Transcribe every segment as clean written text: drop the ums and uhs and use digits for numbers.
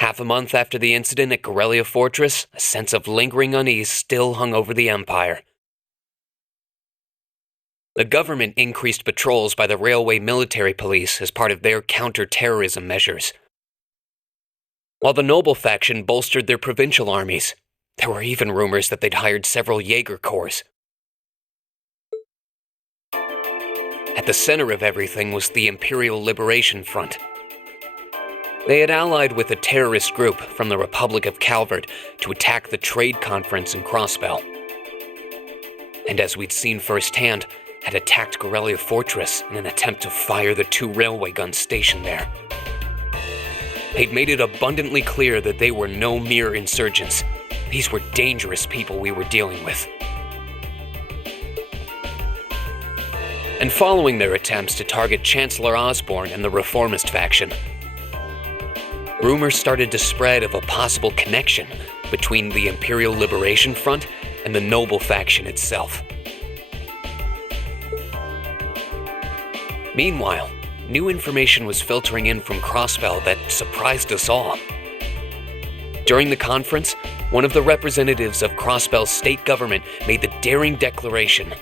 Half a month after the incident at Corellia Fortress, a sense of lingering unease still hung over the Empire. The government increased patrols by the railway military police as part of their counter-terrorism measures. While the noble faction bolstered their provincial armies, there were even rumors that they'd hired several Jaeger corps. At the center of everything was the Imperial Liberation Front. They had allied with a terrorist group from the Republic of Calvert to attack the trade conference in Crossbell. And as we'd seen firsthand, had attacked Corellia Fortress in an attempt to fire the 2 railway guns stationed there. They'd made it abundantly clear that they were no mere insurgents. These were dangerous people we were dealing with. And following their attempts to target Chancellor Osborne and the reformist faction, rumors started to spread of a possible connection between the Imperial Liberation Front and the noble faction itself. Meanwhile, new information was filtering in from Crossbell that surprised us all. During the conference, one of the representatives of Crossbell's state government made the daring declaration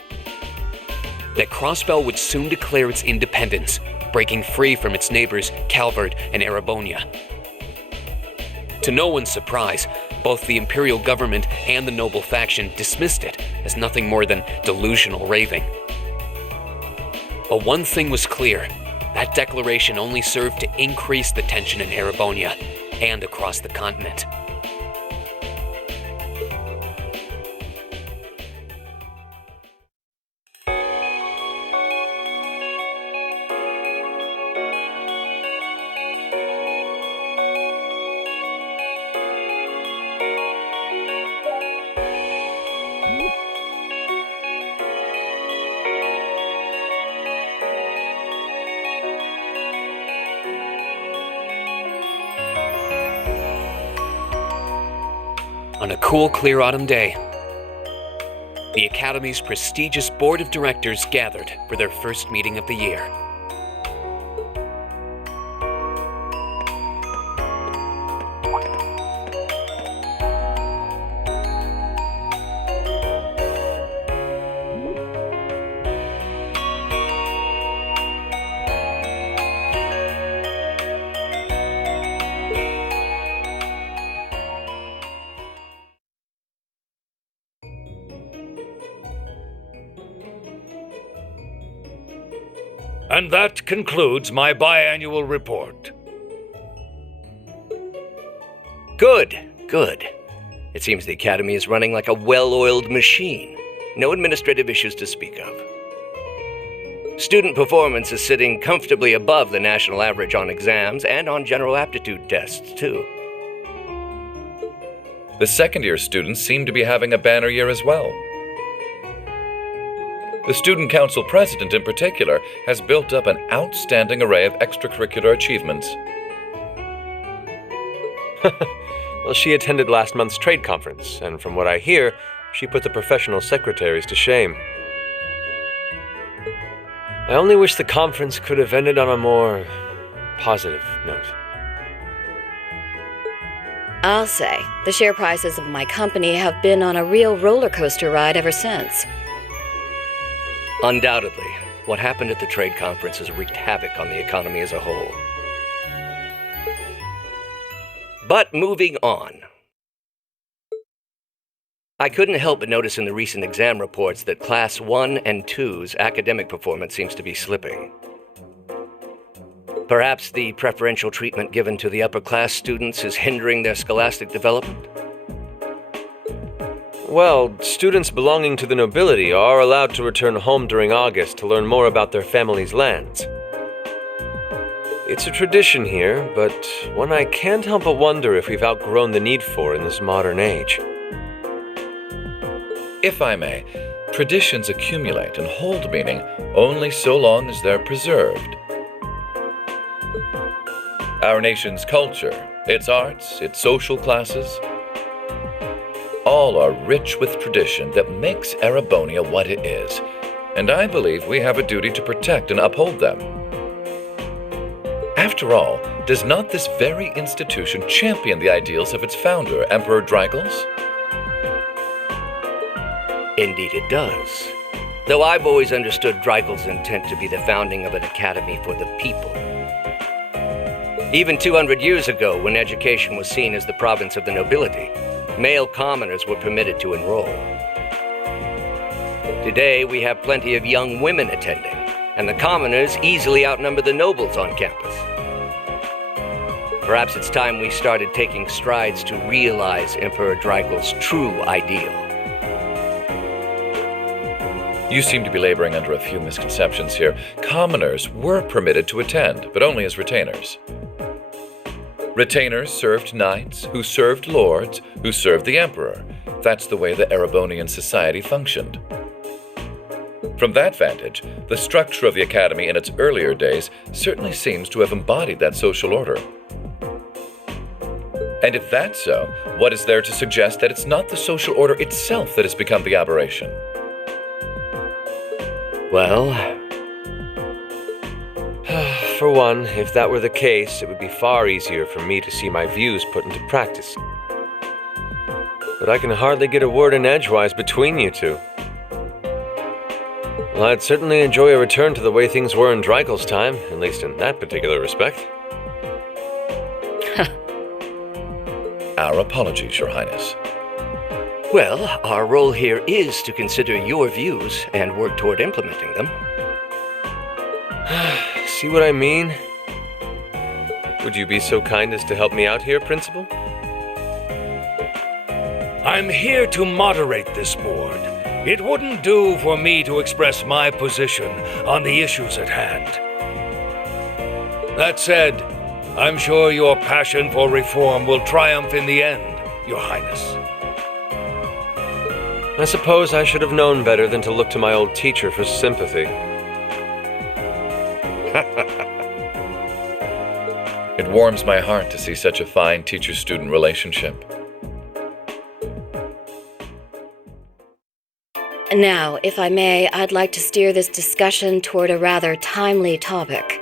that Crossbell would soon declare its independence, breaking free from its neighbors Calvert and Erebonia. To no one's surprise, both the Imperial government and the noble faction dismissed it as nothing more than delusional raving. But one thing was clear, that declaration only served to increase the tension in Erebonia and across the continent. On a cool, clear autumn day, the Academy's prestigious board of directors gathered for their first meeting of the year. And that concludes my biannual report. Good. It seems the Academy is running like a well-oiled machine. No administrative issues to speak of. Student performance is sitting comfortably above the national average on exams and on general aptitude tests, too. The second-year students seem to be having a banner year as well. The Student Council President, in particular, has built up an outstanding array of extracurricular achievements. Well, she attended last month's trade conference, and from what I hear, she put the professional secretaries to shame. I only wish the conference could have ended on a more positive note. I'll say, the share prices of my company have been on a real roller coaster ride ever since. Undoubtedly, what happened at the trade conference has wreaked havoc on the economy as a whole. But moving on. I couldn't help but notice in the recent exam reports that Class 1 and 2's academic performance seems to be slipping. Perhaps the preferential treatment given to the upper-class students is hindering their scholastic development? Well, students belonging to the nobility are allowed to return home during August to learn more about their family's lands. It's a tradition here, but one I can't help but wonder if we've outgrown the need for in this modern age. If I may, traditions accumulate and hold meaning only so long as they're preserved. Our nation's culture, its arts, its social classes, all are rich with tradition that makes Erebonia what it is, and I believe we have a duty to protect and uphold them. After all, Does not this very institution champion the ideals of its founder, Emperor Drygles? Indeed it does. Though I've always understood Drygles' intent to be the founding of an academy for the people. Even 200 years ago, when education was seen as the province of the nobility, male commoners were permitted to enroll. Today, we have plenty of young women attending, and the commoners easily outnumber the nobles on campus. Perhaps it's time we started taking strides to realize Emperor Drygles' true ideal. You seem to be laboring under a few misconceptions here. Commoners were permitted to attend, but only as retainers. Retainers served knights, who served lords, who served the emperor. That's the way the Erebonian society functioned. From that vantage, the structure of the academy in its earlier days certainly seems to have embodied that social order. And if that's so, what is there to suggest that it's not the social order itself that has become the aberration? Well, For one, if that were the case, it would be far easier for me to see my views put into practice. But I can hardly get a word in edgewise between you two. Well, I'd certainly enjoy a return to the way things were in Drygles' time, at least in that particular respect. Our apologies, Your Highness. well, our role here is to consider your views and work toward implementing them. See what I mean? Would you be so kind as to help me out here, Principal? I'm here to moderate this board. It wouldn't do for me to express my position on the issues at hand. That said, I'm sure your passion for reform will triumph in the end, Your Highness. I suppose I should have known better than to look to my old teacher for sympathy. It warms my heart to see such a fine teacher-student relationship. Now, if I may, I'd like to steer this discussion toward a rather timely topic.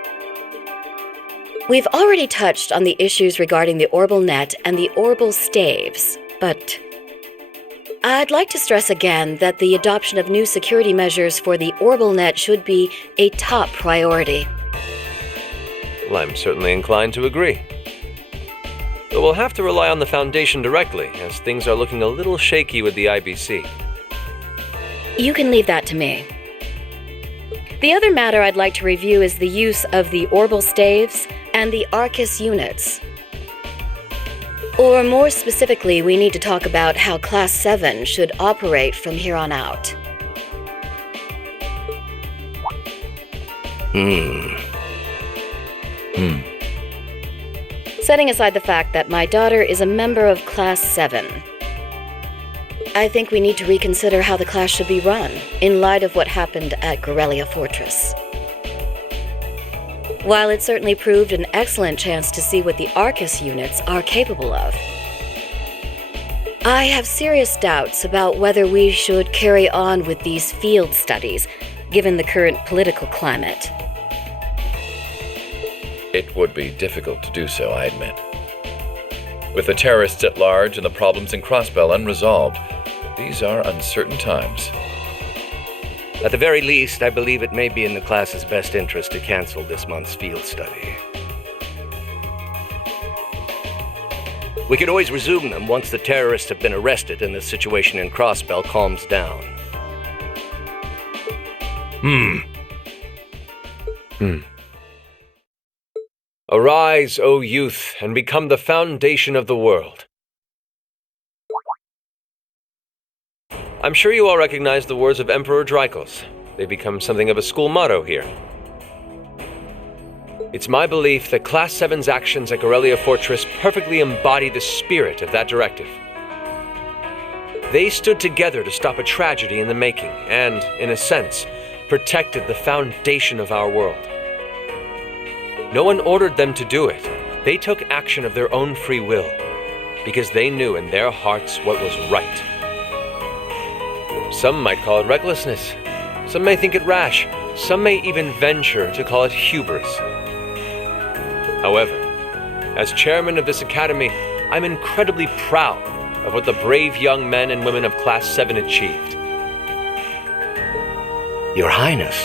We've already touched on the issues regarding the orbal net and the orbal staves, but I'd like to stress again that the adoption of new security measures for the orbal net should be a top priority. Well, I'm certainly inclined to agree. But we'll have to rely on the Foundation directly, as things are looking a little shaky with the IBC. You can leave that to me. The other matter I'd like to review is the use of the orbal staves and the Arcus units. Or more specifically, we need to talk about how Class 7 should operate from here on out. Setting aside the fact that my daughter is a member of Class 7, I think we need to reconsider how the class should be run, in light of what happened at Guerrilla Fortress. While it certainly proved an excellent chance to see what the Arcus units are capable of, I have serious doubts about whether we should carry on with these field studies, given the current political climate. It would be difficult to do so, I admit. With the terrorists at large and the problems in Crossbell unresolved, these are uncertain times. At the very least, I believe it may be in the class's best interest to cancel this month's field study. We could always resume them once the terrorists have been arrested and the situation in Crossbell calms down. Arise, O youth, and become the foundation of the world. I'm sure you all recognize the words of Emperor Drygles. They become something of a school motto here. It's my belief that Class 7's actions at Guerrilla Fortress perfectly embody the spirit of that directive. They stood together to stop a tragedy in the making and, in a sense, protected the foundation of our world. No one ordered them to do it. They took action of their own free will, because they knew in their hearts what was right. Some might call it recklessness. Some may think it rash. Some may even venture to call it hubris. However, As chairman of this academy, I'm incredibly proud of what the brave young men and women of Class 7 achieved. Your Highness.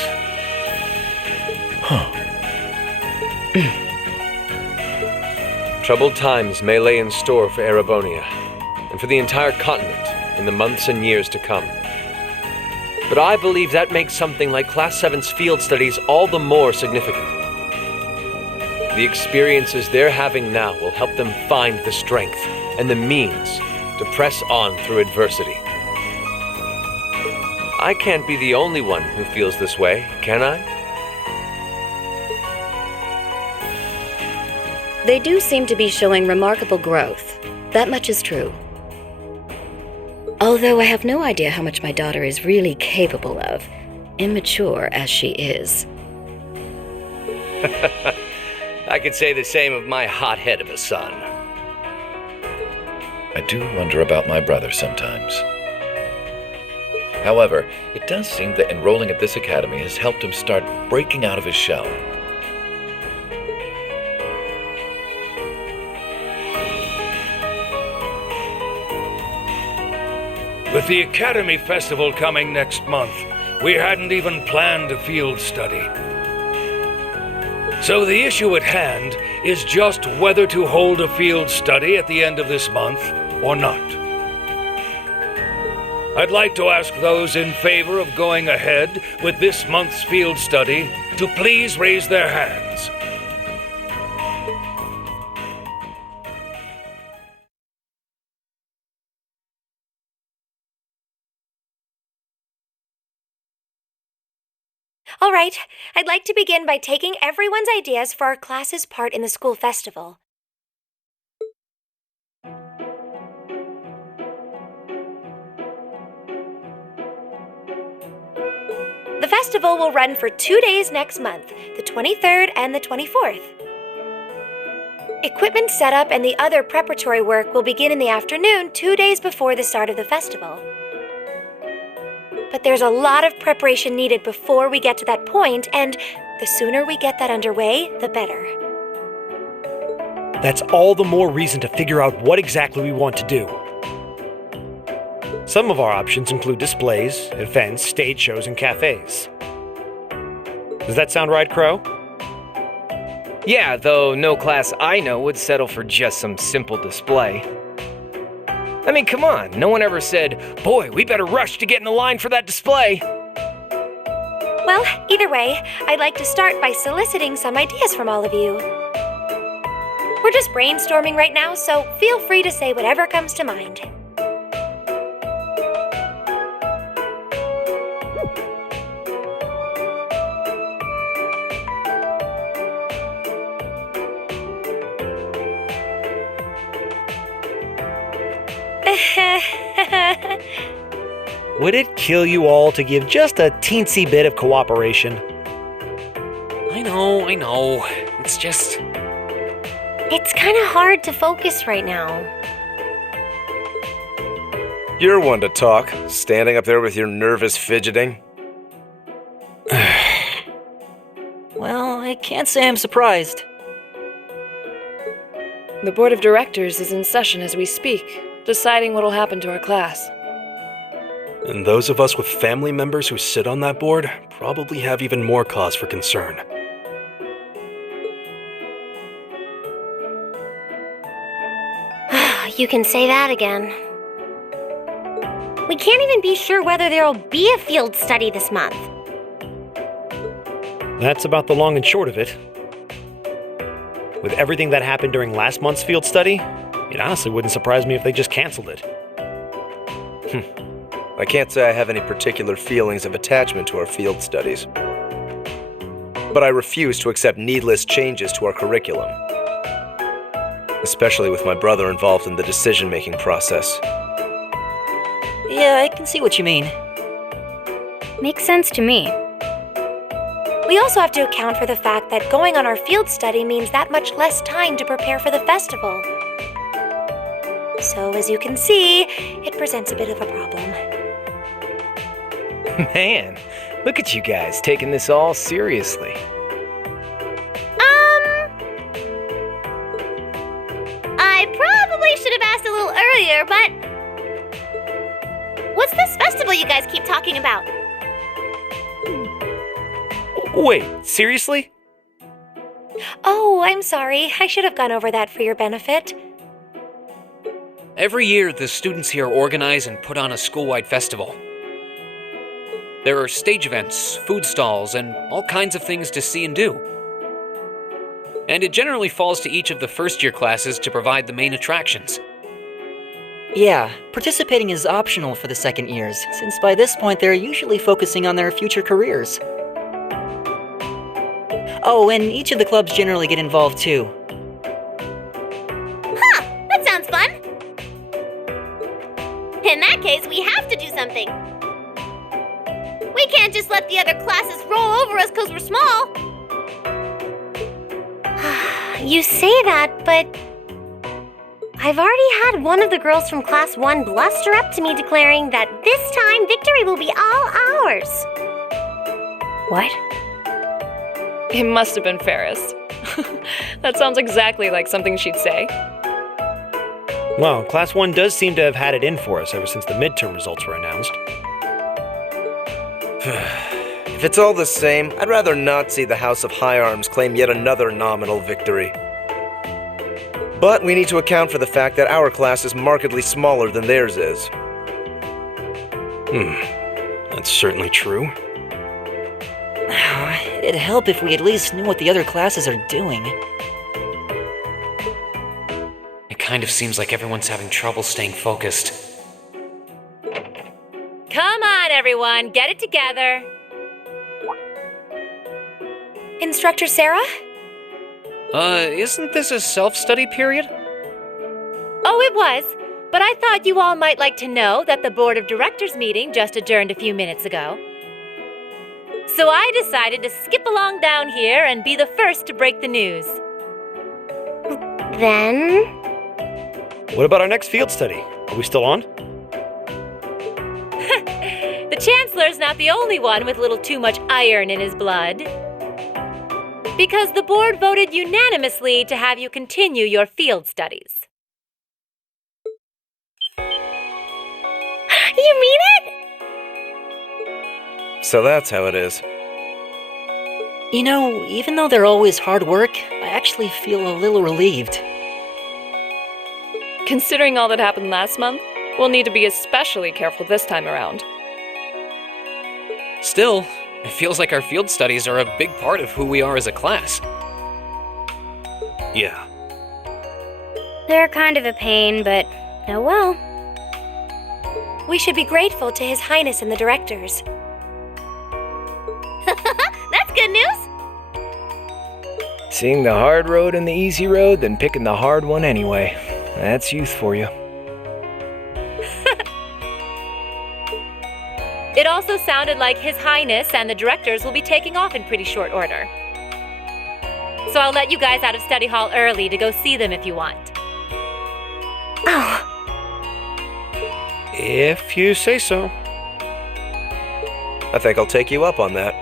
Troubled times may lay in store for Erebonia, and for the entire continent in the months and years to come. But I believe that makes something like Class 7's field studies all the more significant. The experiences they're having now will help them find the strength and the means to press on through adversity. I can't be the only one who feels this way, can I? They do seem to be showing remarkable growth. That much is true. Although I have no idea how much my daughter is really capable of, immature as she is. I could say the same of my hothead of a son. I do wonder about my brother sometimes. However, it does seem that enrolling at this academy has helped him start breaking out of his shell. With the Academy Festival coming next month, we hadn't even planned a field study. So the issue at hand is just whether to hold a field study at the end of this month or not. I'd like to ask those in favor of going ahead with this month's field study to please raise their hands. All right, I'd like to begin by taking everyone's ideas for our class's part in the school festival. The festival will run for 2 days next month, the 23rd and the 24th. Equipment setup and the other preparatory work will begin in the afternoon 2 days before the start of the festival. But there's a lot of preparation needed before we get to that point, and the sooner we get that underway, the better. That's all the more reason to figure out what exactly we want to do. Some of our options include displays, events, stage shows, and cafes. Does that sound right, Crow? Yeah, though no class I know would settle for just some simple display. I mean, come on, no one ever said, "Boy, we better rush to get in the line for that display." Well, either way, I'd like to start by soliciting some ideas from all of you. We're just brainstorming right now, so feel free to say whatever comes to mind. Would it kill you all to give just a teensy bit of cooperation? I know. It's just... It's kind of hard to focus right now. You're one to talk, standing up there with your nervous fidgeting. Well, I can't say I'm surprised. The board of directors is in session as we speak, deciding what'll happen to our class. And those of us with family members who sit on that board probably have even more cause for concern. You can say that again. We can't even be sure whether there'll be a field study this month. That's about the long and short of it. With everything that happened during last month's field study, it honestly wouldn't surprise me if they just canceled it. I can't say I have any particular feelings of attachment to our field studies. But I refuse to accept needless changes to our curriculum. Especially with my brother involved in the decision-making process. Yeah, I can see what you mean. Makes sense to me. We also have to account for the fact that going on our field study means that much less time to prepare for the festival. So, as you can see, it presents a bit of a problem. Man, look at you guys taking this all seriously. I probably should have asked a little earlier, but... What's this festival you guys keep talking about? Wait, seriously? Oh, I'm sorry. I should have gone over that for your benefit. Every year, the students here organize and put on a school-wide festival. There are stage events, food stalls, and all kinds of things to see and do. And it generally falls to each of the first-year classes to provide the main attractions. Yeah, participating is optional for the second years, since by this point they're usually focusing on their future careers. Oh, and each of the clubs generally get involved too. Huh, that sounds fun. In that case, we have to do something. We can't just let the other classes roll over us because we're small. You say that, but... I've already had one of the girls from Class 1 bluster up to me declaring that this time victory will be all ours. What? It must have been Ferris. That sounds exactly like something she'd say. Well, Class 1 does seem to have had it in for us ever since the midterm results were announced. If it's all the same, I'd rather not see the House of High Arms claim yet another nominal victory. But we need to account for the fact that our class is markedly smaller than theirs is. That's certainly true. It'd help if we at least knew what the other classes are doing. It kind of seems like everyone's having trouble staying focused. Come on, everyone, get it together. Instructor Sara? Isn't this a self-study period? Oh, it was. But I thought you all might like to know that the Board of Directors meeting just adjourned a few minutes ago. So I decided to skip along down here and be the first to break the news. Then? What about our next field study? Are we still on? The Chancellor's not the only one with a little too much iron in his blood. Because the board voted unanimously to have you continue your field studies. You mean it? So that's how it is. You know, even though they're always hard work, I actually feel a little relieved. Considering all that happened last month, we'll need to be especially careful this time around. Still, it feels like our field studies are a big part of who we are as a class. Yeah. They're kind of a pain, but oh well. We should be grateful to His Highness and the directors. That's good news. Seeing the hard road and the easy road, then picking the hard one anyway. That's youth for you. It also sounded like His Highness and the directors will be taking off in pretty short order. So I'll let you guys out of study hall early to go see them if you want. Oh, If you say so. I think I'll take you up on that.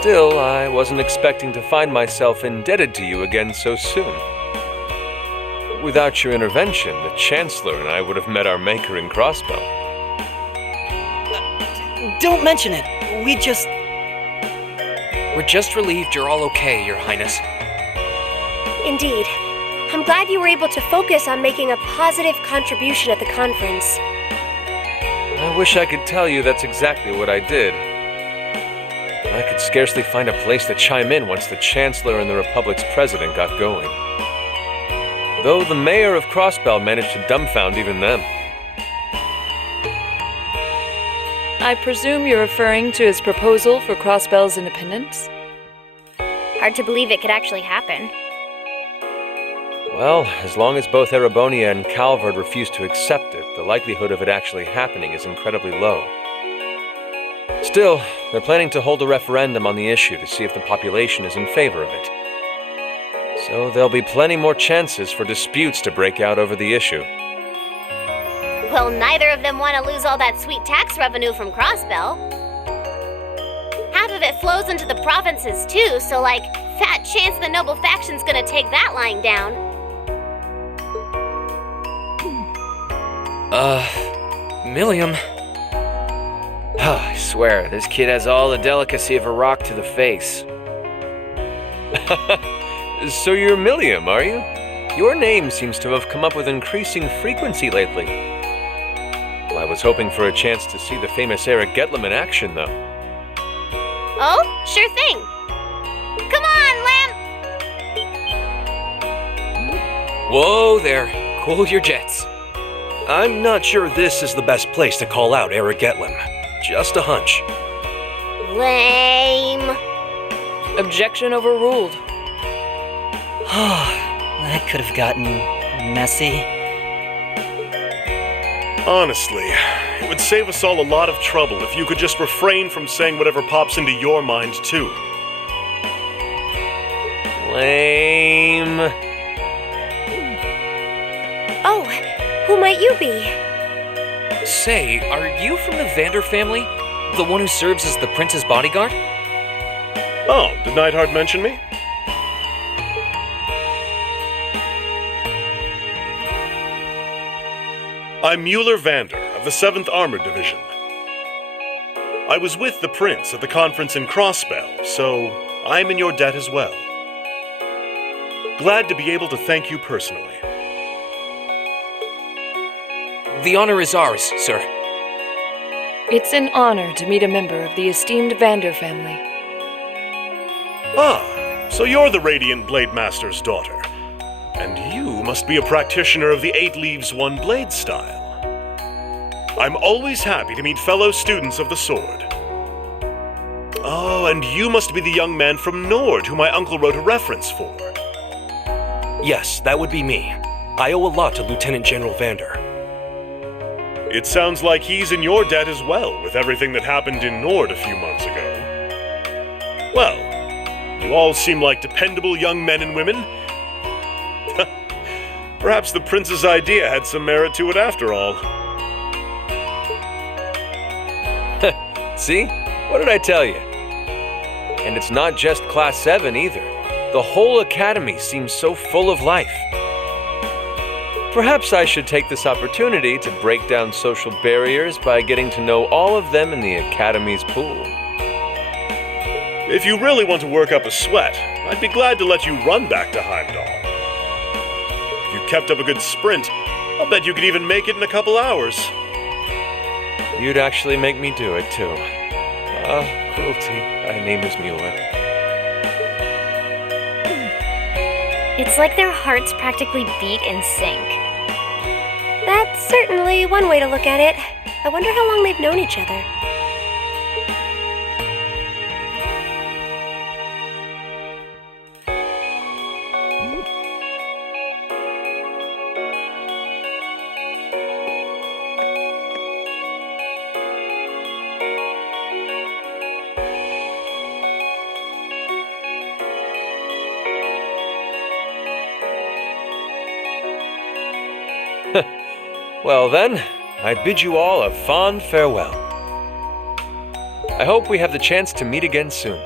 Still, I wasn't expecting to find myself indebted to you again so soon. Without your intervention, the Chancellor and I would have met our maker in Crossbell. Don't mention it. We're just relieved you're all okay, Your Highness. Indeed. I'm glad you were able to focus on making a positive contribution at the conference. I wish I could tell you that's exactly what I did. I could scarcely find a place to chime in once the Chancellor and the Republic's President got going. Though the Mayor of Crossbell managed to dumbfound even them. I presume you're referring to his proposal for Crossbell's independence? Hard to believe it could actually happen. Well, as long as both Erebonia and Calvard refuse to accept it, the likelihood of it actually happening is incredibly low. Still, they're planning to hold a referendum on the issue to see if the population is in favor of it. So there'll be plenty more chances for disputes to break out over the issue. Well, neither of them want to lose all that sweet tax revenue from Crossbell. Half of it flows into the provinces too, so fat chance the noble faction's gonna take that lying down. Milliam. I swear, this kid has all the delicacy of a rock to the face. So you're Milliam, are you? Your name seems to have come up with increasing frequency lately. Well, I was hoping for a chance to see the famous Eric Getlem in action, though. Oh, sure thing. Come on, Lamp! Whoa there. Cool your jets. I'm not sure this is the best place to call out Eric Getlem. Just a hunch. Lame. Objection overruled. That could have gotten messy. Honestly, it would save us all a lot of trouble if you could just refrain from saying whatever pops into your mind, too. Lame. Oh, who might you be? Say, are you from the Vander family? The one who serves as the prince's bodyguard? Oh, did Neidhart mention me? I'm Mueller Vander of the 7th Armored Division. I was with the Prince at the conference in Crossbell, so I'm in your debt as well. Glad to be able to thank you personally. The honor is ours, sir. It's an honor to meet a member of the esteemed Vander family. Ah, so you're the Radiant Blade Master's daughter. And you must be a practitioner of the 8 Leaves 1 Blade style. I'm always happy to meet fellow students of the sword. Oh, and you must be the young man from Nord who my uncle wrote a reference for. Yes, that would be me. I owe a lot to Lieutenant General Vander. It sounds like he's in your debt as well, with everything that happened in Nord a few months ago. Well, you all seem like dependable young men and women. Perhaps the prince's idea had some merit to it after all. See? What did I tell you? And it's not just Class 7 either. The whole academy seems so full of life. Perhaps I should take this opportunity to break down social barriers by getting to know all of them in the academy's pool. If you really want to work up a sweat, I'd be glad to let you run back to Heimdall. If you kept up a good sprint, I'll bet you could even make it in a couple hours. You'd actually make me do it, too. Cruelty. My name is Mueller. It's like their hearts practically beat in sync. That's certainly one way to look at it. I wonder how long they've known each other. Well then, I bid you all a fond farewell. I hope we have the chance to meet again soon.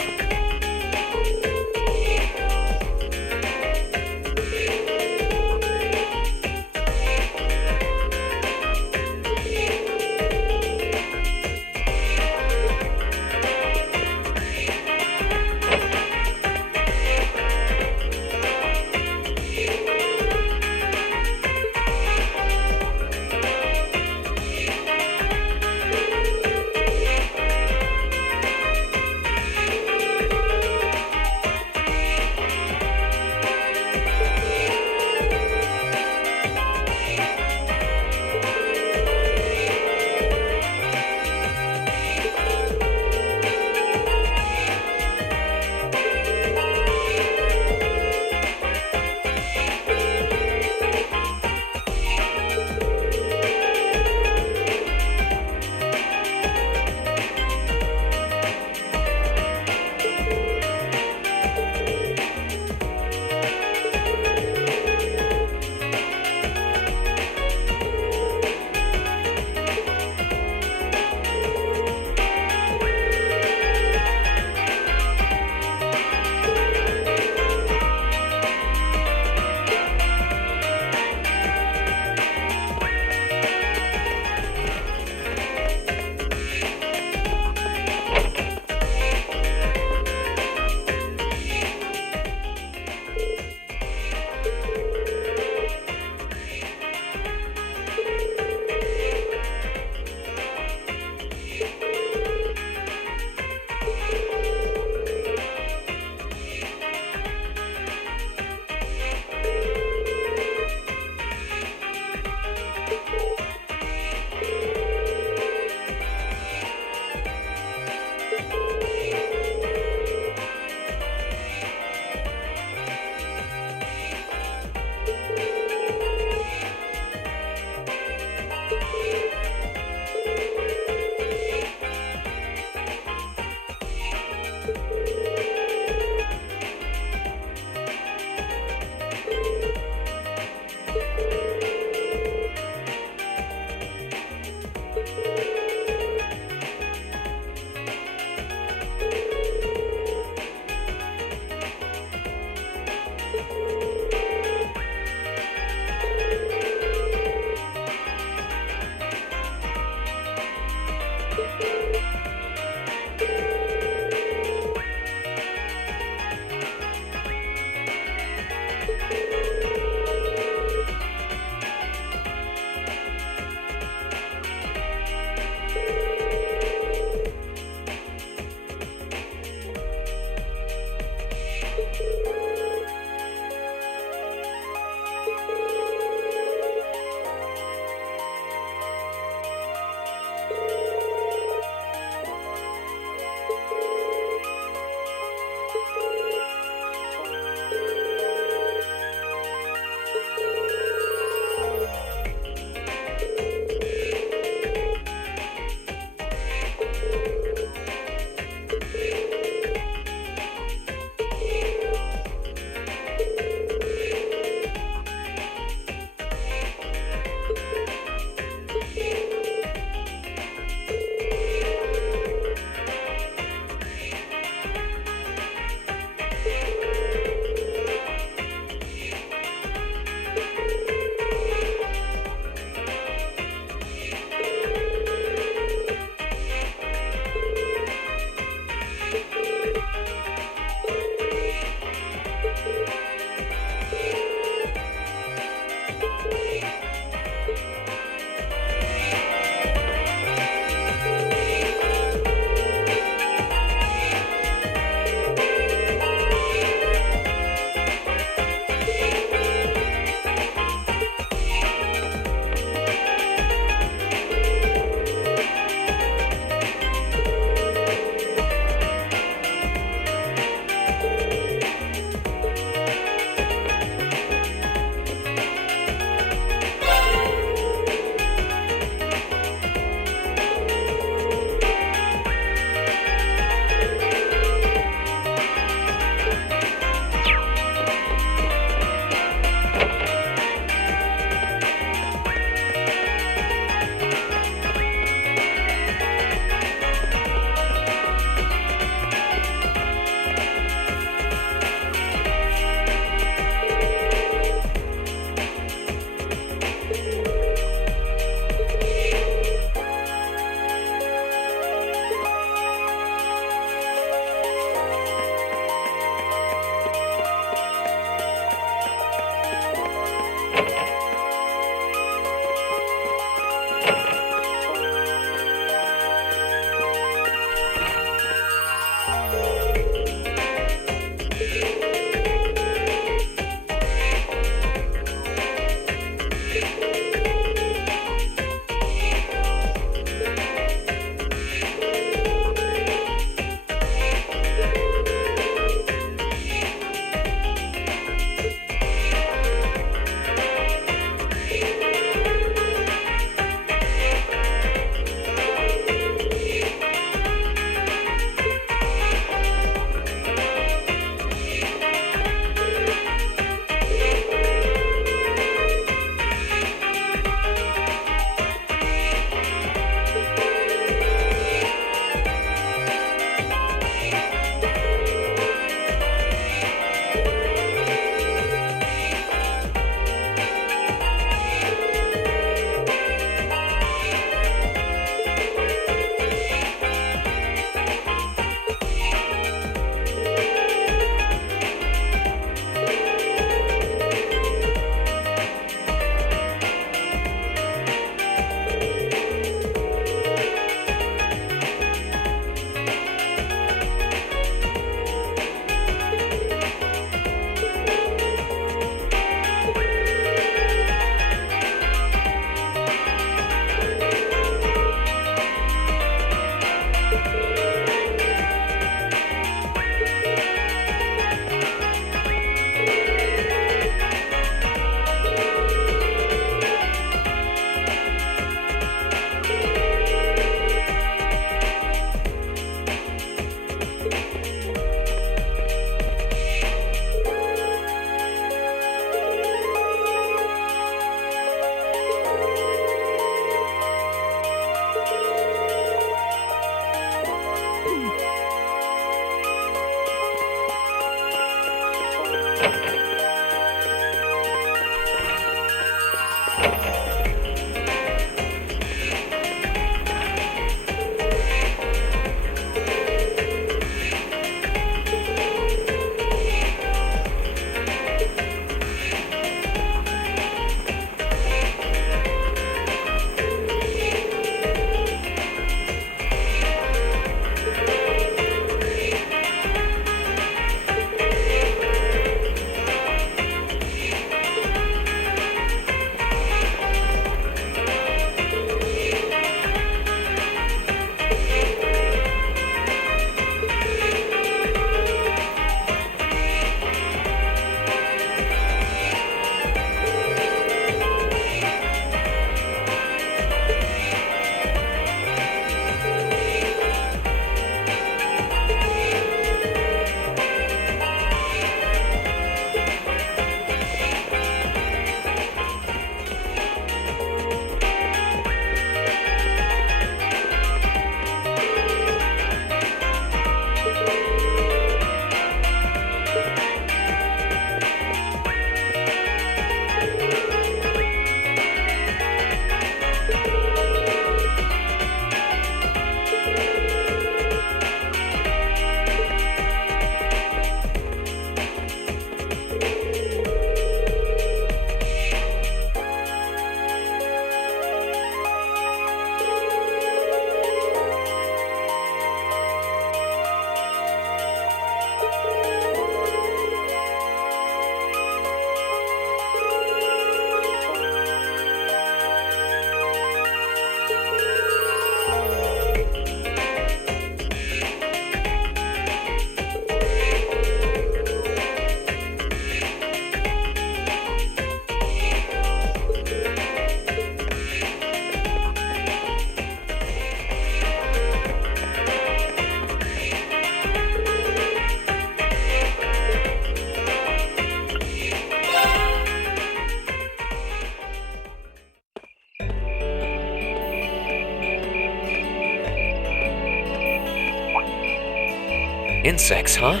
Insects, huh?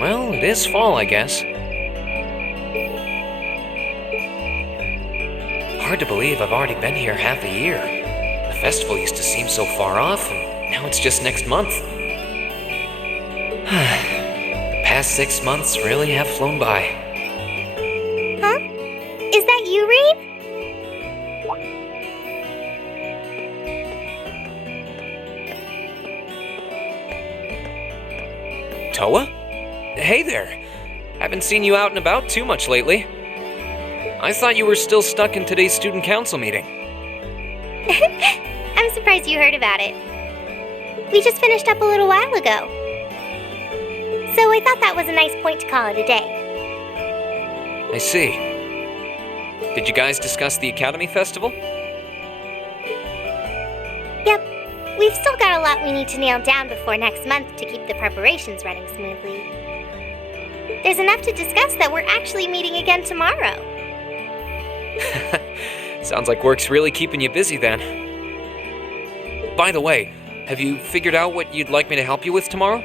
Well, it is fall, I guess. Hard to believe I've already been here half a year. The festival used to seem so far off, and now it's just next month. The past 6 months really have flown by. Huh? Is that you, Reed? Toa? Hey there. Haven't seen you out and about too much lately. I thought you were still stuck in today's student council meeting. I'm surprised you heard about it. We just finished up a little while ago. So I thought that was a nice point to call it a day. I see. Did you guys discuss the Academy Festival? Yep. We've still got a lot we need to nail down before next month to keep the preparations running smoothly. There's enough to discuss that we're actually meeting again tomorrow. Sounds like work's really keeping you busy then. By the way, have you figured out what you'd like me to help you with tomorrow?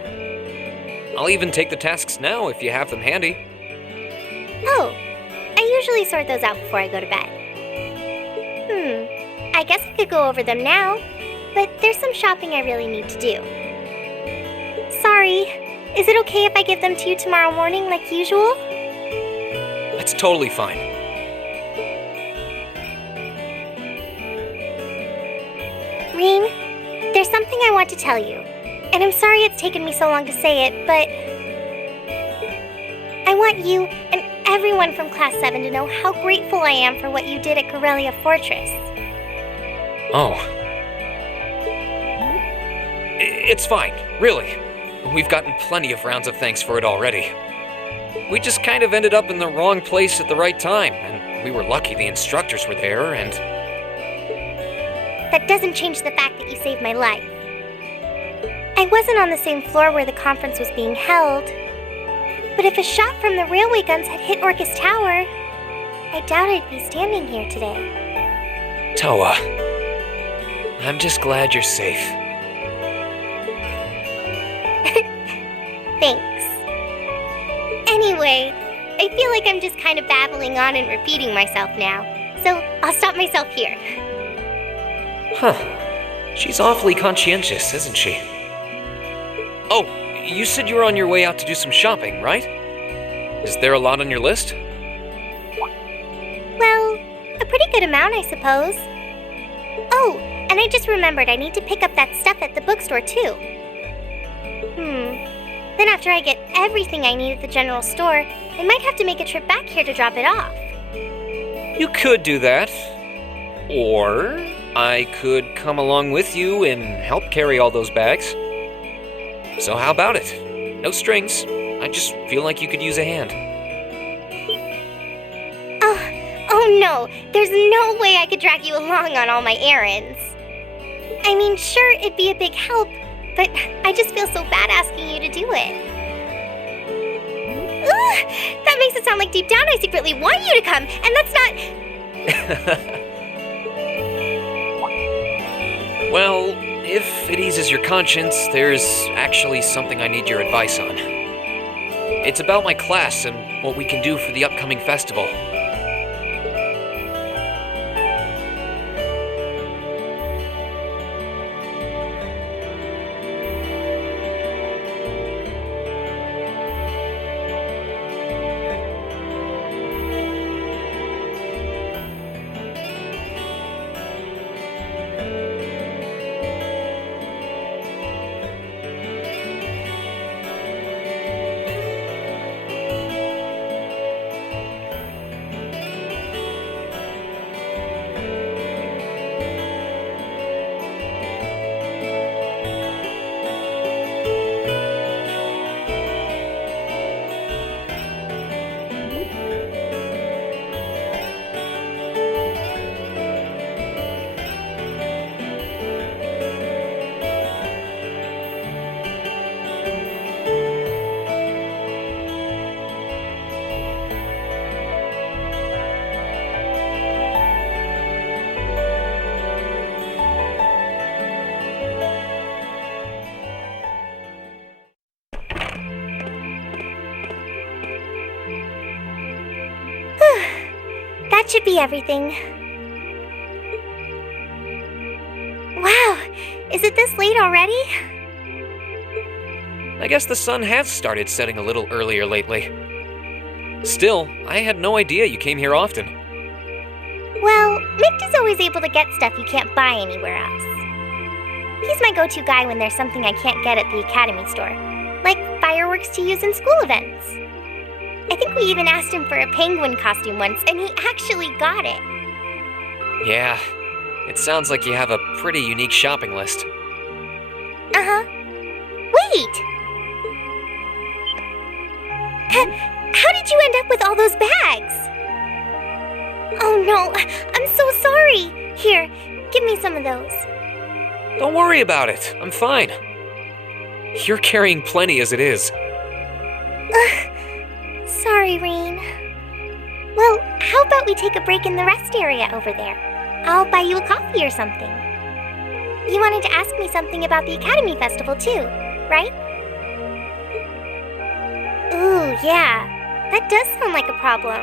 I'll even take the tasks now if you have them handy. Oh, I usually sort those out before I go to bed. I guess I could go over them now, but there's some shopping I really need to do. Sorry, is it okay if I give them to you tomorrow morning like usual? That's totally fine. Reem, there's something I want to tell you, and I'm sorry it's taken me so long to say it, but I want you and everyone from Class 7 to know how grateful I am for what you did at Corellia Fortress. Oh. It's fine, really. We've gotten plenty of rounds of thanks for it already. We just kind of ended up in the wrong place at the right time, and we were lucky the instructors were there, and... That doesn't change the fact that you saved my life. I wasn't on the same floor where the conference was being held, but if a shot from the railway guns had hit Orcus Tower, I doubt I'd be standing here today. Toa, I'm just glad you're safe. Thanks. Anyway, I feel like I'm just kind of babbling on and repeating myself now, so I'll stop myself here. Huh. She's awfully conscientious, isn't she? Oh, you said you were on your way out to do some shopping, right? Is there a lot on your list? Well, a pretty good amount, I suppose. Oh, and I just remembered I need to pick up that stuff at the bookstore, too. Then after I get everything I need at the general store, I might have to make a trip back here to drop it off. You could do that. Or I could come along with you and help carry all those bags. So how about it? No strings. I just feel like you could use a hand. Oh no, there's no way I could drag you along on all my errands. I mean, sure, it'd be a big help, but I just feel so bad asking you to do it. Ugh, that makes it sound like deep down I secretly want you to come, and that's not... Well, if it eases your conscience, there's actually something I need your advice on. It's about my class and what we can do for the upcoming festival. That should be everything. Wow, is it this late already? I guess the sun has started setting a little earlier lately. Still, I had no idea you came here often. Well, Mick is always able to get stuff you can't buy anywhere else. He's my go-to guy when there's something I can't get at the Academy store, like fireworks to use in school events. I think we even asked him for a penguin costume once, and he actually got it. Yeah, it sounds like you have a pretty unique shopping list. Uh-huh. Wait! How did you end up with all those bags? Oh no, I'm so sorry. Here, give me some of those. Don't worry about it. I'm fine. You're carrying plenty as it is. Sorry, Rain. Well, how about we take a break in the rest area over there? I'll buy you a coffee or something. You wanted to ask me something about the Academy Festival too, right? Ooh, yeah. That does sound like a problem.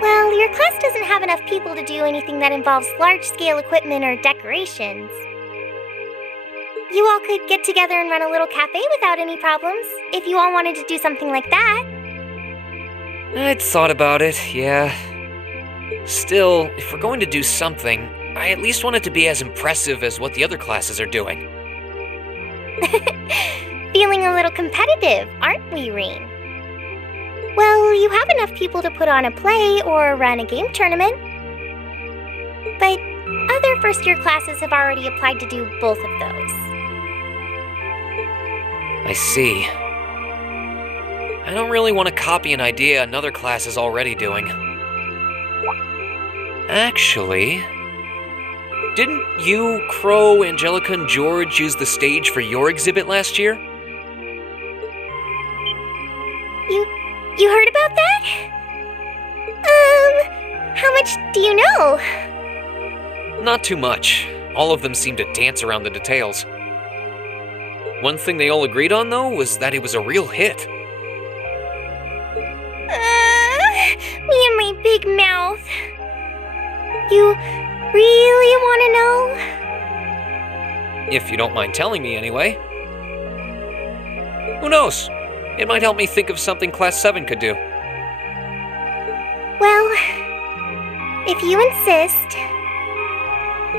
Well, your class doesn't have enough people to do anything that involves large-scale equipment or decorations. You all could get together and run a little cafe without any problems, if you all wanted to do something like that. I'd thought about it, yeah. Still, if we're going to do something, I at least want it to be as impressive as what the other classes are doing. Feeling a little competitive, aren't we, Rain? Well, you have enough people to put on a play or run a game tournament. But other first-year classes have already applied to do both of those. I see. I don't really want to copy an idea another class is already doing. Actually, didn't you, Crow, Angelica, and George use the stage for your exhibit last year? You heard about that? How much do you know? Not too much. All of them seemed to dance around the details. One thing they all agreed on, though, was that it was a real hit. Me and my big mouth. You really want to know? If you don't mind telling me, anyway. Who knows? It might help me think of something Class 7 could do. Well, if you insist.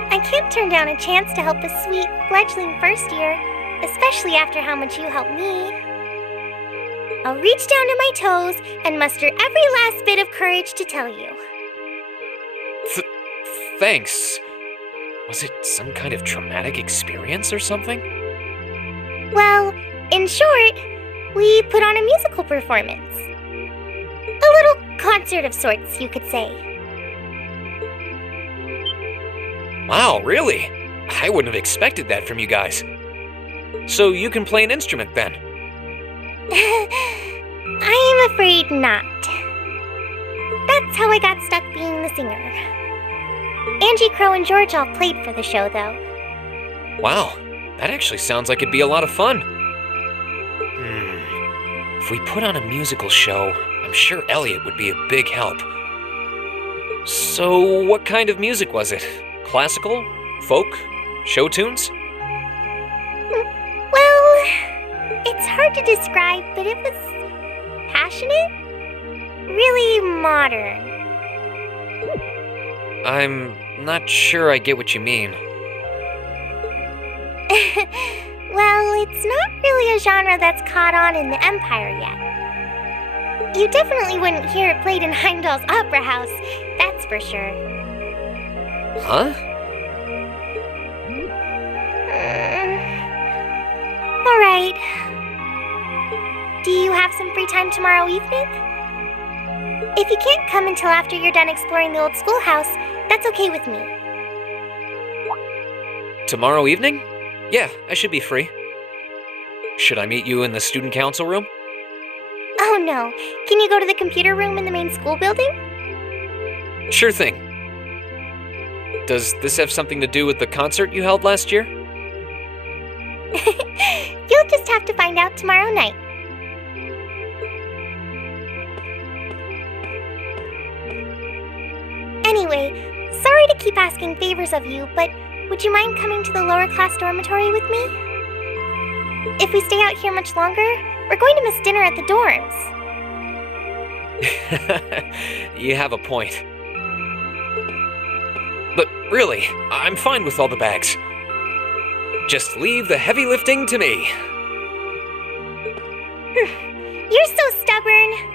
I can't turn down a chance to help a sweet, fledgling first year, especially after how much you helped me. I'll reach down to my toes and muster every last bit of courage to tell you. Thanks. Was it some kind of traumatic experience or something? Well, in short, we put on a musical performance. A little concert of sorts, you could say. Wow, really? I wouldn't have expected that from you guys. So you can play an instrument then? I am afraid not. That's how I got stuck being the singer. Angie, Crow, and George all played for the show, though. Wow, that actually sounds like it'd be a lot of fun. If we put on a musical show, I'm sure Elliot would be a big help. So, what kind of music was it? Classical? Folk? Show tunes? Well, it's hard to describe, but it was passionate, really modern. I'm not sure I get what you mean. Well, it's not really a genre that's caught on in the Empire yet. You definitely wouldn't hear it played in Heimdall's Opera House, that's for sure. Huh? Alright. Do you have some free time tomorrow evening? If you can't come until after you're done exploring the old schoolhouse, that's okay with me. Tomorrow evening? Yeah, I should be free. Should I meet you in the student council room? Oh no, can you go to the computer room in the main school building? Sure thing. Does this have something to do with the concert you held last year? You'll just have to find out tomorrow night. Anyway, sorry to keep asking favors of you, but would you mind coming to the lower class dormitory with me? If we stay out here much longer, we're going to miss dinner at the dorms. You have a point. But really, I'm fine with all the bags. Just leave the heavy lifting to me. You're so stubborn.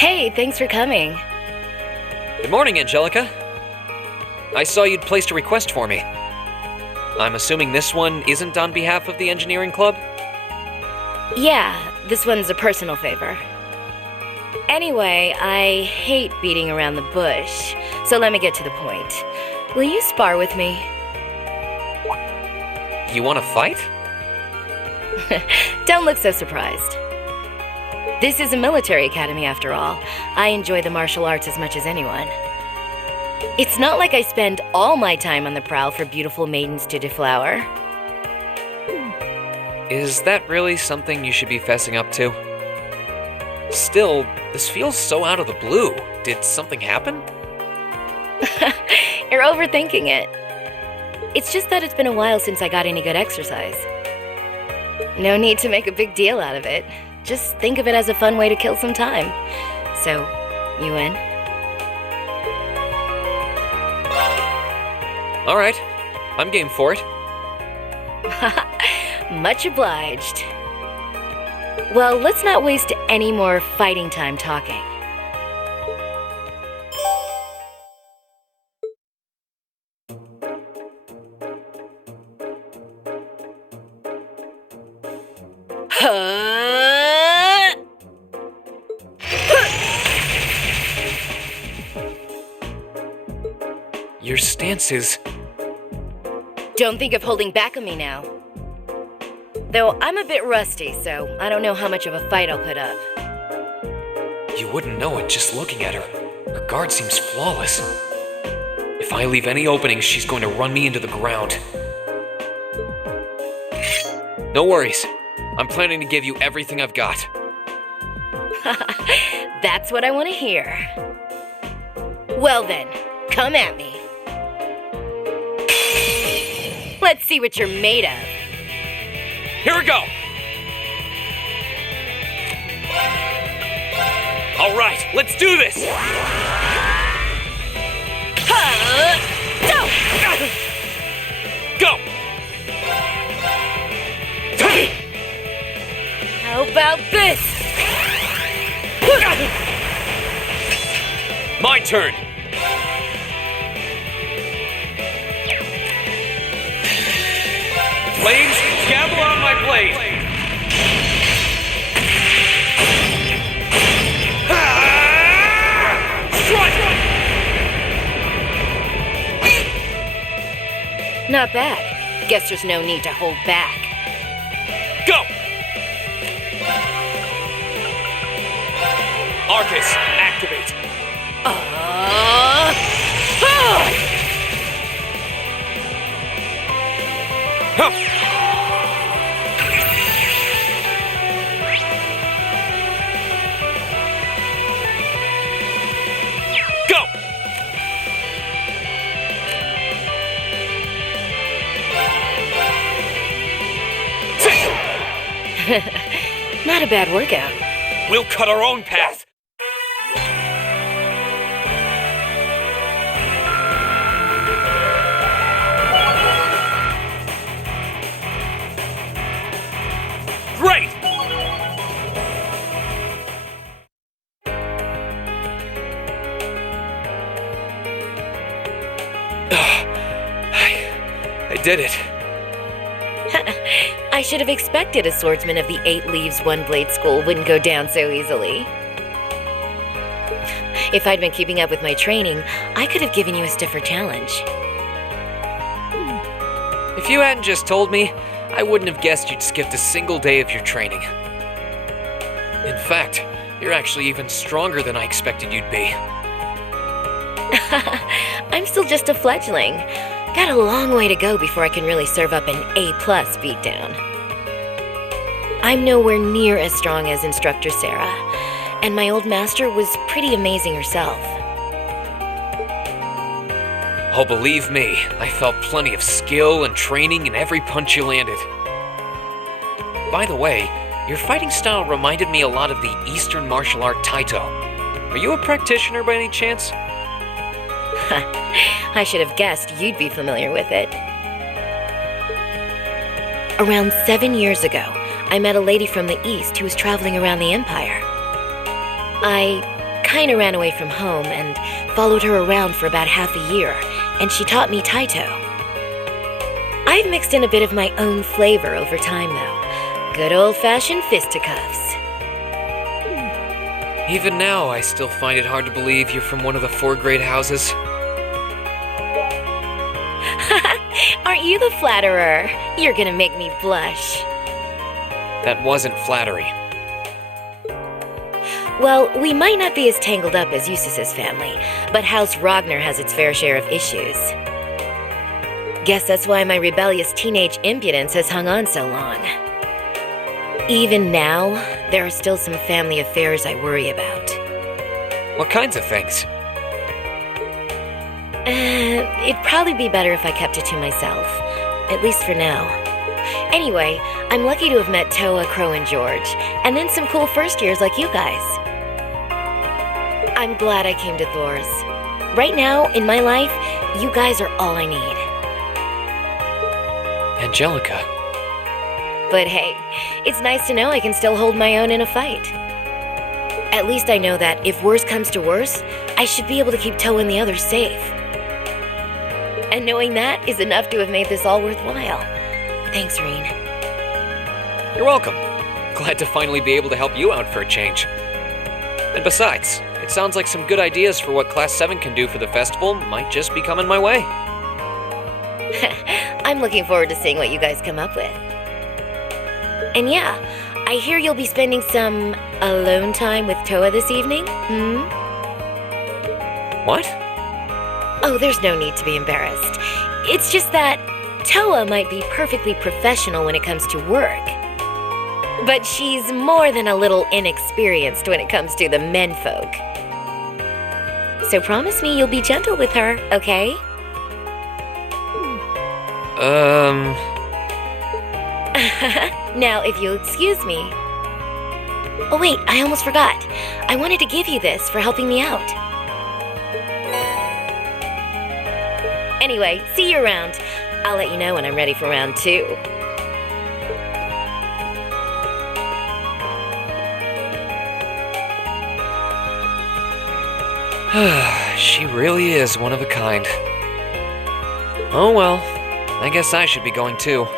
Hey, thanks for coming. Good morning, Angelica. I saw you'd placed a request for me. I'm assuming this one isn't on behalf of the engineering club? Yeah, this one's a personal favor. Anyway, I hate beating around the bush, so let me get to the point. Will you spar with me? You want to fight? Don't look so surprised. This is a military academy after all. I enjoy the martial arts as much as anyone. It's not like I spend all my time on the prowl for beautiful maidens to deflower. Is that really something you should be fessing up to? Still, this feels so out of the blue. Did something happen? You're overthinking it. It's just that it's been a while since I got any good exercise. No need to make a big deal out of it. Just think of it as a fun way to kill some time. So, you in? All right, I'm game for it. Much obliged. Well, let's not waste any more fighting time talking. Your stance is... Don't think of holding back on me now. Though I'm a bit rusty, so I don't know how much of a fight I'll put up. You wouldn't know it just looking at her. Her guard seems flawless. If I leave any openings, she's going to run me into the ground. No worries. I'm planning to give you everything I've got. That's what I want to hear. Well then, come at me. Let's see what you're made of. Here we go! All right, let's do this! Go! How about this? My turn! Flames, gamble on my blade! Strike! Not bad. Guess there's no need to hold back. Go! Arcus, activate! Go! Not a bad workout. We'll cut our own path. Great! I did it. I should have expected a swordsman of the 8 Leaves One Blade School wouldn't go down so easily. If I'd been keeping up with my training, I could have given you a stiffer challenge. If you hadn't just told me, I wouldn't have guessed you'd skipped a single day of your training. In fact, you're actually even stronger than I expected you'd be. I'm still just a fledgling. Got a long way to go before I can really serve up an A+ beatdown. I'm nowhere near as strong as Instructor Sara, and my old master was pretty amazing herself. Oh, believe me, I felt plenty of skill and training in every punch you landed. By the way, your fighting style reminded me a lot of the Eastern martial art Taito. Are you a practitioner by any chance? I should have guessed you'd be familiar with it. Around 7 years ago, I met a lady from the East who was traveling around the Empire. I kinda ran away from home and followed her around for about half a year, and she taught me Taito. I've mixed in a bit of my own flavor over time, though. Good old-fashioned fisticuffs. Even now, I still find it hard to believe you're from one of the 4 great houses. Aren't you the flatterer? You're gonna make me blush. That wasn't flattery. Well, we might not be as tangled up as Eustace's family, but House Ragnar has its fair share of issues. Guess that's why my rebellious teenage impudence has hung on so long. Even now, there are still some family affairs I worry about. What kinds of things? It'd probably be better if I kept it to myself, at least for now. Anyway, I'm lucky to have met Toa, Crow, and George, and then some cool first years like you guys. I'm glad I came to Thor's. Right now, in my life, you guys are all I need. Angelica. But hey, it's nice to know I can still hold my own in a fight. At least I know that if worse comes to worse, I should be able to keep Toa and the others safe. And knowing that is enough to have made this all worthwhile. Thanks, Reen. You're welcome. Glad to finally be able to help you out for a change. And besides, it sounds like some good ideas for what Class 7 can do for the festival might just be coming my way. I'm looking forward to seeing what you guys come up with. And yeah, I hear you'll be spending some alone time with Toa this evening, What? Oh, there's no need to be embarrassed. It's just that Toa might be perfectly professional when it comes to work. But she's more than a little inexperienced when it comes to the menfolk. So promise me you'll be gentle with her, okay? Now, if you'll excuse me. Oh wait, I almost forgot. I wanted to give you this for helping me out. Anyway, see you around. I'll let you know when I'm ready for round 2. She really is one of a kind. Oh well, I guess I should be going too.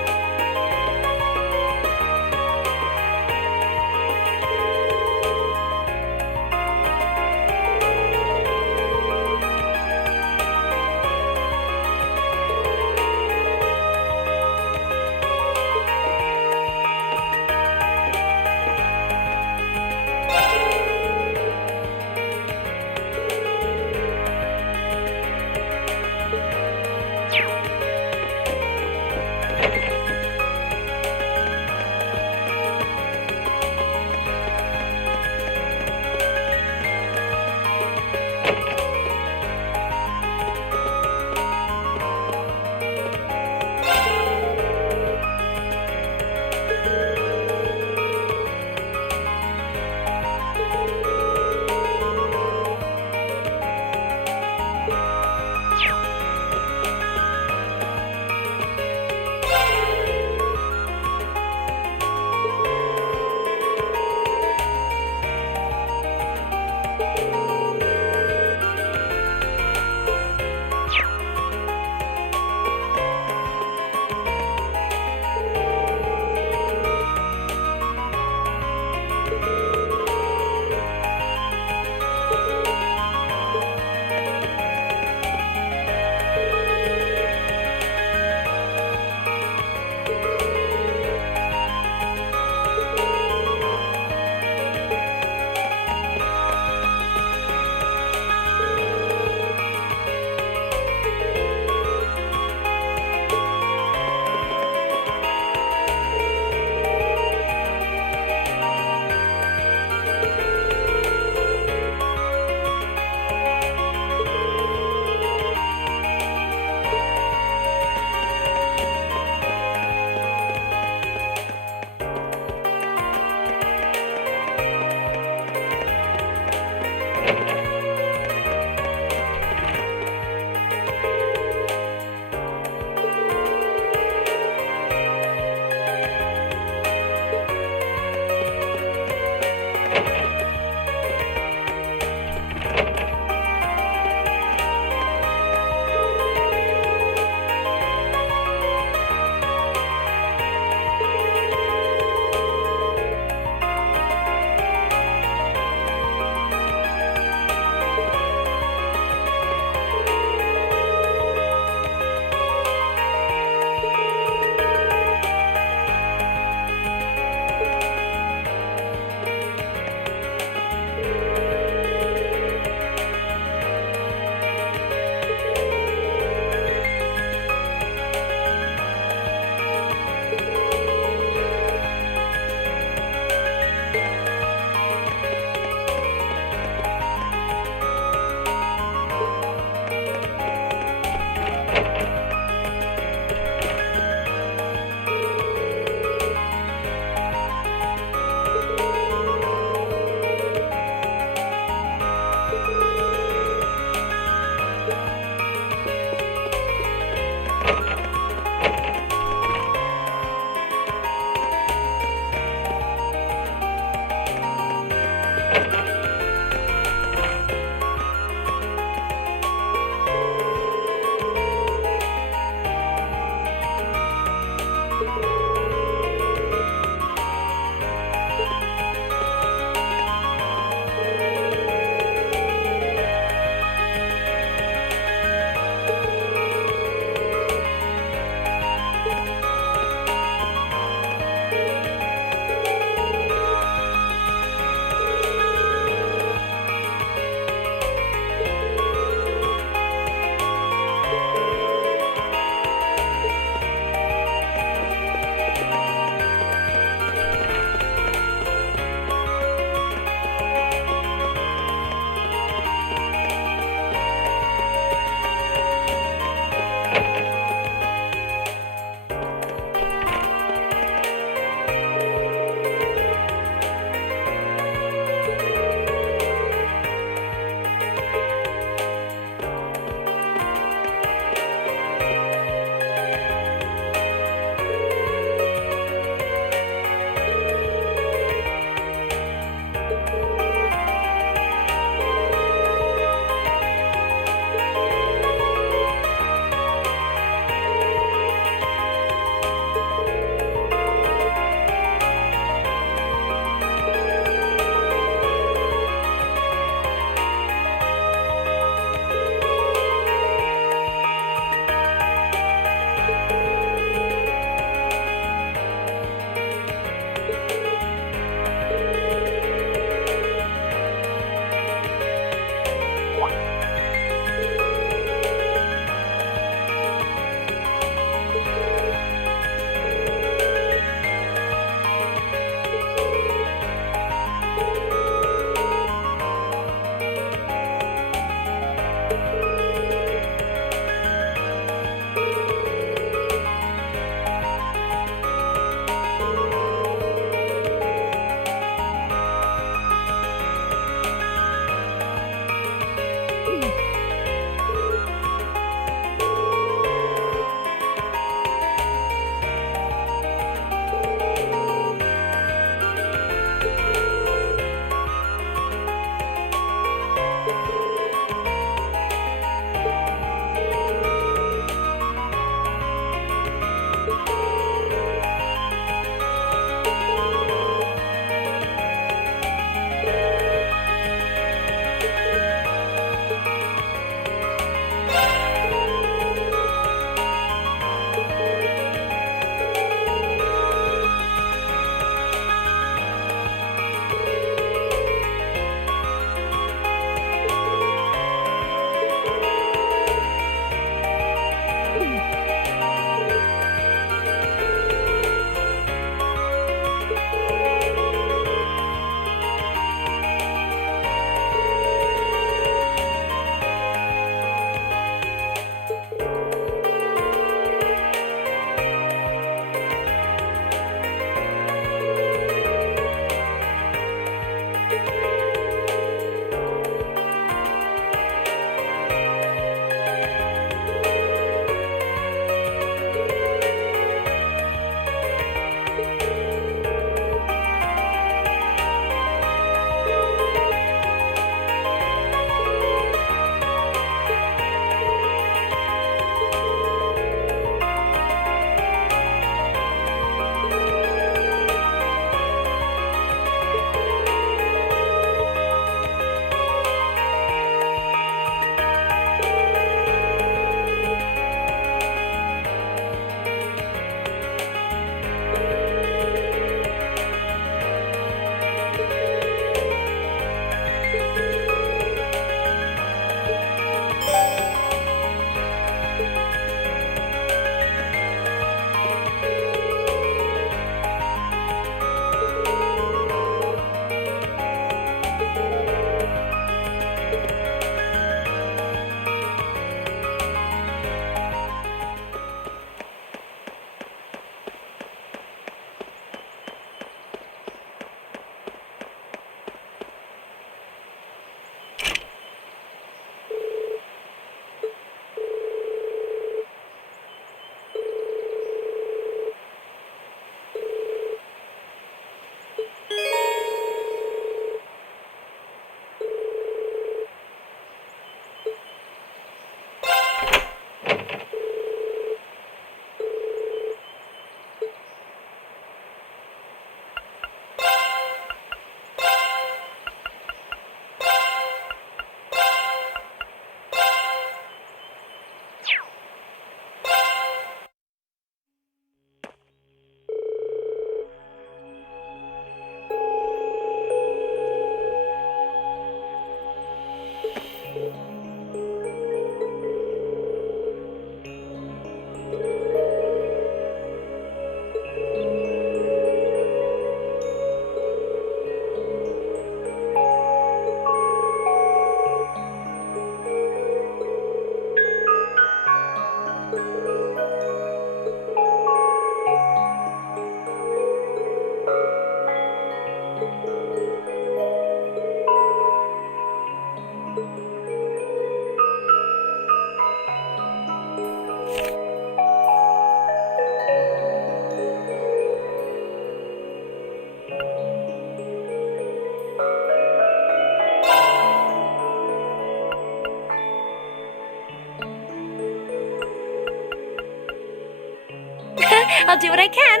I'll do what I can.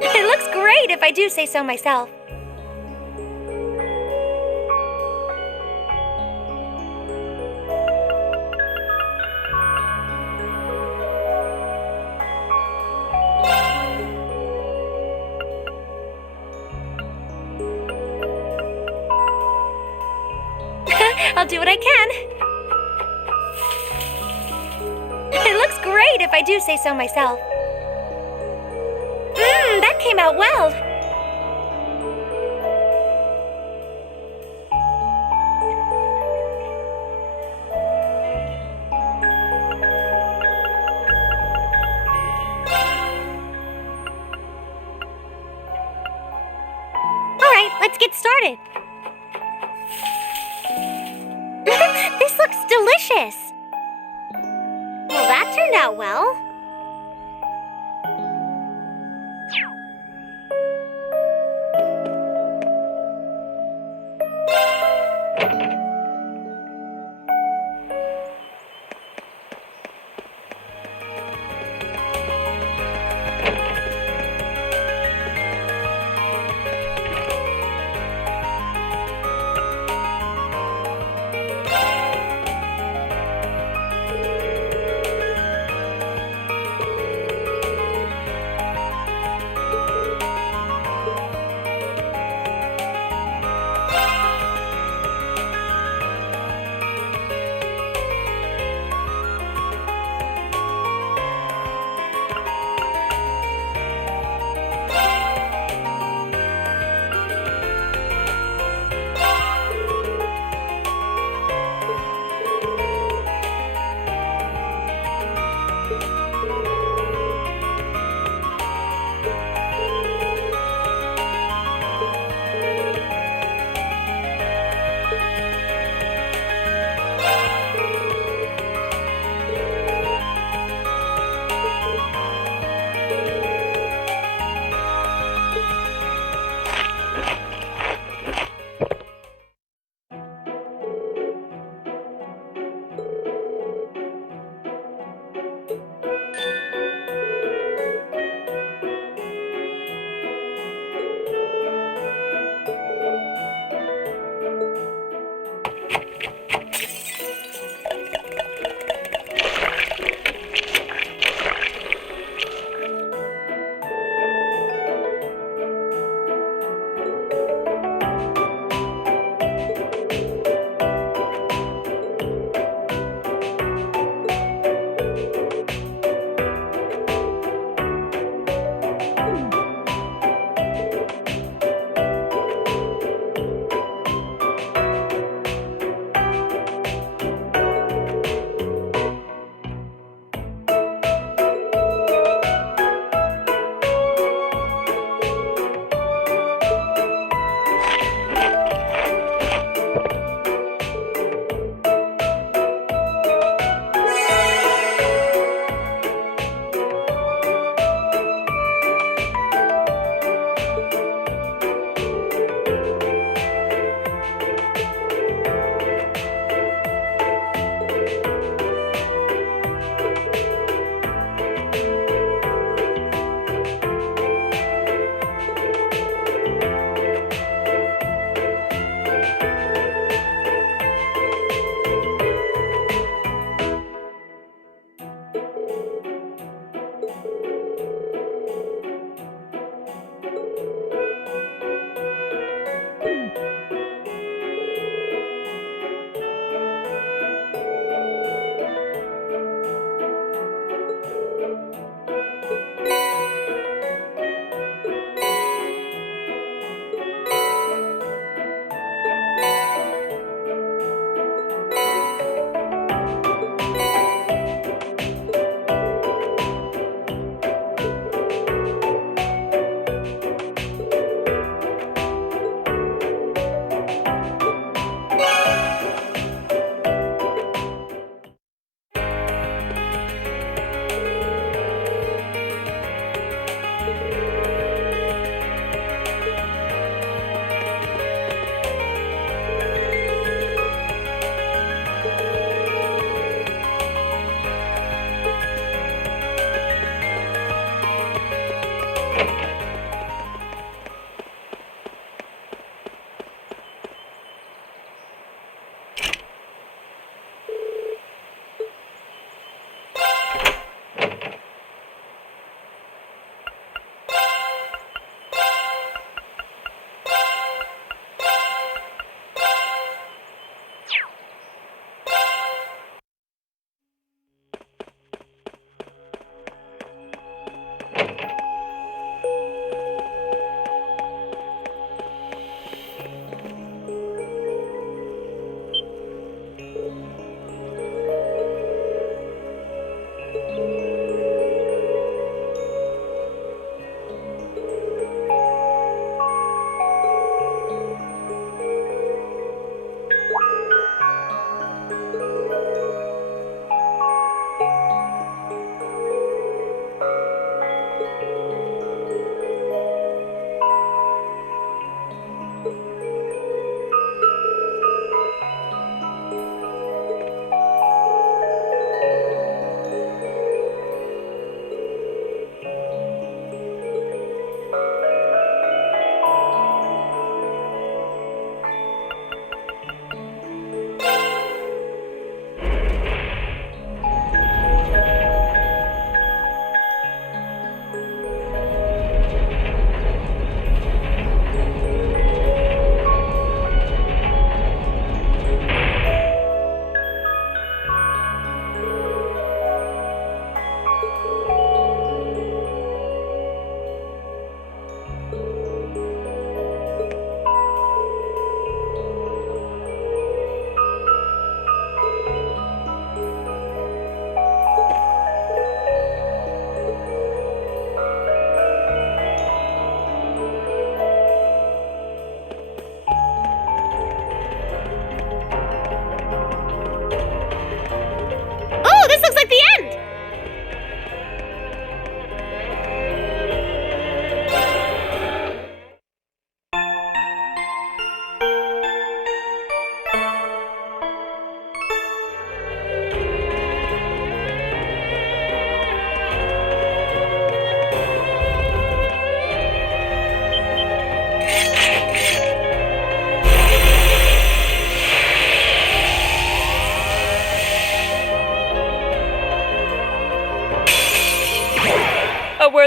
It looks great if I do say so myself. I'll do what I can. It looks great if I do say so myself. That came out well. All right, let's get started. This looks delicious. Well, that turned out well.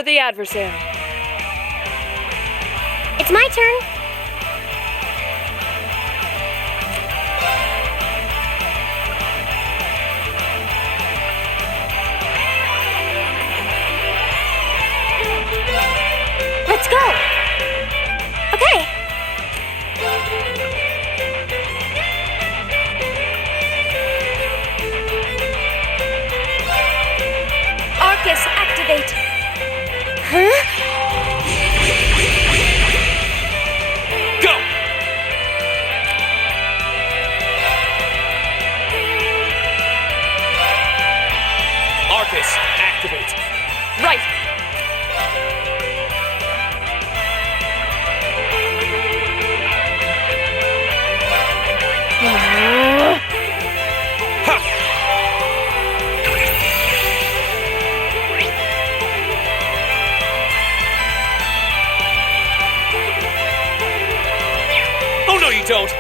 the adversary. It's my turn. Let's go. Okay. Arcus, activate. Huh? Go! Arcus, activate. Right. Oh, no, you don't!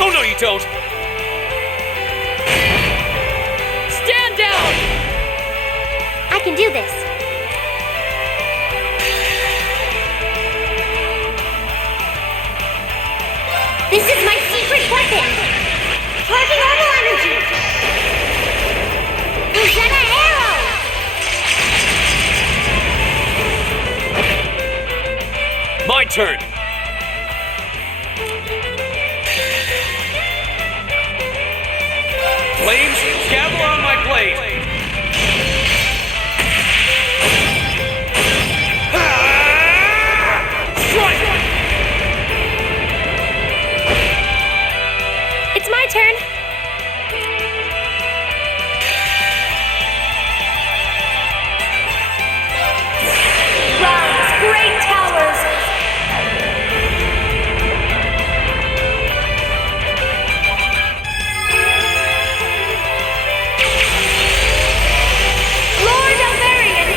Oh, no, you don't! Stand down! I can do this. This is my secret weapon! Charging orbital energy! Lucena arrow! My turn. Flames, gather on my blade! Strike! It's my turn. Rise, great towers! Lord Alvarian!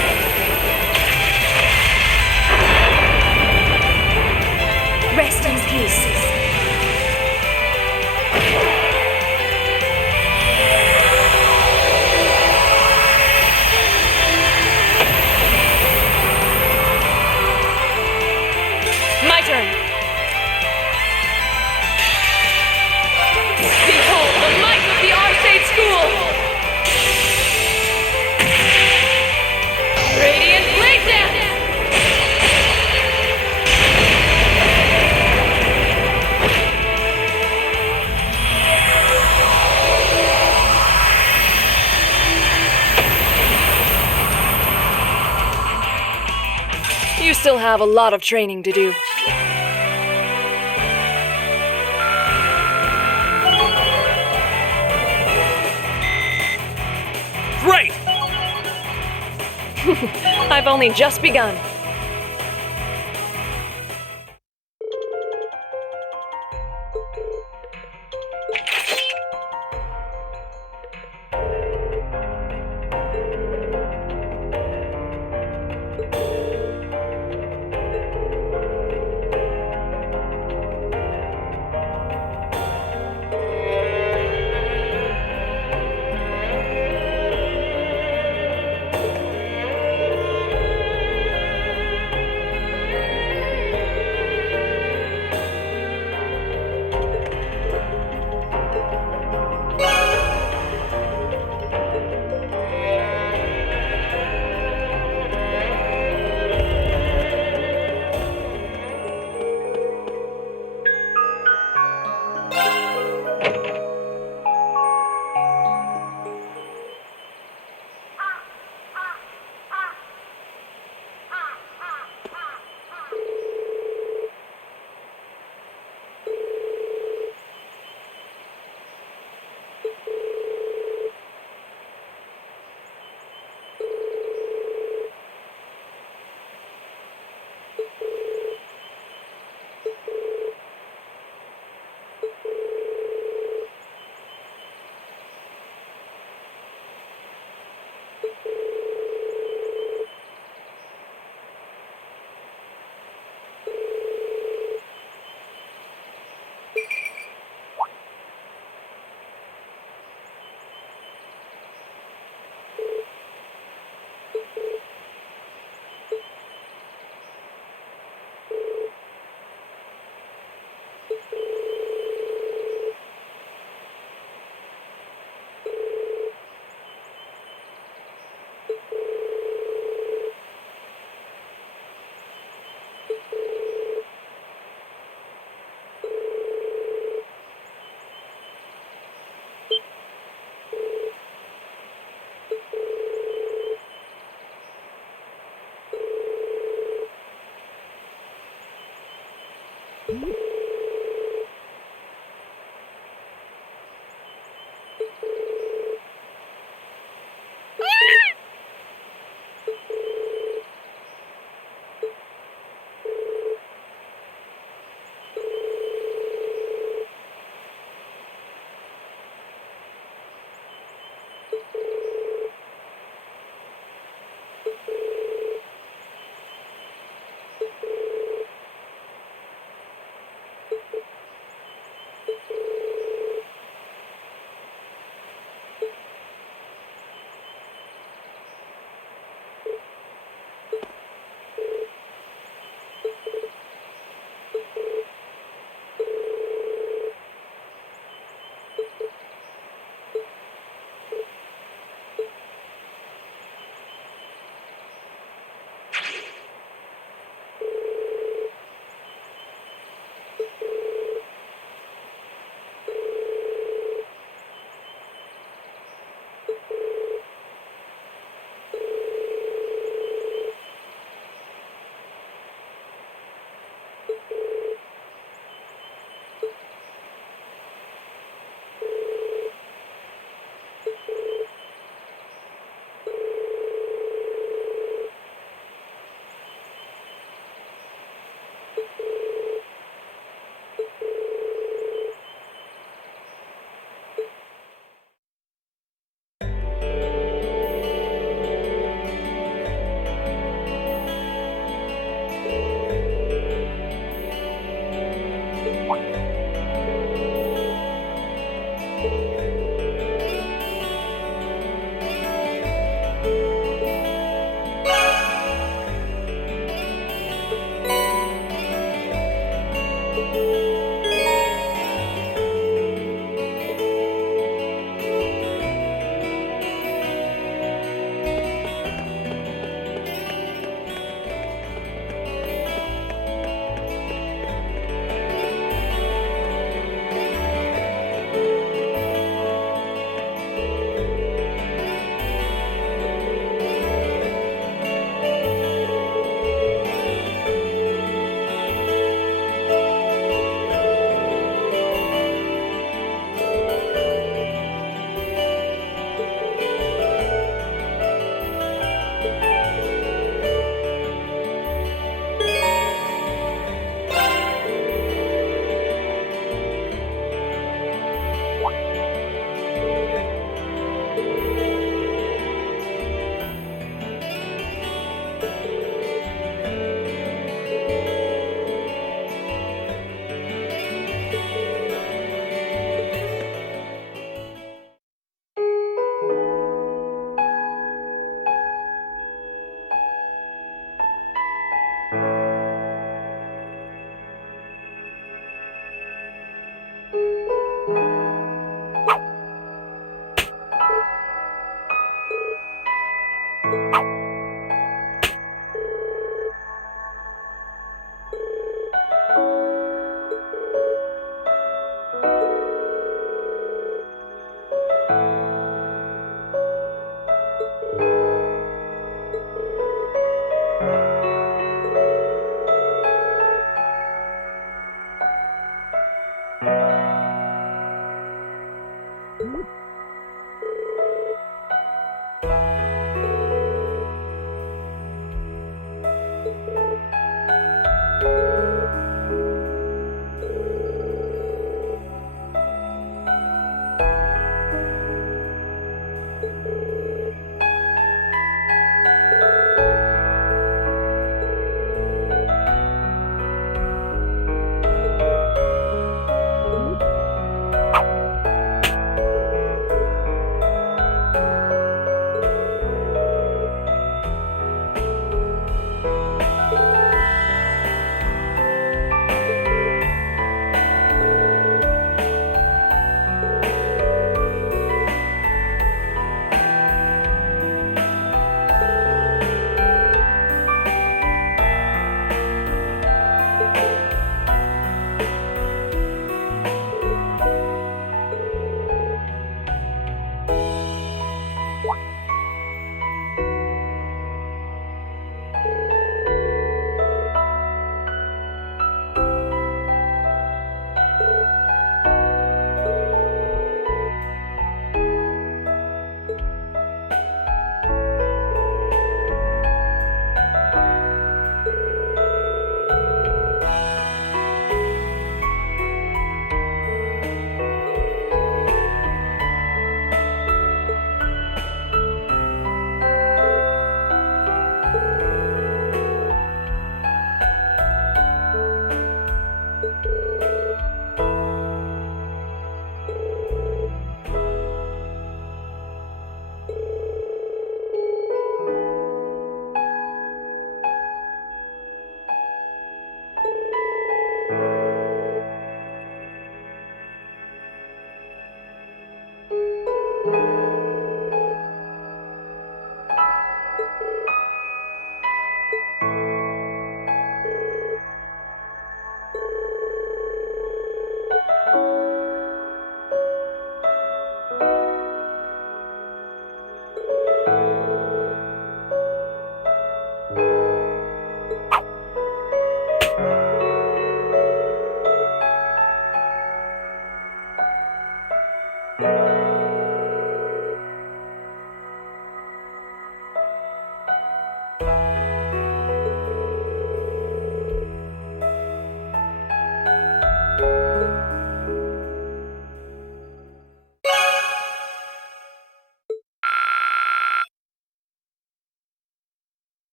Rest in peace. My turn. Behold the might of the Arcade School! Radiant Blade Dance! You still have a lot of training to do. Great! I've only just begun.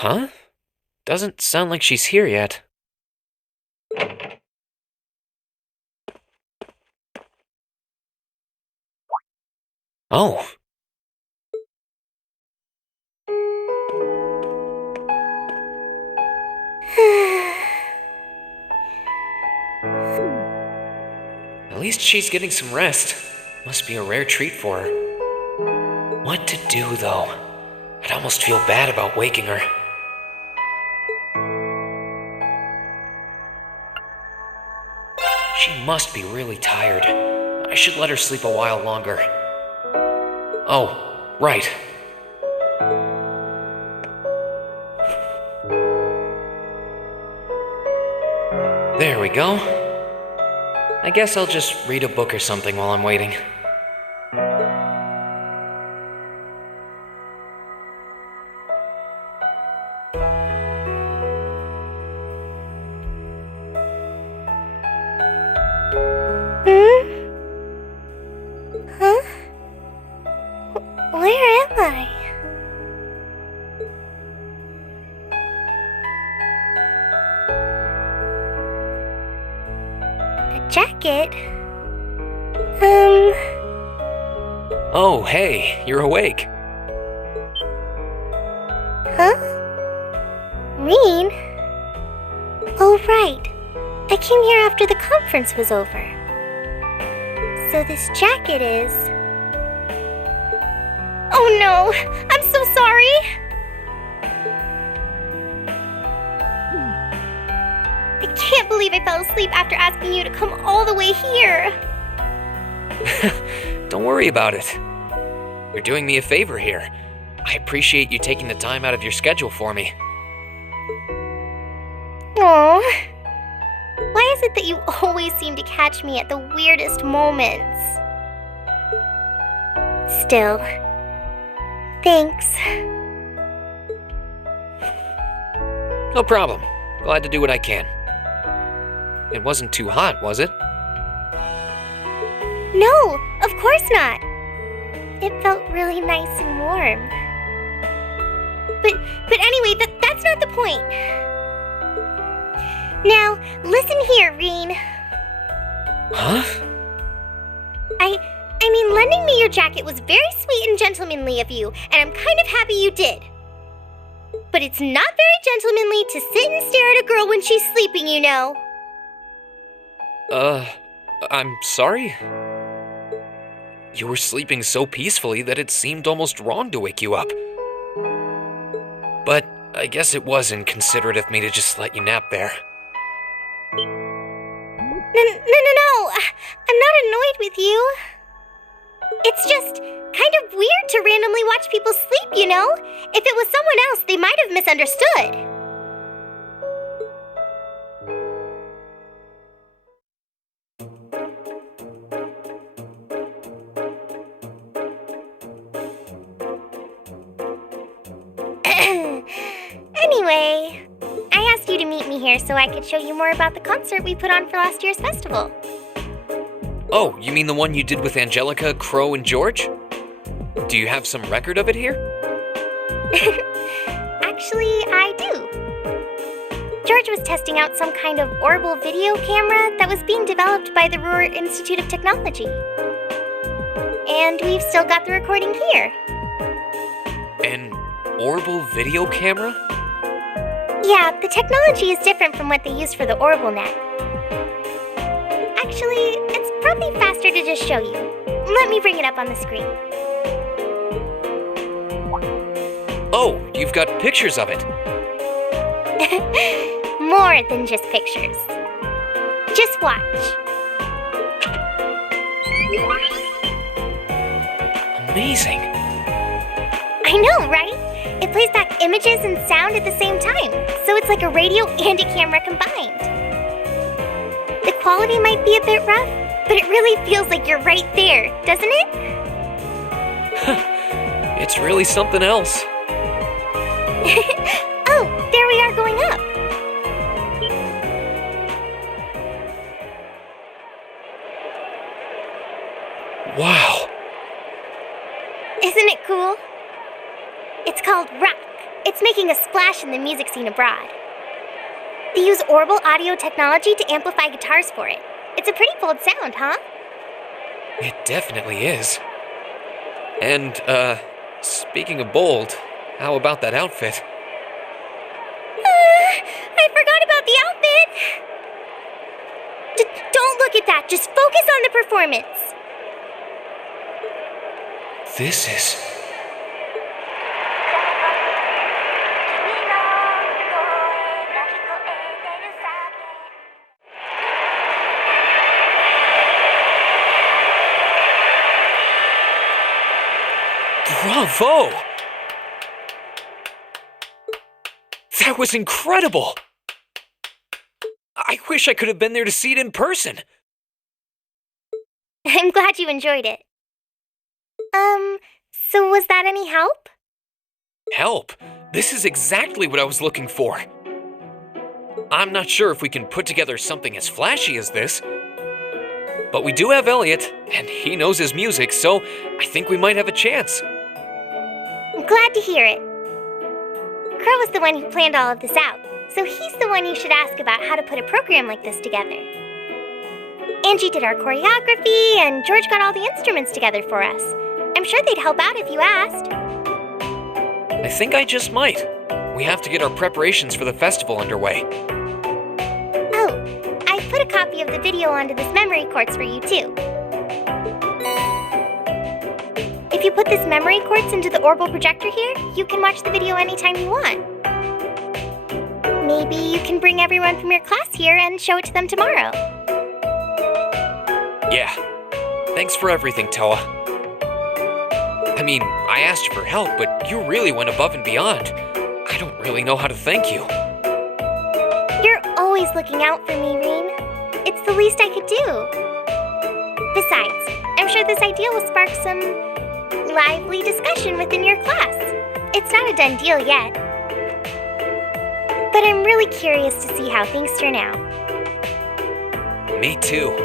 Huh? Doesn't sound like she's here yet. Oh. At least she's getting some rest. Must be a rare treat for her. What to do, though? I'd almost feel bad about waking her. She must be really tired. I should let her sleep a while longer. Oh, right. There we go. I guess I'll just read a book or something while I'm waiting. Huh? Where am I? A jacket? Oh, hey, you're awake. Huh? Reen? Oh, right. I came here after the conference was over. So this jacket is... Oh no! I'm so sorry! I can't believe I fell asleep after asking you to come all the way here. Don't worry about it. You're doing me a favor here. I appreciate you taking the time out of your schedule for me. Aww. Why is it that you always seem to catch me at the weirdest moments? Still, thanks. No problem. Glad to do what I can. It wasn't too hot, was it? No, of course not. It felt really nice and warm. But anyway, that's not the point. Now, listen here, Reen. Huh? I mean, lending me your jacket was very sweet and gentlemanly of you, and I'm kind of happy you did. But it's not very gentlemanly to sit and stare at a girl when she's sleeping, you know. I'm sorry? You were sleeping so peacefully that it seemed almost wrong to wake you up. But I guess it was inconsiderate of me to just let you nap there. No. I'm not annoyed with you. It's just kind of weird to randomly watch people sleep, you know? If it was someone else, they might have misunderstood. Anyway, I asked you to meet me here so I could show you more about the concert we put on for last year's festival. Oh, you mean the one you did with Angelica, Crow, and George? Do you have some record of it here? Actually, I do. George was testing out some kind of orbital video camera that was being developed by the Roer Institute of Technology. And we've still got the recording here. An orbital video camera? Yeah, the technology is different from what they use for the orbital net. Actually, it's probably faster to just show you. Let me bring it up on the screen. Oh, you've got pictures of it. More than just pictures. Just watch. Amazing. I know, right? It plays back images and sound at the same time, so it's like a radio and a camera combined. The quality might be a bit rough, but it really feels like you're right there, doesn't it? It's really something else. Oh, there we are going up. Wow. Isn't it cool? It's called Rock, It's making a splash in the music scene abroad. They use orbital audio technology to amplify guitars for it. It's a pretty bold sound, huh? It definitely is. And, speaking of bold, how about that outfit? I forgot about the outfit! Don't look at that, just focus on the performance. This is... Bravo! That was incredible! I wish I could have been there to see it in person. I'm glad you enjoyed it. So was that any help? Help? This is exactly what I was looking for. I'm not sure if we can put together something as flashy as this, but we do have Elliot, and he knows his music, so I think we might have a chance. I'm glad to hear it. Crow was the one who planned all of this out, so he's the one you should ask about how to put a program like this together. Angie did our choreography, and George got all the instruments together for us. I'm sure they'd help out if you asked. I think I just might. We have to get our preparations for the festival underway. Oh, I put a copy of the video onto this memory quartz for you, too. If you put this memory quartz into the orbital projector here, you can watch the video anytime you want. Maybe you can bring everyone from your class here and show it to them tomorrow. Yeah. Thanks for everything, Toa. I mean, I asked you for help, but you really went above and beyond. I don't really know how to thank you. You're always looking out for me, Reem. It's the least I could do. Besides, I'm sure this idea will spark some lively discussion within your class. It's not a done deal yet. But I'm really curious to see how things turn out. Me too.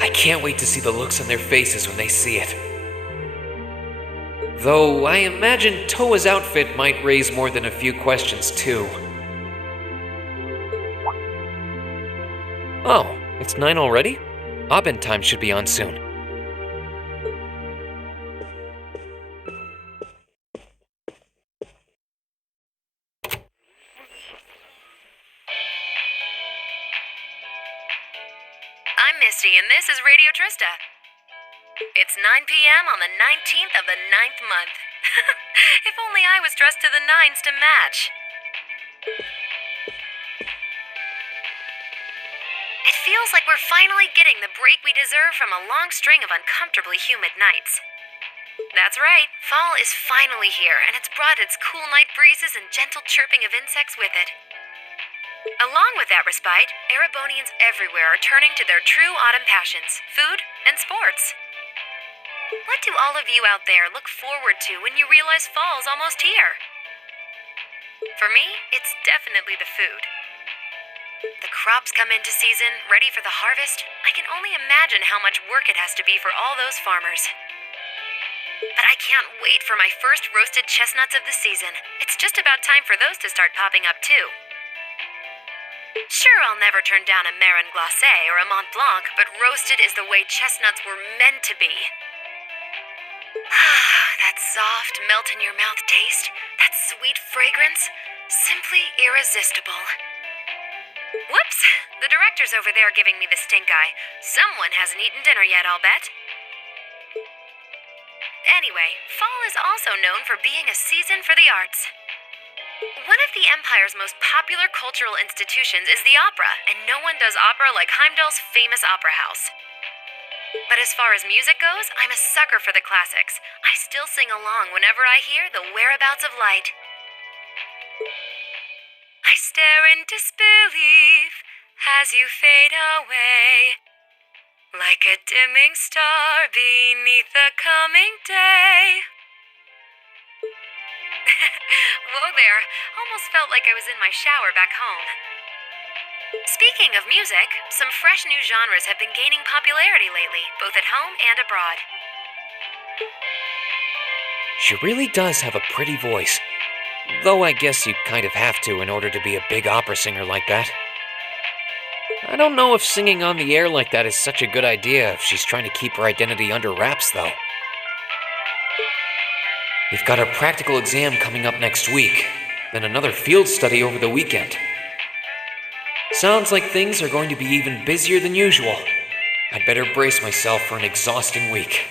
I can't wait to see the looks on their faces when they see it. Though I imagine Toa's outfit might raise more than a few questions too. Oh, it's 9 already? Abend time should be on soon. I'm Misty, and this is Radio Trista. It's 9 p.m. on the 19th of the 9th month. If only I was dressed to the nines to match. It feels like we're finally getting the break we deserve from a long string of uncomfortably humid nights. That's right, fall is finally here, and it's brought its cool night breezes and gentle chirping of insects with it. Along with that respite, Erebonians everywhere are turning to their true autumn passions, food and sports. What do all of you out there look forward to when you realize fall's almost here? For me, it's definitely the food. The crops come into season, ready for the harvest. I can only imagine how much work it has to be for all those farmers. But I can't wait for my first roasted chestnuts of the season. It's just about time for those to start popping up too. Sure, I'll never turn down a Marron glacé or a Mont Blanc, but roasted is the way chestnuts were meant to be. That soft, melt-in-your-mouth taste, that sweet fragrance, simply irresistible. Whoops! The director's over there giving me the stink eye. Someone hasn't eaten dinner yet, I'll bet. Anyway, fall is also known for being a season for the arts. One of the Empire's most popular cultural institutions is the opera, and no one does opera like Heimdall's famous opera house. But as far as music goes, I'm a sucker for the classics. I still sing along whenever I hear The Whereabouts of Light. I stare in disbelief as you fade away, like a dimming star beneath the coming day. Whoa there, almost felt like I was in my shower back home. Speaking of music, some fresh new genres have been gaining popularity lately, both at home and abroad. She really does have a pretty voice. Though I guess you kind of have to in order to be a big opera singer like that. I don't know if singing on the air like that is such a good idea if she's trying to keep her identity under wraps, though. We've got our practical exam coming up next week, then another field study over the weekend. Sounds like things are going to be even busier than usual. I'd better brace myself for an exhausting week.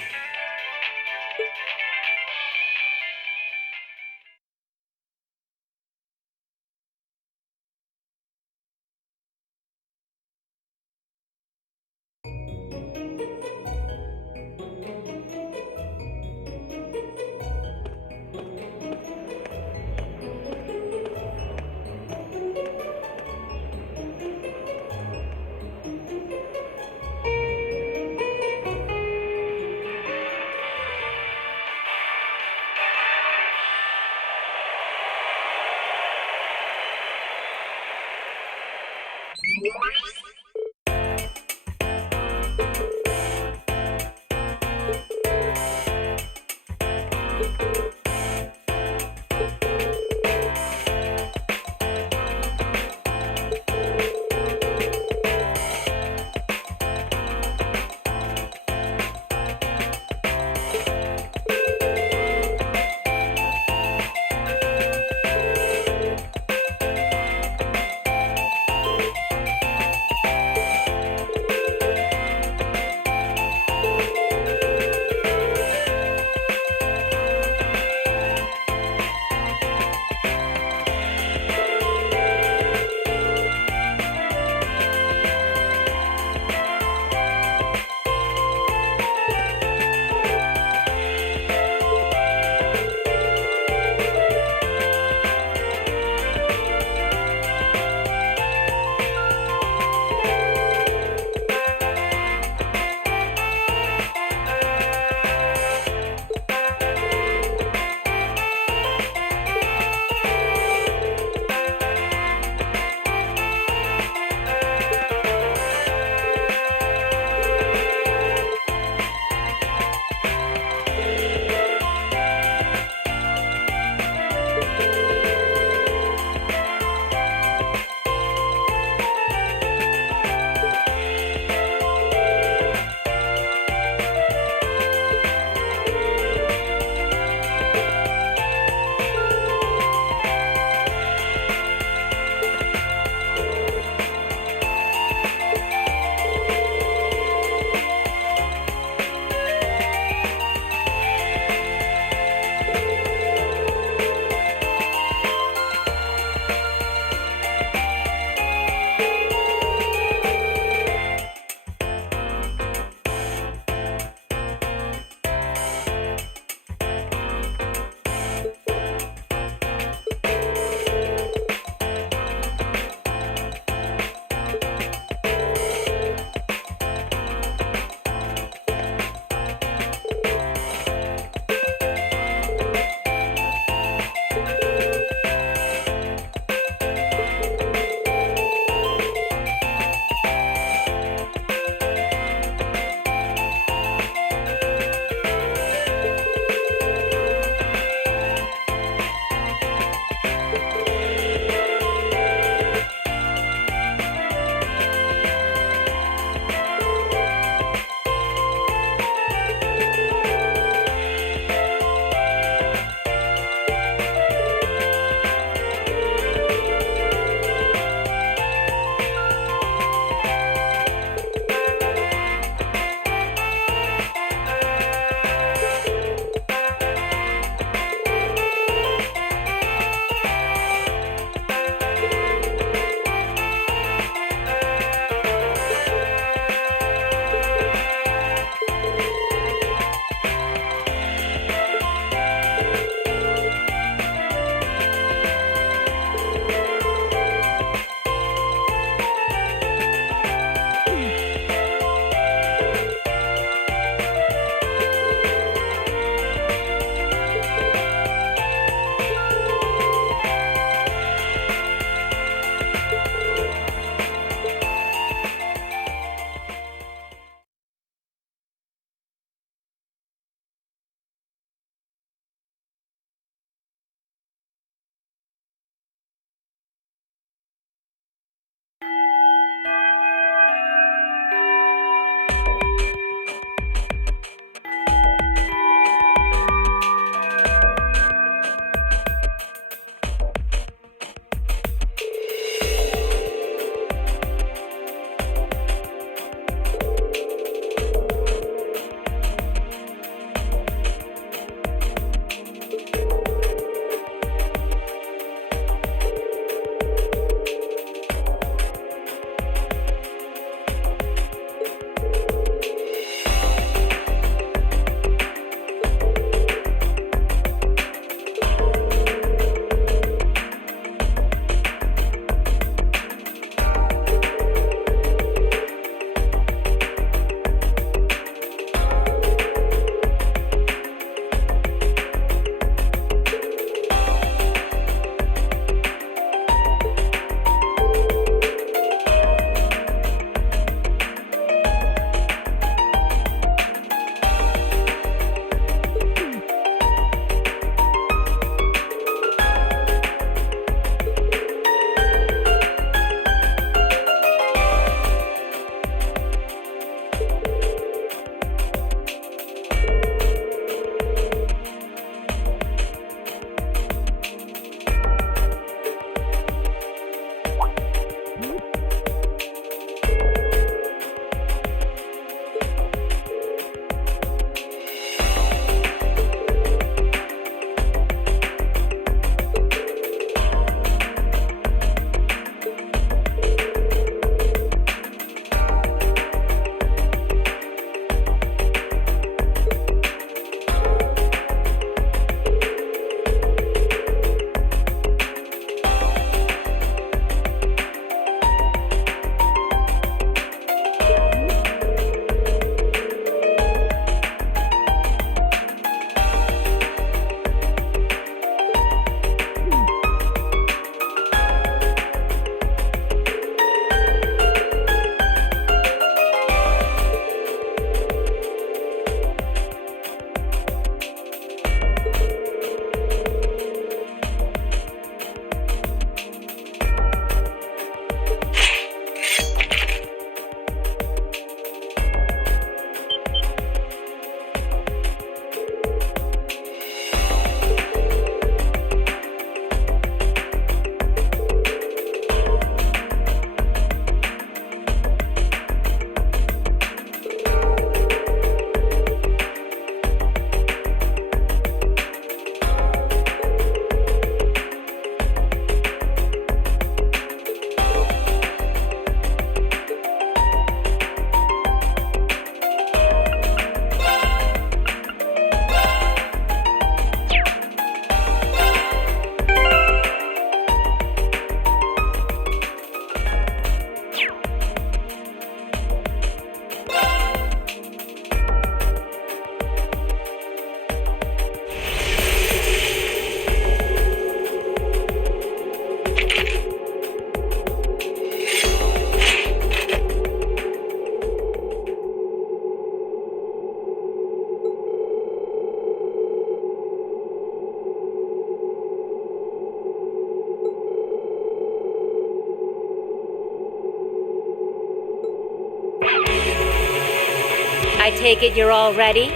take it you're all ready?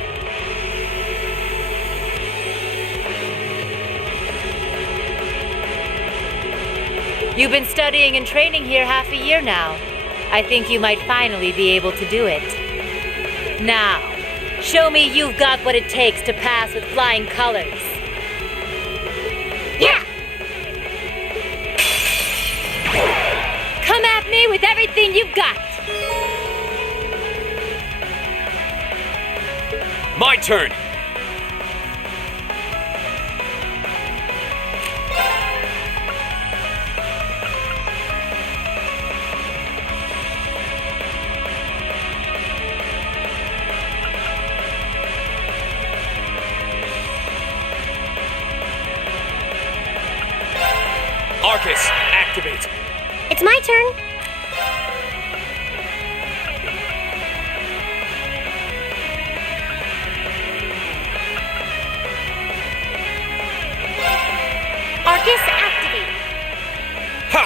You've been studying and training here half a year now. I think you might finally be able to do it. Now, show me you've got what it takes to pass with flying colors. Yeah! Come at me with everything you've got! My turn! Arcus, activate! It's my turn. Arcus, activate. Ha!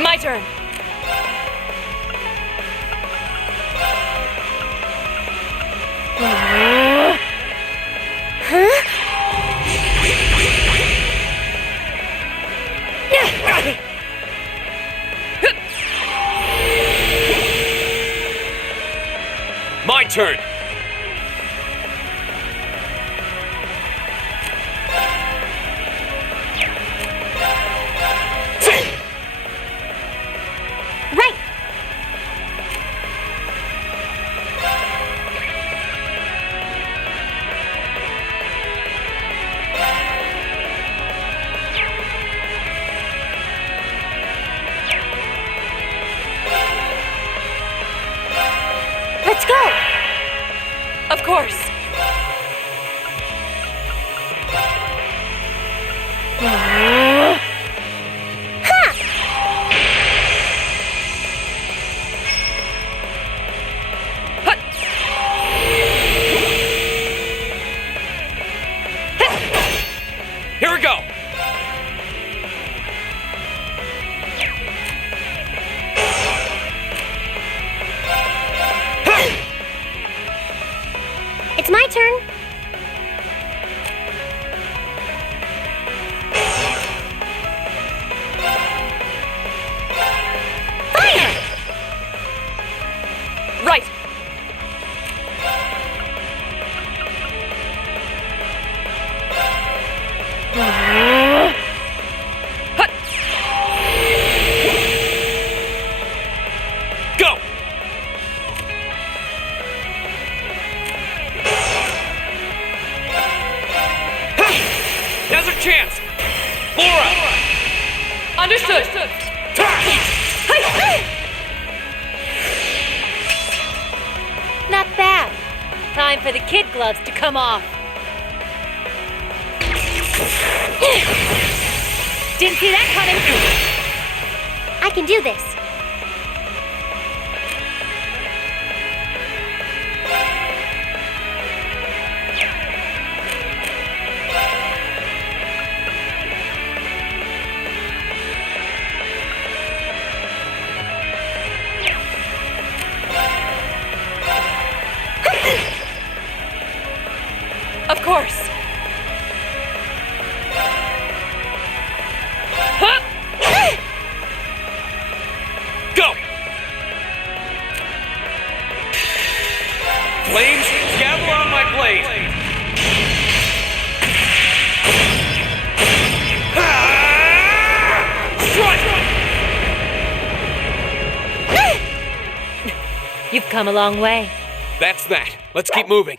My turn. My turn! Right. Let's go. Of course. Here we go! It's my turn. Fire! Right. Go! Now's our chance! Laura! Understood. Not bad. Time for the kid gloves to come off. Didn't see that coming. I can do this. Of course. Go! Flames, gather on my blade! Strike! You've come a long way. That's that. Let's keep moving.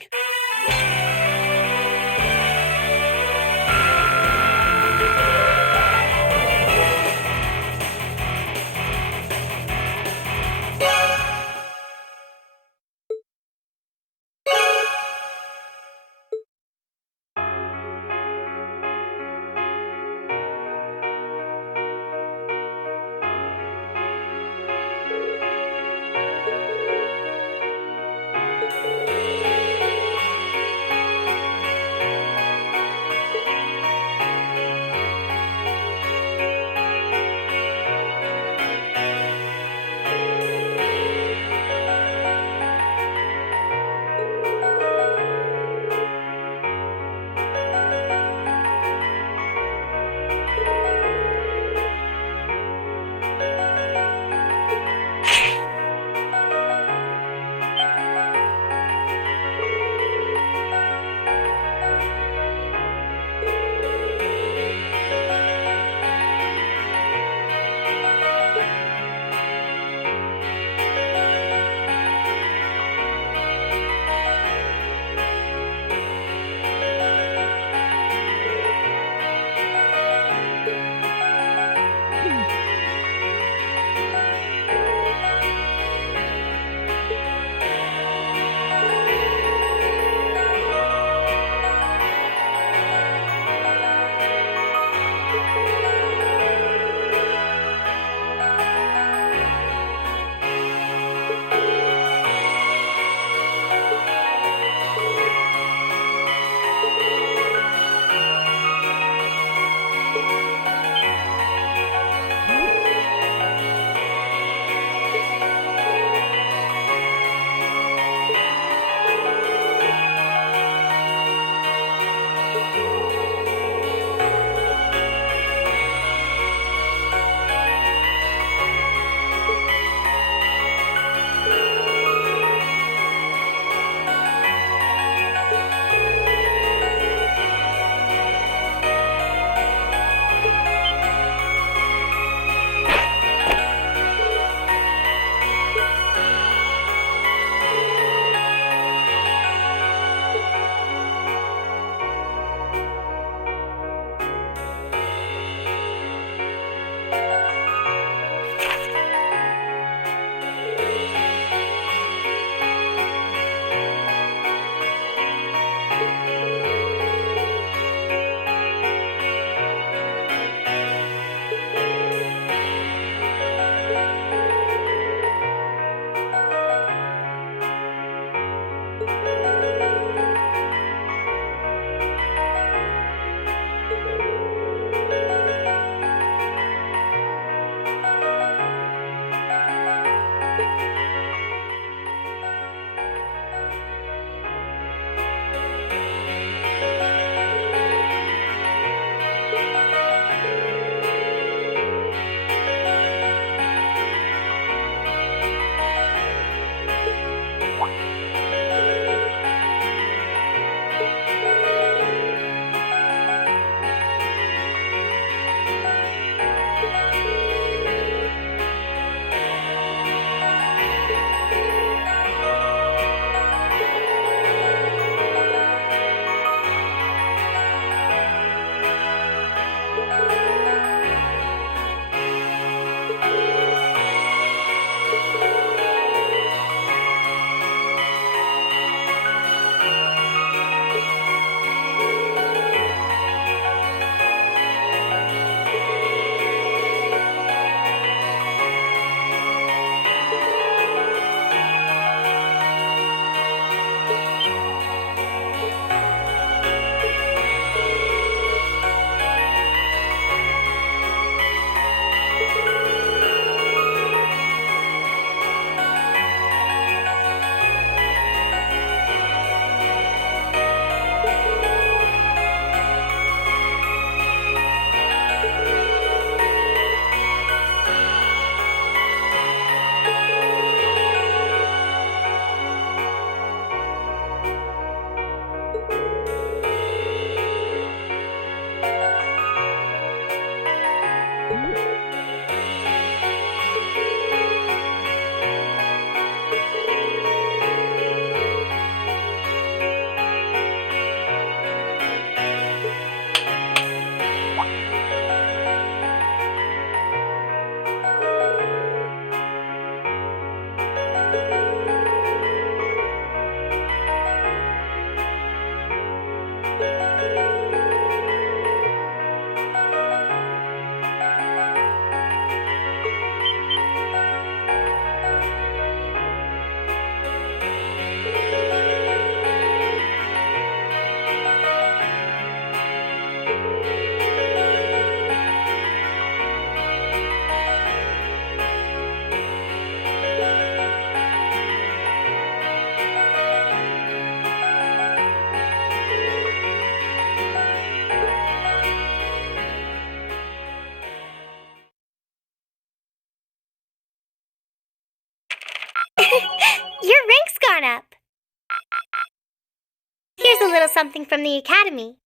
Here's a little something from the Academy.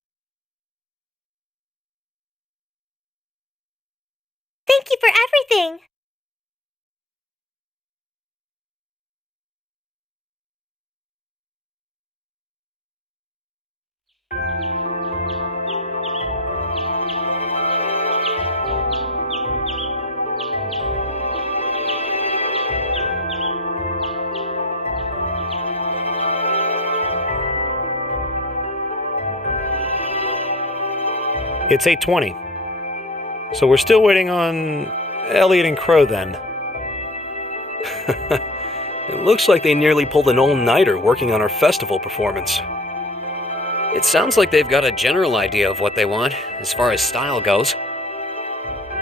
Thank you for everything. It's 8:20. So we're still waiting on Elliot and Crow then. It looks like they nearly pulled an all-nighter working on our festival performance. It sounds like they've got a general idea of what they want, as far as style goes.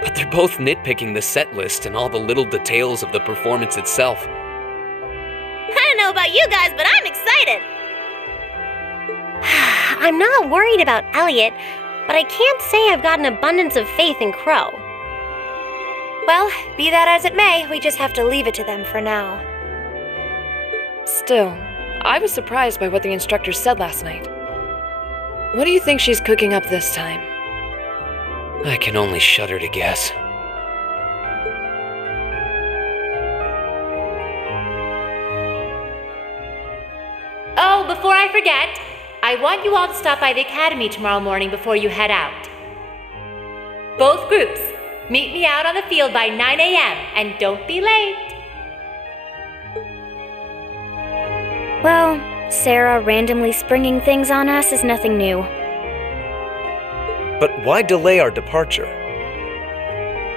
But they're both nitpicking the set list and all the little details of the performance itself. I don't know about you guys, but I'm excited. I'm not worried about Elliot, but I can't say I've got an abundance of faith in Crow. Well, be that as it may, we just have to leave it to them for now. Still, I was surprised by what the instructor said last night. What do you think she's cooking up this time? I can only shudder to guess. Oh, before I forget, I want you all to stop by the Academy tomorrow morning before you head out. Both groups, meet me out on the field by 9 a.m. and don't be late. Well, Sara randomly springing things on us is nothing new. But why delay our departure?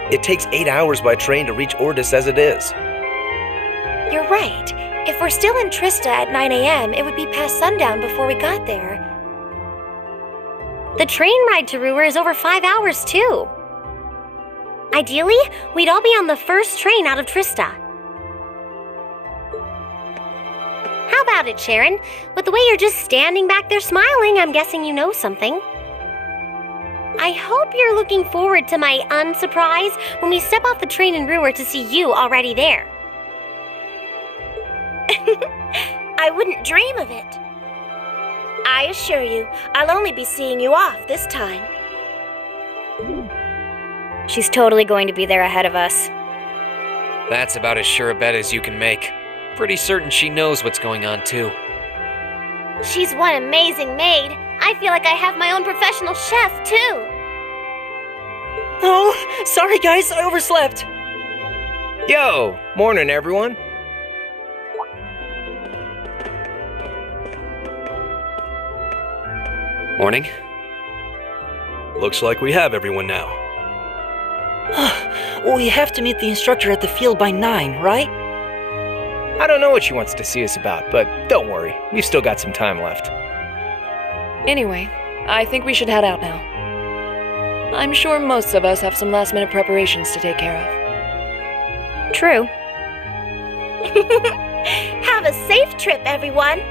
It takes 8 hours by train to reach Ordis as it is. You're right. If we're still in Trista at 9 a.m., it would be past sundown before we got there. The train ride to Roer is over 5 hours, too. Ideally, we'd all be on the first train out of Trista. How about it, Sharon? With the way you're just standing back there smiling, I'm guessing you know something. I hope you're looking forward to my unsurprise when we step off the train in Roer to see you already there. I wouldn't dream of it. I assure you, I'll only be seeing you off this time. She's totally going to be there ahead of us. That's about as sure a bet as you can make. Pretty certain she knows what's going on, too. She's one amazing maid. I feel like I have my own professional chef, too. Oh, sorry guys, I overslept. Yo, morning everyone. Morning. Looks like we have everyone now. We have to meet the instructor at the field by 9, right? I don't know what she wants to see us about, but don't worry, we've still got some time left. Anyway, I think we should head out now. I'm sure most of us have some last-minute preparations to take care of. True. Have a safe trip, everyone.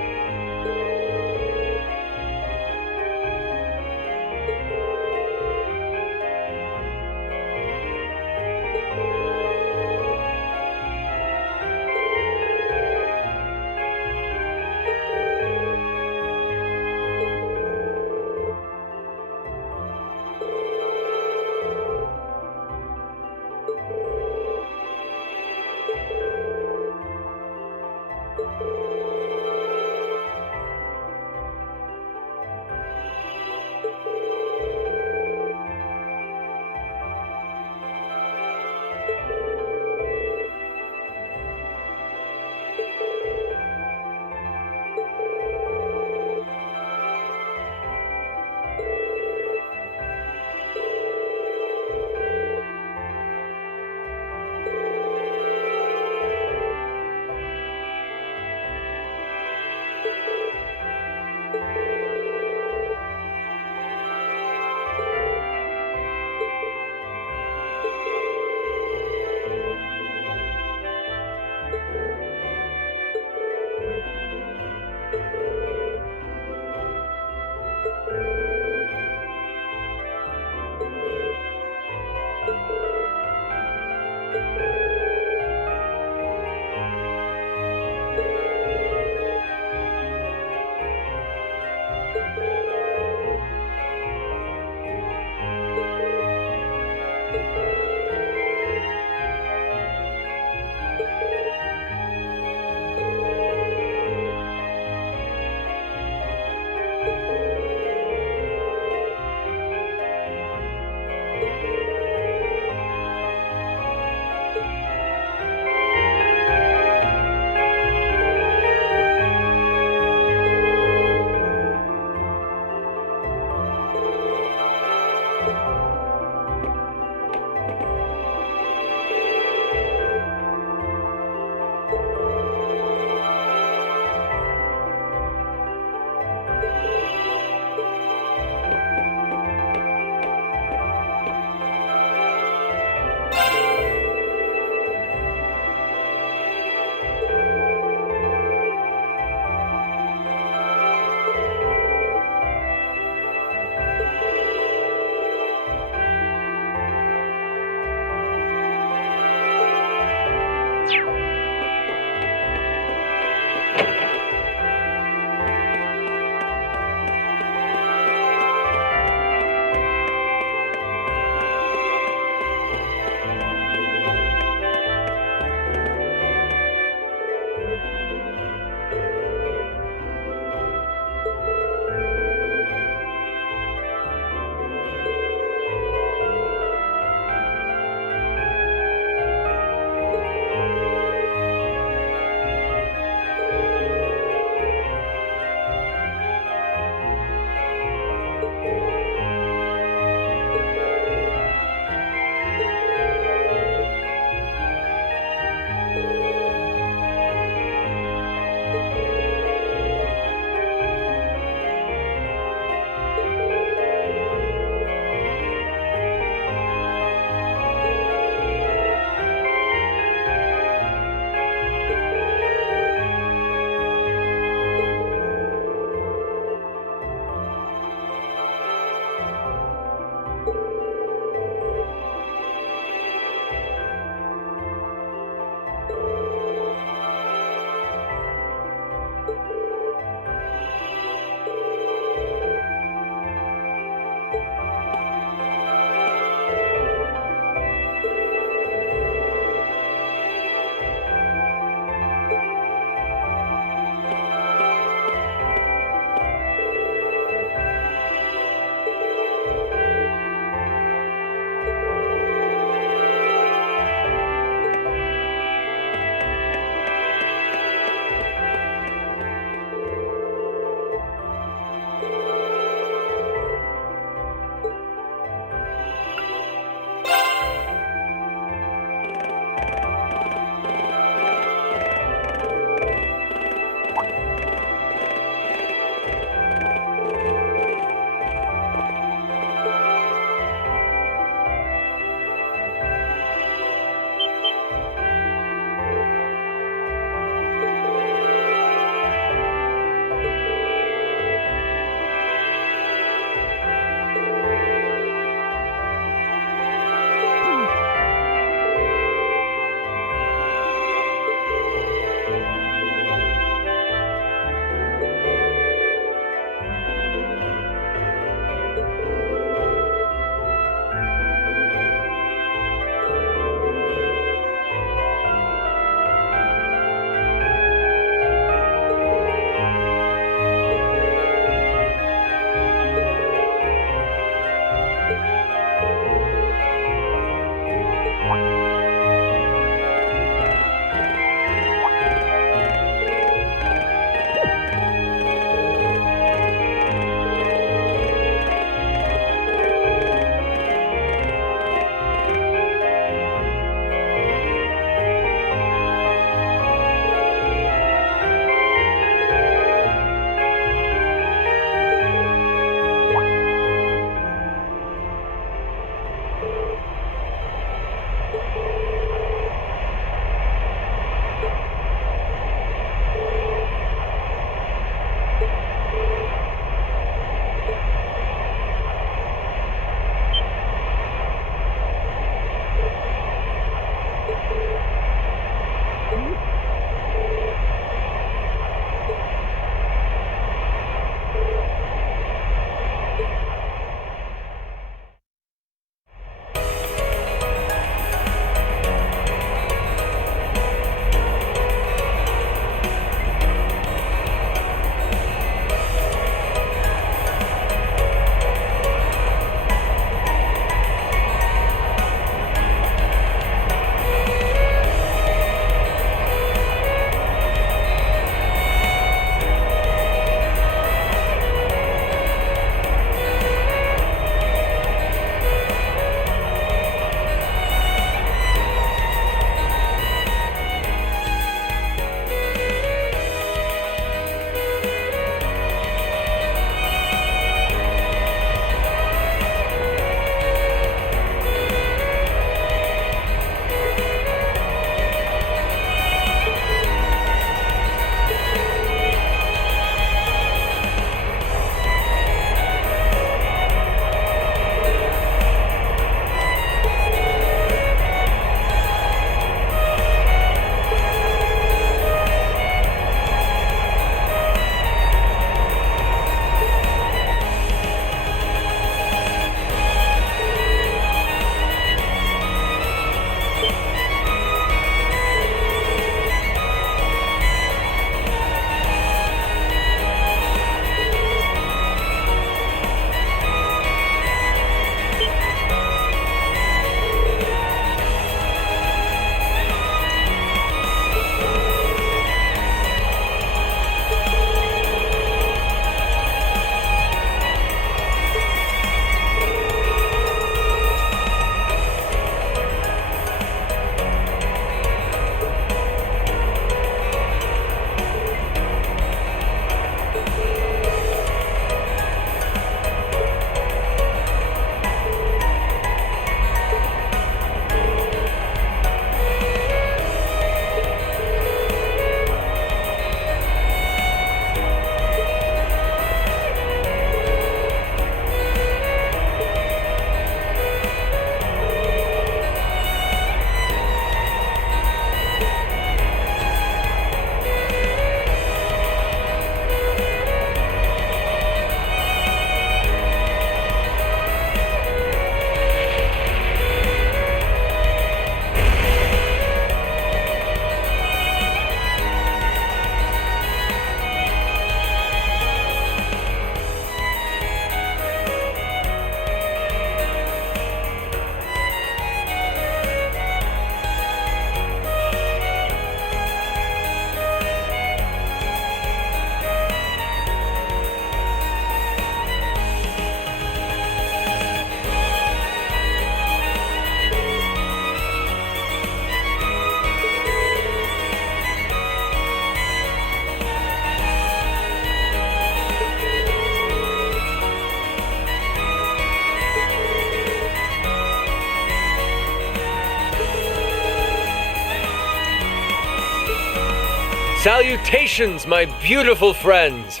Salutations, my beautiful friends!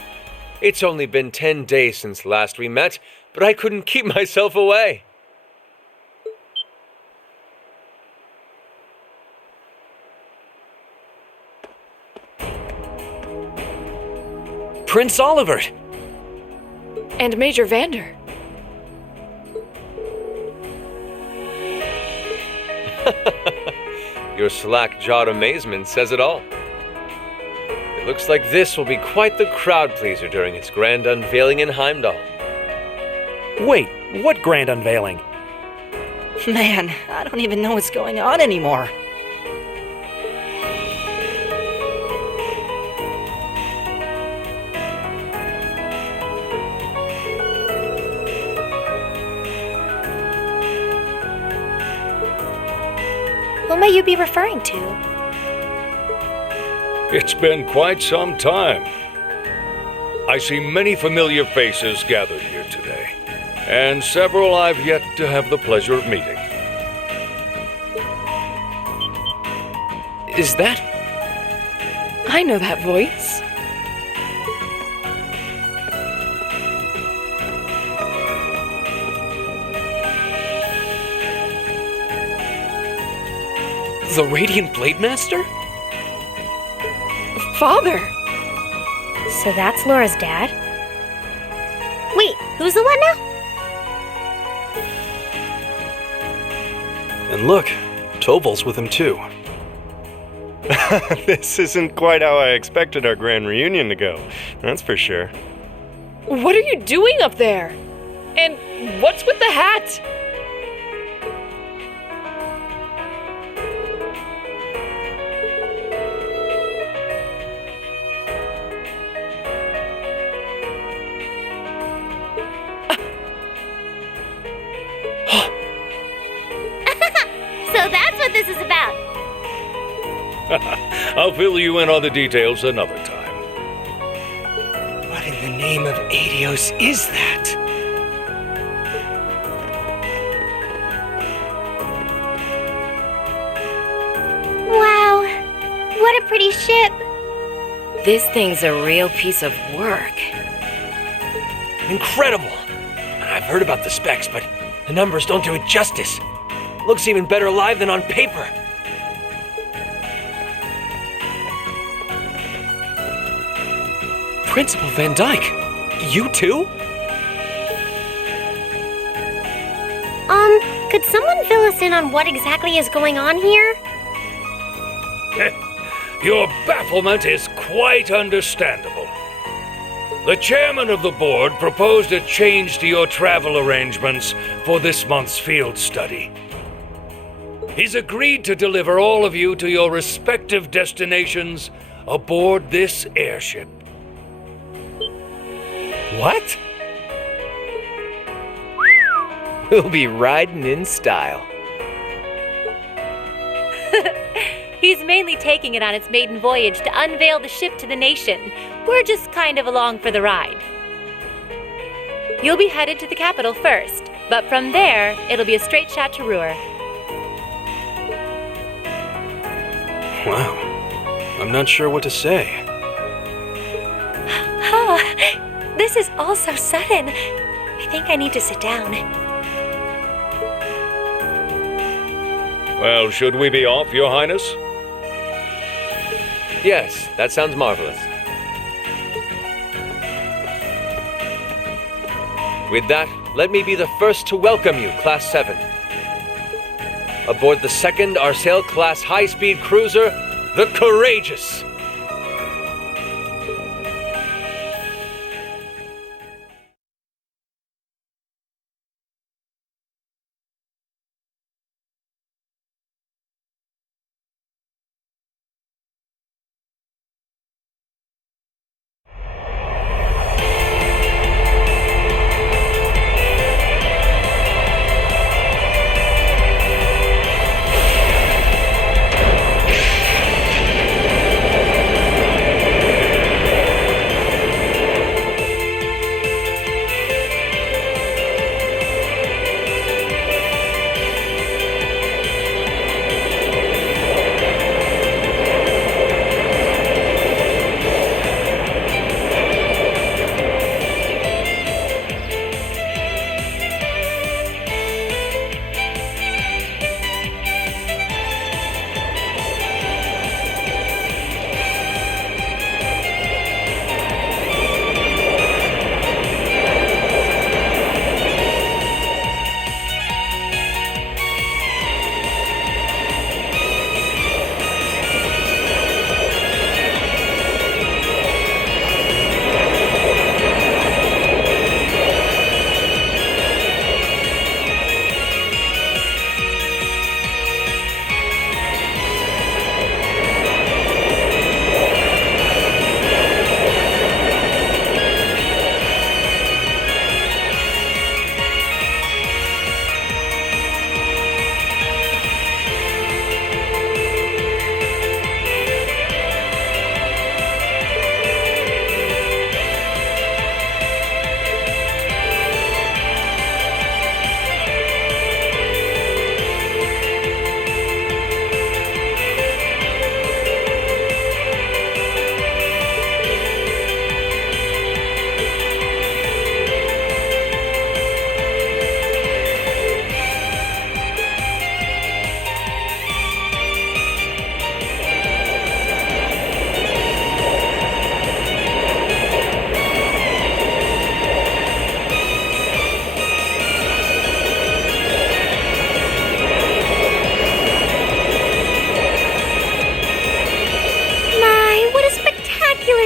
It's only been 10 days since last we met, but I couldn't keep myself away. Prince Oliver! And Major Vander. Your slack-jawed amazement says it all. It looks like this will be quite the crowd-pleaser during its grand unveiling in Heimdall. Wait, what grand unveiling? Man, I don't even know what's going on anymore. Who may you be referring to? It's been quite some time. I see many familiar faces gathered here today, and several I've yet to have the pleasure of meeting. Is that... I know that voice. the Radiant Blade Master? Father! So that's Laura's dad? Wait, who's the one now? And look, Toval's with him too. This isn't quite how I expected our grand reunion to go, that's for sure. What are you doing up there? And what's with the hat? So that's what this is about. I'll fill you in on the details another time. What in the name of Adios is that? Wow, what a pretty ship. This thing's a real piece of work. Incredible! I've heard about the specs, but the numbers don't do it justice. Looks even better live than on paper. Principal Van Dyke, you too? Could someone fill us in on what exactly is going on here? Your bafflement is quite understandable. The chairman of the board proposed a change to your travel arrangements for this month's field study. He's agreed to deliver all of you to your respective destinations aboard this airship. What? We'll be riding in style. He's mainly taking it on its maiden voyage to unveil the ship to the nation. We're just kind of along for the ride. You'll be headed to the capital first, but from there, it'll be a straight shot to Roer. Wow. I'm not sure what to say. This is all so sudden. I think I need to sit down. Well, should we be off, Your Highness? Yes, that sounds marvelous. With that, let me be the first to welcome you, Class 7. Aboard the second Arsail-class high-speed cruiser, the Courageous.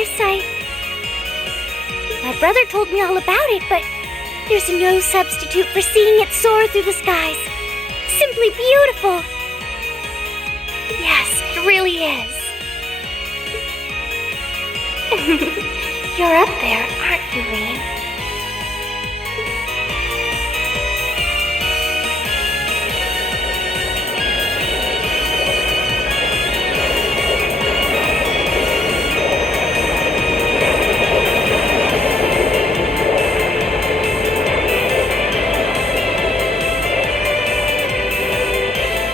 course, My brother told me all about it, but there's no substitute for seeing it soar through the skies. Simply beautiful. Yes, it really is. You're up there, aren't you, Rain?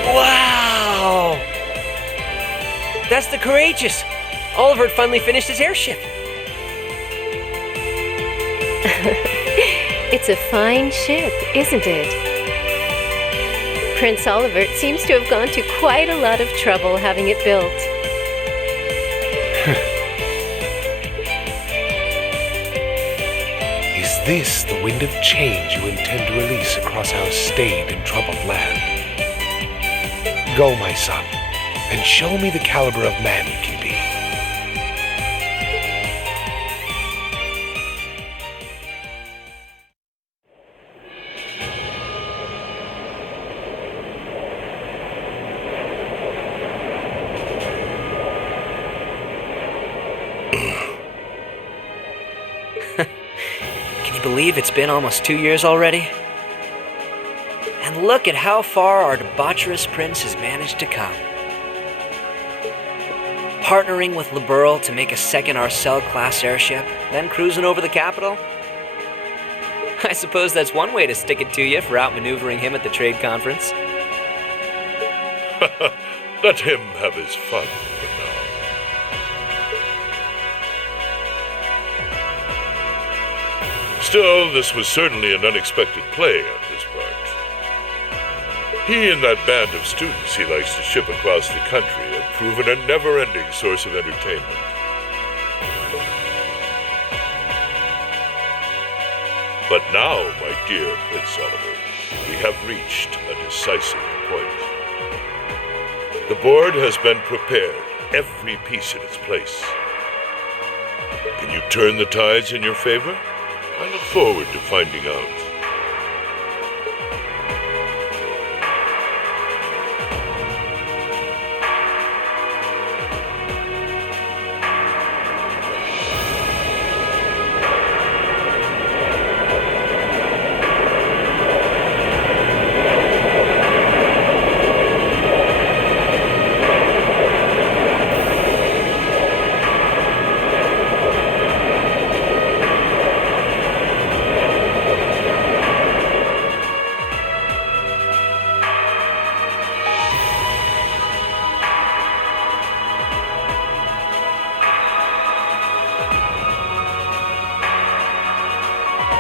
Wow! That's the Courageous! Oliver had finally finished his airship. It's a fine ship, isn't it? Prince Oliver seems to have gone to quite a lot of trouble having it built. Is this the wind of change you intend to release across our staid and troubled land? Go, my son, and show me the caliber of man you can be. Can you believe it's been almost 2 years already? And look at how far our debaucherous prince has managed to come. Partnering with Liberl to make a second Arcel-class airship, then cruising over the capital? I suppose that's one way to stick it to you for outmaneuvering him at the trade conference. Let him have his fun for now. Still, this was certainly an unexpected play on his part. He and that band of students he likes to ship across the country have proven a never-ending source of entertainment. But now, my dear Prince Oliver, we have reached a decisive point. The board has been prepared, every piece in its place. Can you turn the tides in your favor? I look forward to finding out.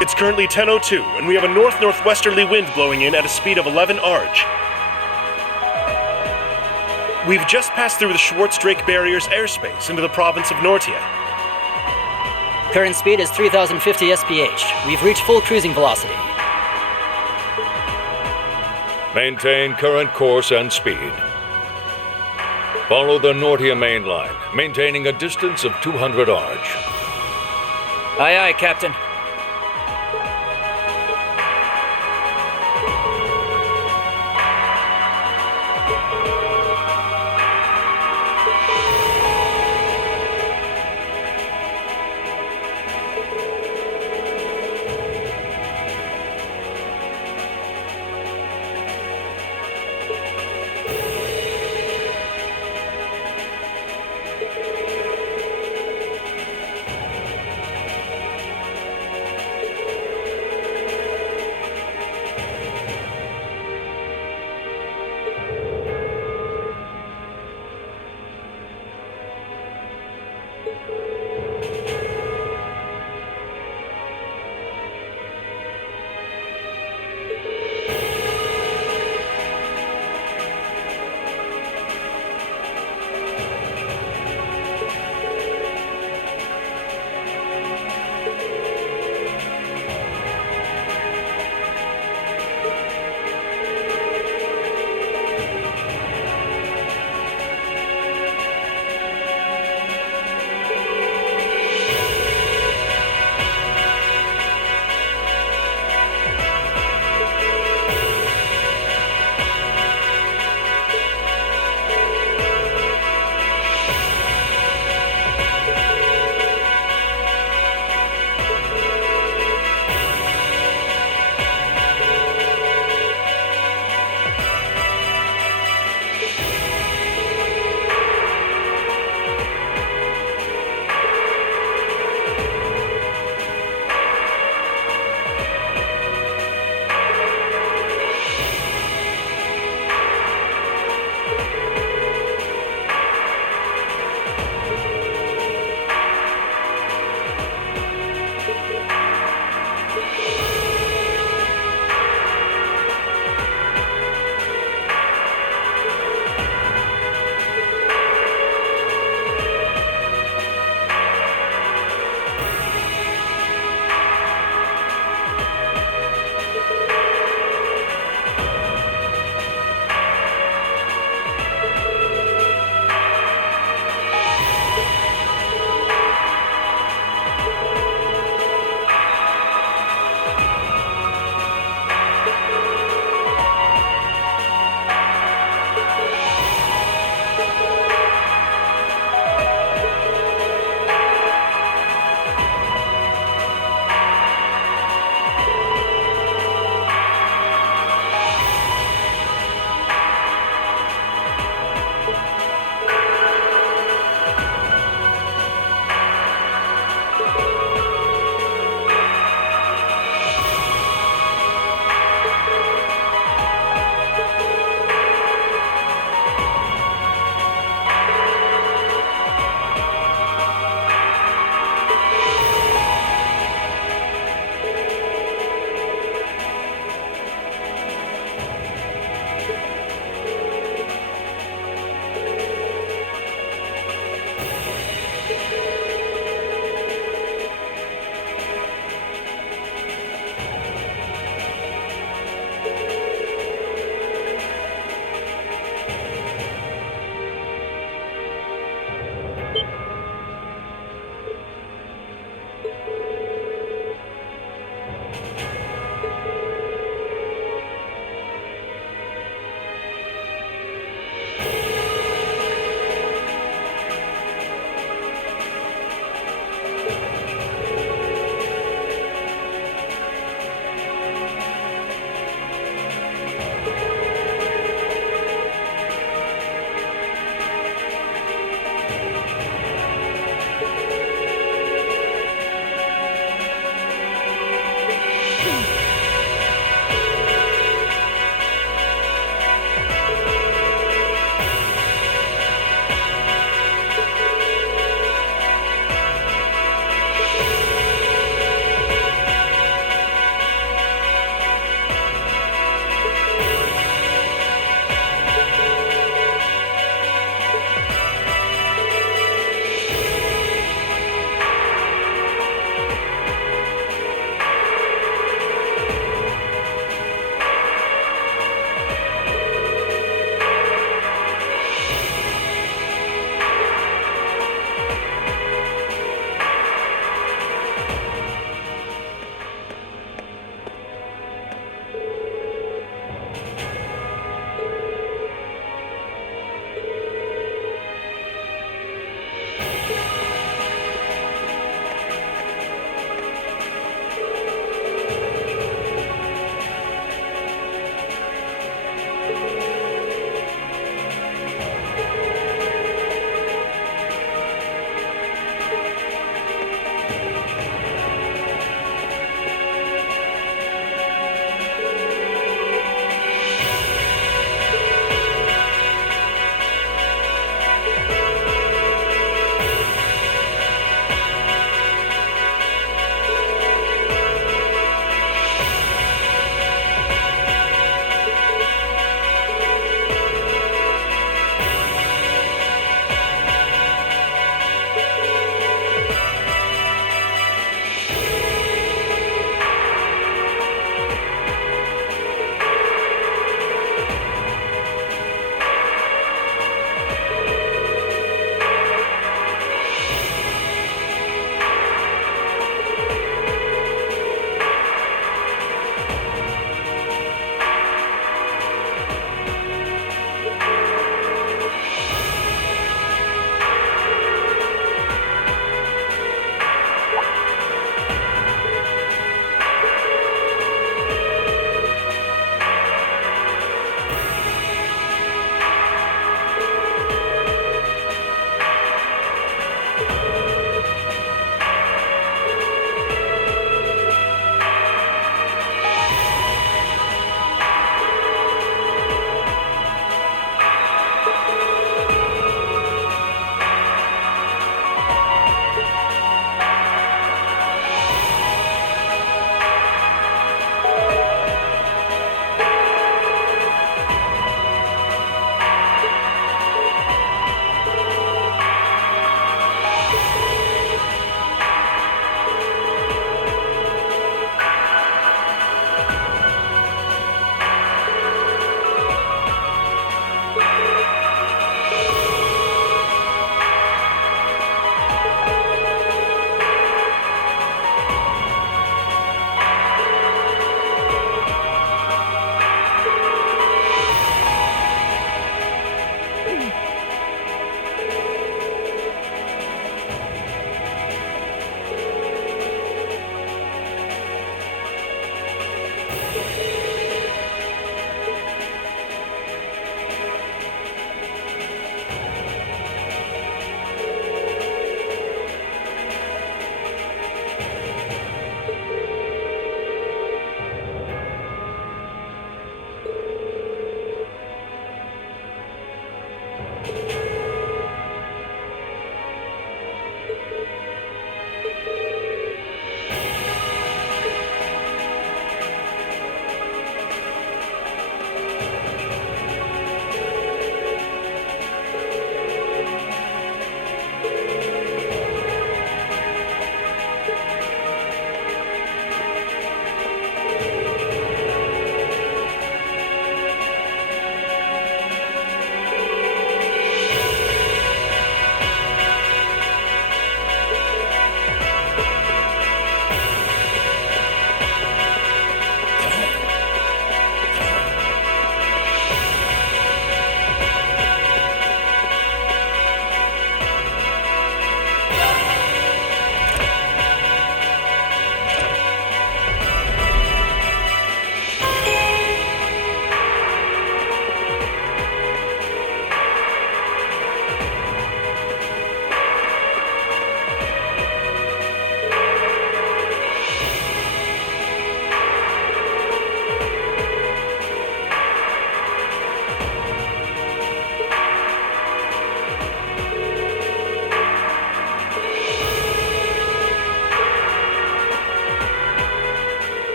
It's currently 10:02, and we have a north-northwesterly wind blowing in at a speed of 11 Arj. We've just passed through the Schwartz-Drake Barrier's airspace into the province of Nortia. Current speed is 3,050 SPH. We've reached full cruising velocity. Maintain current course and speed. Follow the Nortia main line, maintaining a distance of 200 Arj. Aye, aye, Captain.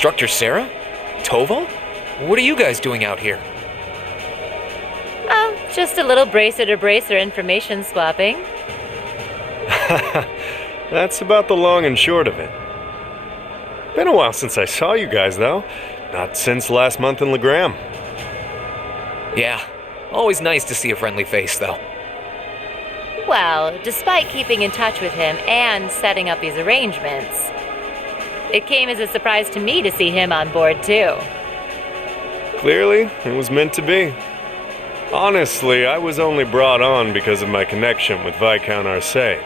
Instructor Sara? Tova? What are you guys doing out here? Oh, just a little bracer-to-bracer information swapping. That's about the long and short of it. Been a while since I saw you guys, though. Not since last month in Legram. Yeah, always nice to see a friendly face, though. Well, despite keeping in touch with him and setting up these arrangements, it came as a surprise to me to see him on board, too. Clearly, it was meant to be. Honestly, I was only brought on because of my connection with Viscount Arcade.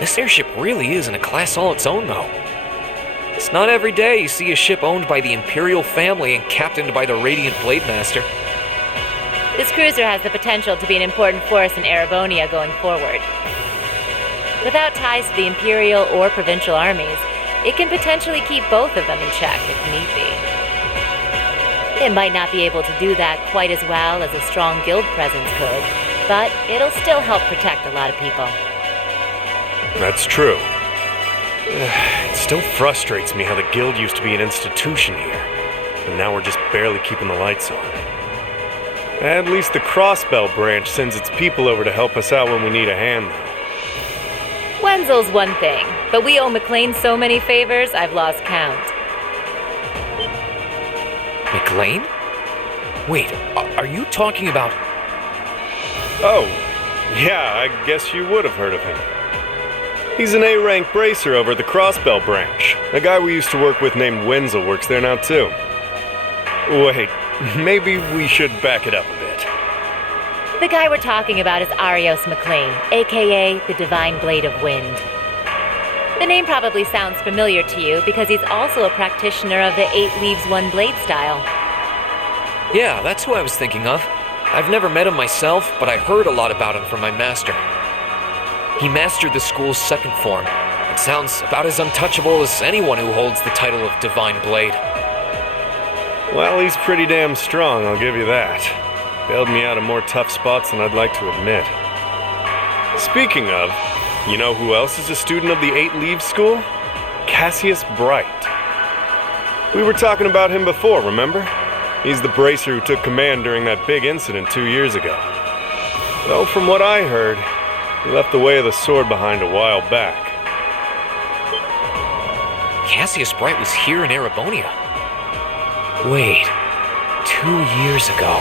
This airship really is in a class all its own, though. It's not every day you see a ship owned by the Imperial family and captained by the Radiant Blade Master. This cruiser has the potential to be an important force in Erebonia going forward. Without ties to the Imperial or Provincial armies, it can potentially keep both of them in check if need be. It might not be able to do that quite as well as a strong guild presence could, but it'll still help protect a lot of people. That's true. It still frustrates me how the guild used to be an institution here, and now we're just barely keeping the lights on. At least the Crossbell branch sends its people over to help us out when we need a hand, though. Wenzel's one thing, but we owe McLean so many favors, I've lost count. McLean? Wait, are you talking about... Oh, yeah, I guess you would have heard of him. He's an A-rank bracer over at the Crossbell branch. A guy we used to work with named Wenzel works there now, too. Wait, maybe we should back it up a bit. The guy we're talking about is Arios McLean, aka the Divine Blade of Wind. The name probably sounds familiar to you because he's also a practitioner of the 8 Leaves 1 Blade style. Yeah, that's who I was thinking of. I've never met him myself, but I heard a lot about him from my master. He mastered the school's second form. It sounds about as untouchable as anyone who holds the title of Divine Blade. Well, he's pretty damn strong, I'll give you that. Bailed me out of more tough spots than I'd like to admit. Speaking of, you know who else is a student of the 8 Leaves School? Cassius Bright. We were talking about him before, remember? He's the bracer who took command during that big incident 2 years ago. Though from what I heard, he left the way of the sword behind a while back. Cassius Bright was here in Erebonia. Wait, 2 years ago.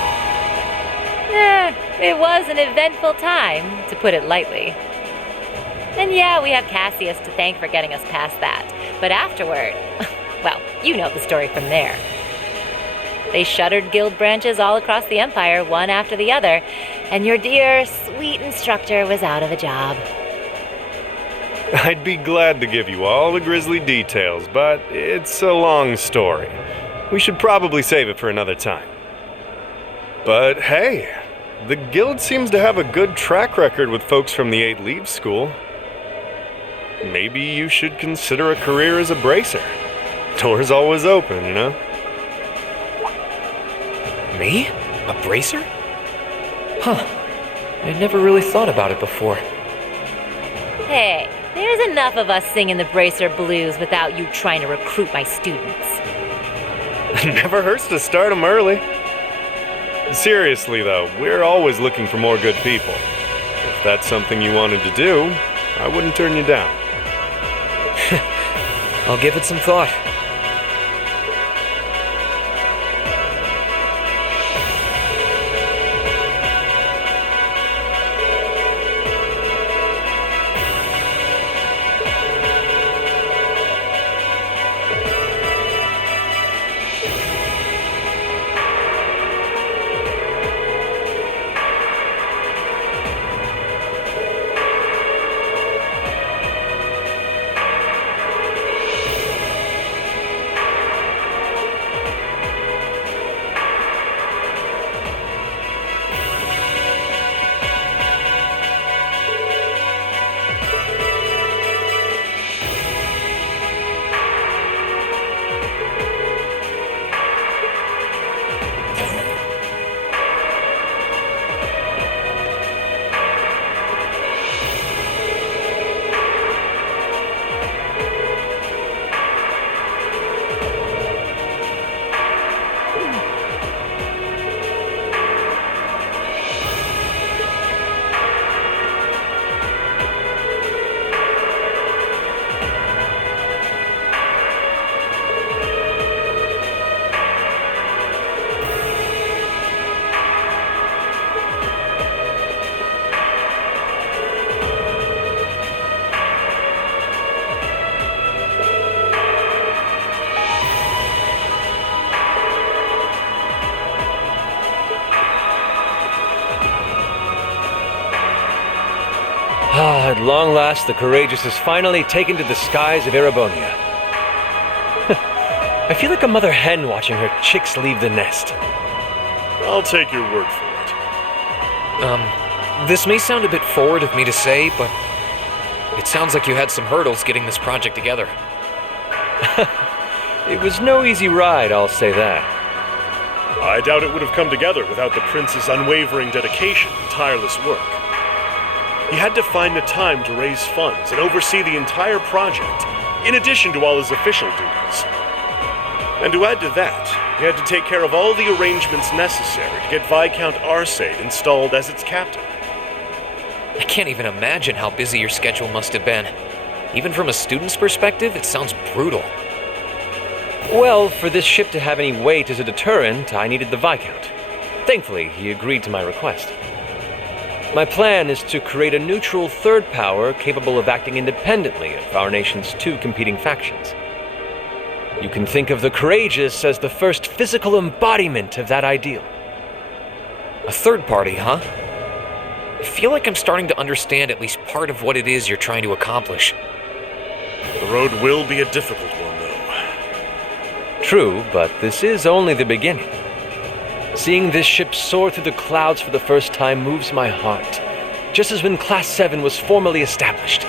It was an eventful time, to put it lightly. And yeah, we have Cassius to thank for getting us past that. But afterward, well, you know the story from there. They shuttered guild branches all across the Empire, one after the other, and your dear, sweet instructor was out of a job. I'd be glad to give you all the grisly details, but it's a long story. We should probably save it for another time. But hey, the guild seems to have a good track record with folks from the 8 Leaves School. Maybe you should consider a career as a bracer. Door's always open, you know? Me? A bracer? Huh. I'd never really thought about it before. Hey, there's enough of us singing the bracer blues without you trying to recruit my students. Never hurts to start them early. Seriously, though, we're always looking for more good people. If that's something you wanted to do, I wouldn't turn you down. I'll give it some thought. At long last, the courageous has finally taken to the skies of Erebonia. I feel like a mother hen watching her chicks leave the nest. I'll take your word for it. This may sound a bit forward of me to say, but it sounds like you had some hurdles getting this project together. It was no easy ride, I'll say that. I doubt it would have come together without the prince's unwavering dedication and tireless work. He had to find the time to raise funds and oversee the entire project, in addition to all his official duties. And to add to that, he had to take care of all the arrangements necessary to get Viscount Arcade installed as its captain. I can't even imagine how busy your schedule must have been. Even from a student's perspective, it sounds brutal. Well, for this ship to have any weight as a deterrent, I needed the Viscount. Thankfully, he agreed to my request. My plan is to create a neutral third power capable of acting independently of our nation's 2 competing factions. You can think of the courageous as the first physical embodiment of that ideal. A third party, huh? I feel like I'm starting to understand at least part of what it is you're trying to accomplish. The road will be a difficult one, though. True, but this is only the beginning. Seeing this ship soar through the clouds for the first time moves my heart, just as when Class 7 was formally established.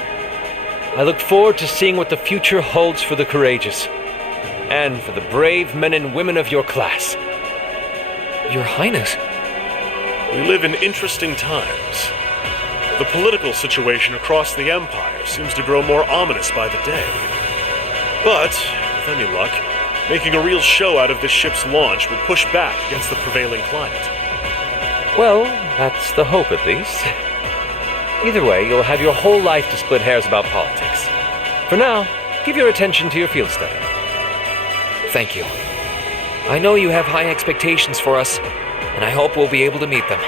I look forward to seeing what the future holds for the courageous. and for the brave men and women of your class. Your Highness. We live in interesting times. The political situation across the Empire seems to grow more ominous by the day. But, with any luck, making a real show out of this ship's launch will push back against the prevailing climate. Well, that's the hope at least. Either way, you'll have your whole life to split hairs about politics. For now, give your attention to your field study. Thank you. I know you have high expectations for us, and I hope we'll be able to meet them.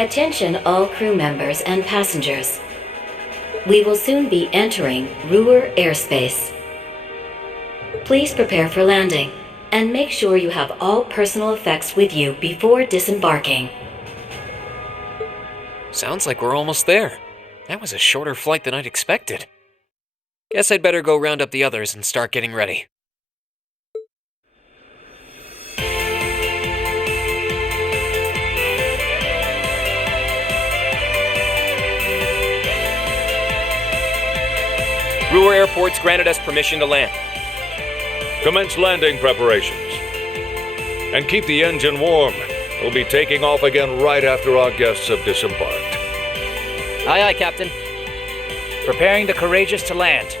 Attention all crew members and passengers. We will soon be entering Roer airspace. Please prepare for landing, and make sure you have all personal effects with you before disembarking. Sounds like we're almost there. That was a shorter flight than I'd expected. Guess I'd better go round up the others and start getting ready. Roer Airport's granted us permission to land. Commence landing preparations. And keep the engine warm. We'll be taking off again right after our guests have disembarked. Aye, aye, Captain. Preparing the Courageous to land.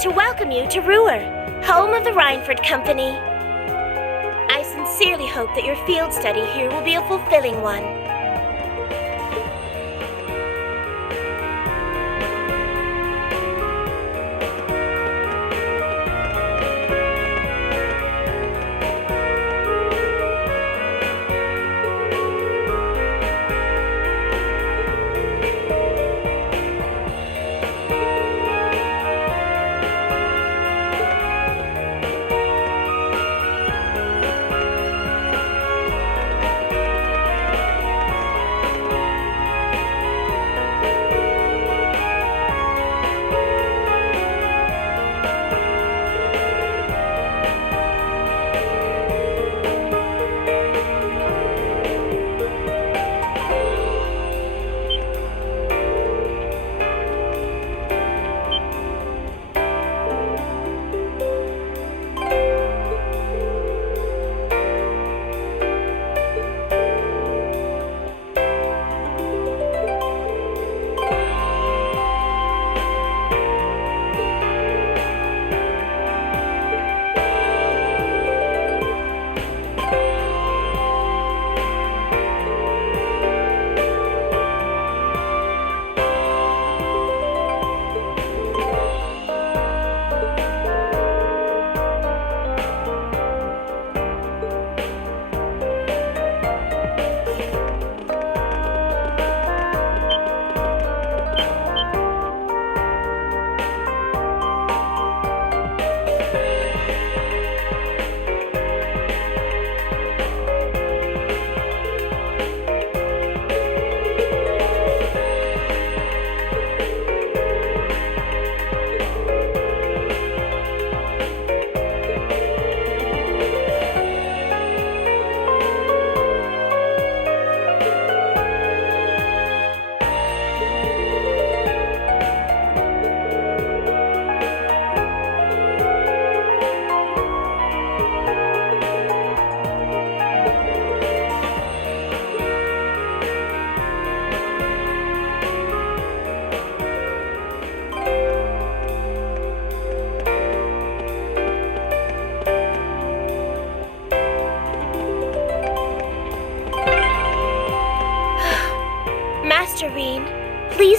To welcome you to Roer, home of the Rhineford Company. I sincerely hope that your field study here will be a fulfilling one.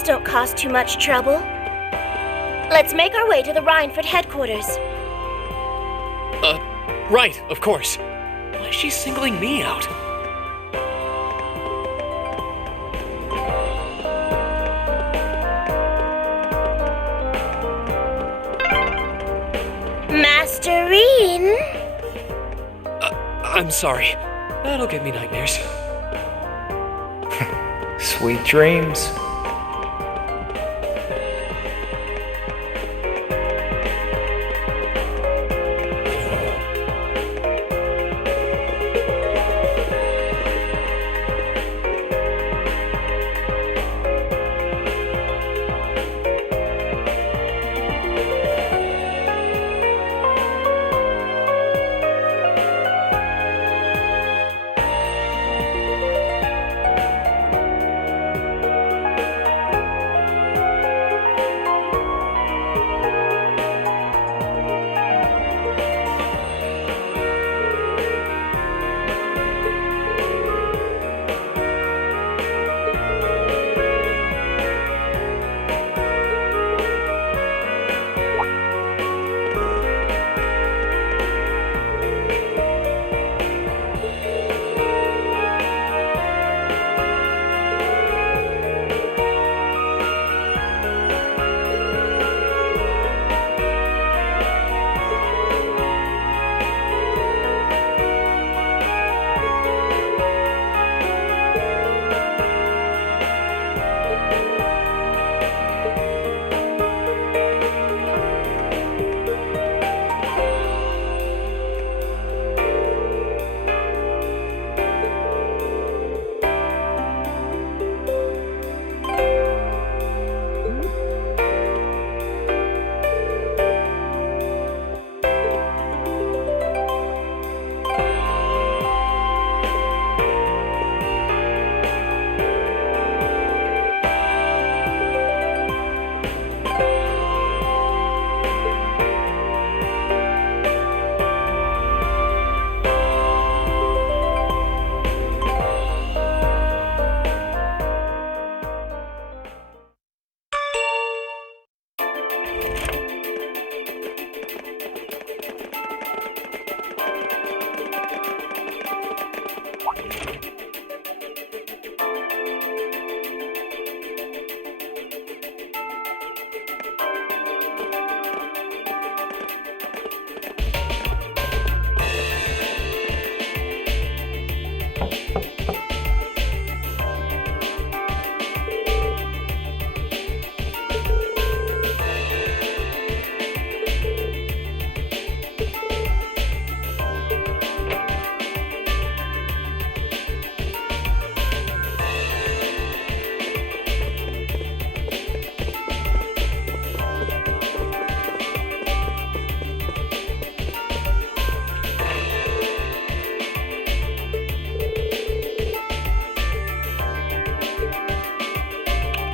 don't cause too much trouble. Let's make our way to the Rhineford headquarters. Right, of course. Why is she singling me out? Masterine? I'm sorry. That'll give me nightmares. Sweet dreams.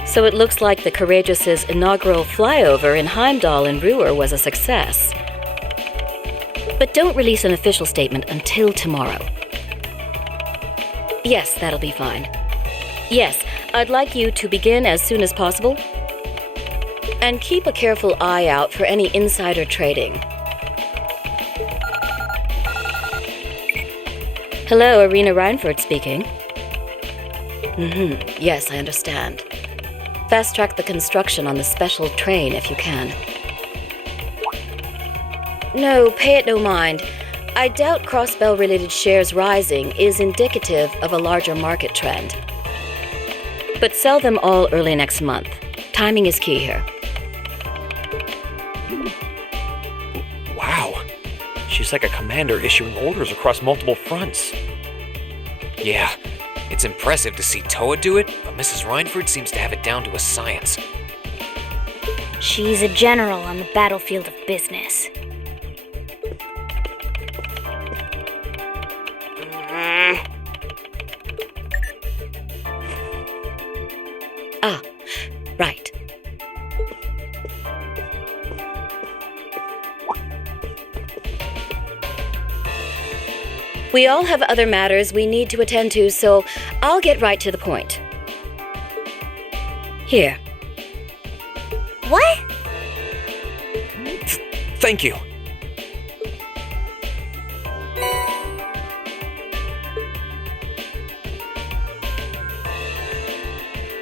So it looks like the Courageous' inaugural flyover in Heimdall and Roer was a success. But don't release an official statement until tomorrow. Yes, that'll be fine. Yes, I'd like you to begin as soon as possible. And keep a careful eye out for any insider trading. Hello, Arena Rhineford speaking. Yes, I understand. Fast-track the construction on the special train if you can. No, pay it no mind. I doubt Crossbell-related shares rising is indicative of a larger market trend. But sell them all early next month. Timing is key here. Wow. She's like a commander issuing orders across multiple fronts. Yeah, it's impressive to see Toa do it, but Mrs. Rhineford seems to have it down to a science. She's a general on the battlefield of business. Ah, right. We all have other matters we need to attend to, so I'll get right to the point. Here, What? Thank you.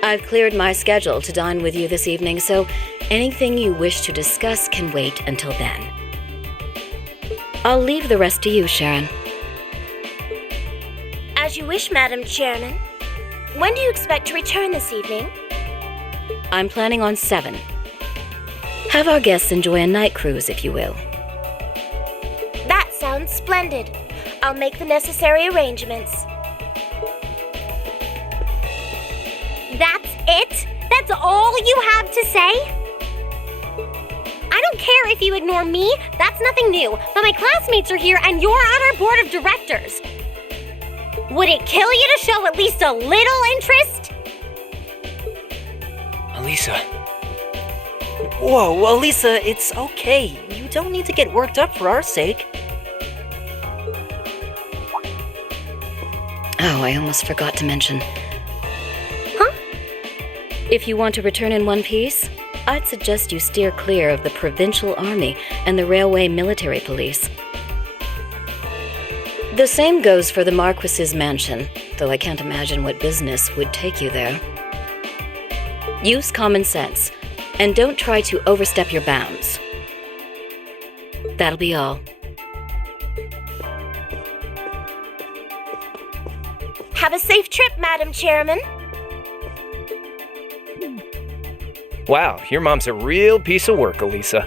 I've cleared my schedule to dine with you this evening, so anything you wish to discuss can wait until then. I'll leave the rest to you, Sharon. As you wish, Madam Chairman. When do you expect to return this evening? I'm planning on 7. Have our guests enjoy a night cruise, if you will. That sounds splendid. I'll make the necessary arrangements. That's it? That's all you have to say? I don't care if you ignore me, that's nothing new, but my classmates are here and you're on our board of directors. Would it kill you to show at least a little interest? Alisa. Whoa, Alisa, it's okay. You don't need to get worked up for our sake. Oh, I almost forgot to mention. If you want to return in one piece, I'd suggest you steer clear of the Provincial Army and the Railway Military Police. The same goes for the Marquis's mansion, though I can't imagine what business would take you there. Use common sense, and don't try to overstep your bounds. That'll be all. Have a safe trip, Madam Chairman. Wow, your mom's a real piece of work, Alisa.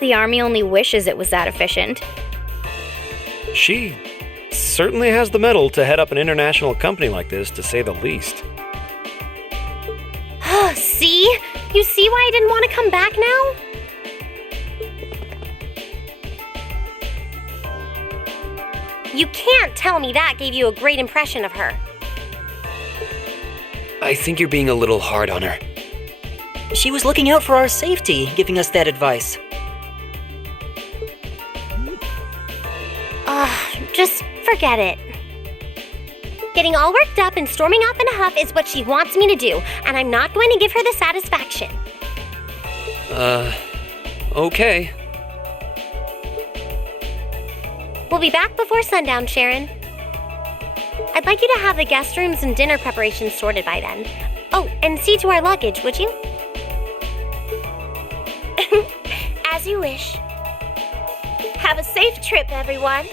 The army only wishes it was that efficient. She certainly has the mettle to head up an international company like this, to say the least. See? You see why I didn't want to come back now? You can't tell me that gave you a great impression of her. I think you're being a little hard on her. She was looking out for our safety, giving us that advice. Just forget it. Getting all worked up and storming off in a huff is what she wants me to do, and I'm not going to give her the satisfaction. Okay. We'll be back before sundown, Sharon. I'd like you to have the guest rooms and dinner preparations sorted by then. Oh, and see to our luggage, would you? As you wish. Have a safe trip, everyone.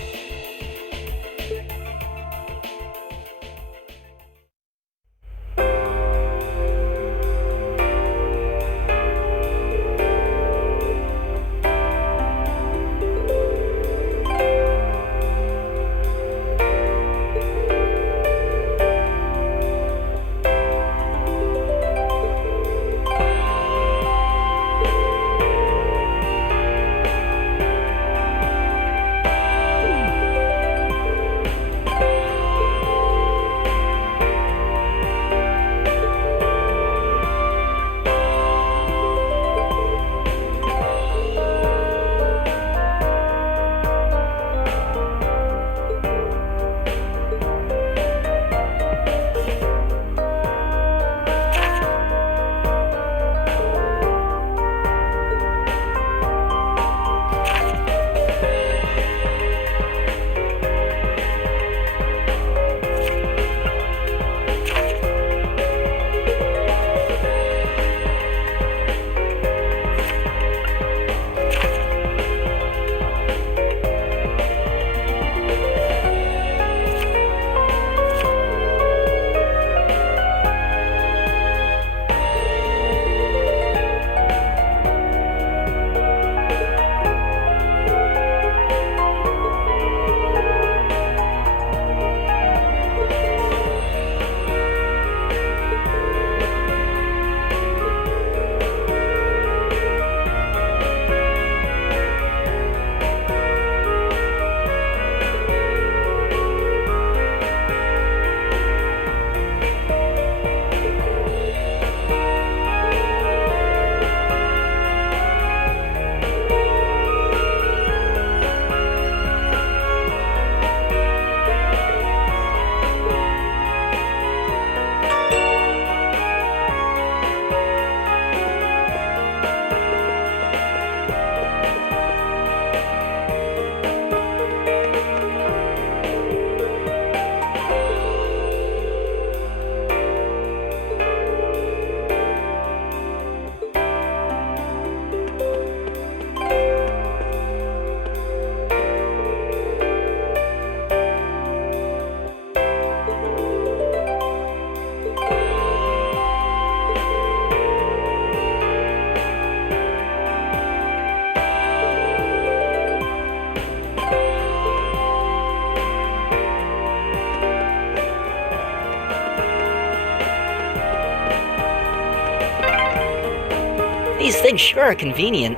These things sure are convenient.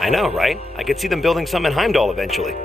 I know, right? I could see them building some in Heimdall eventually.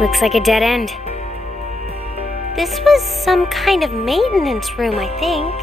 Looks like a dead end. This was some kind of maintenance room, I think.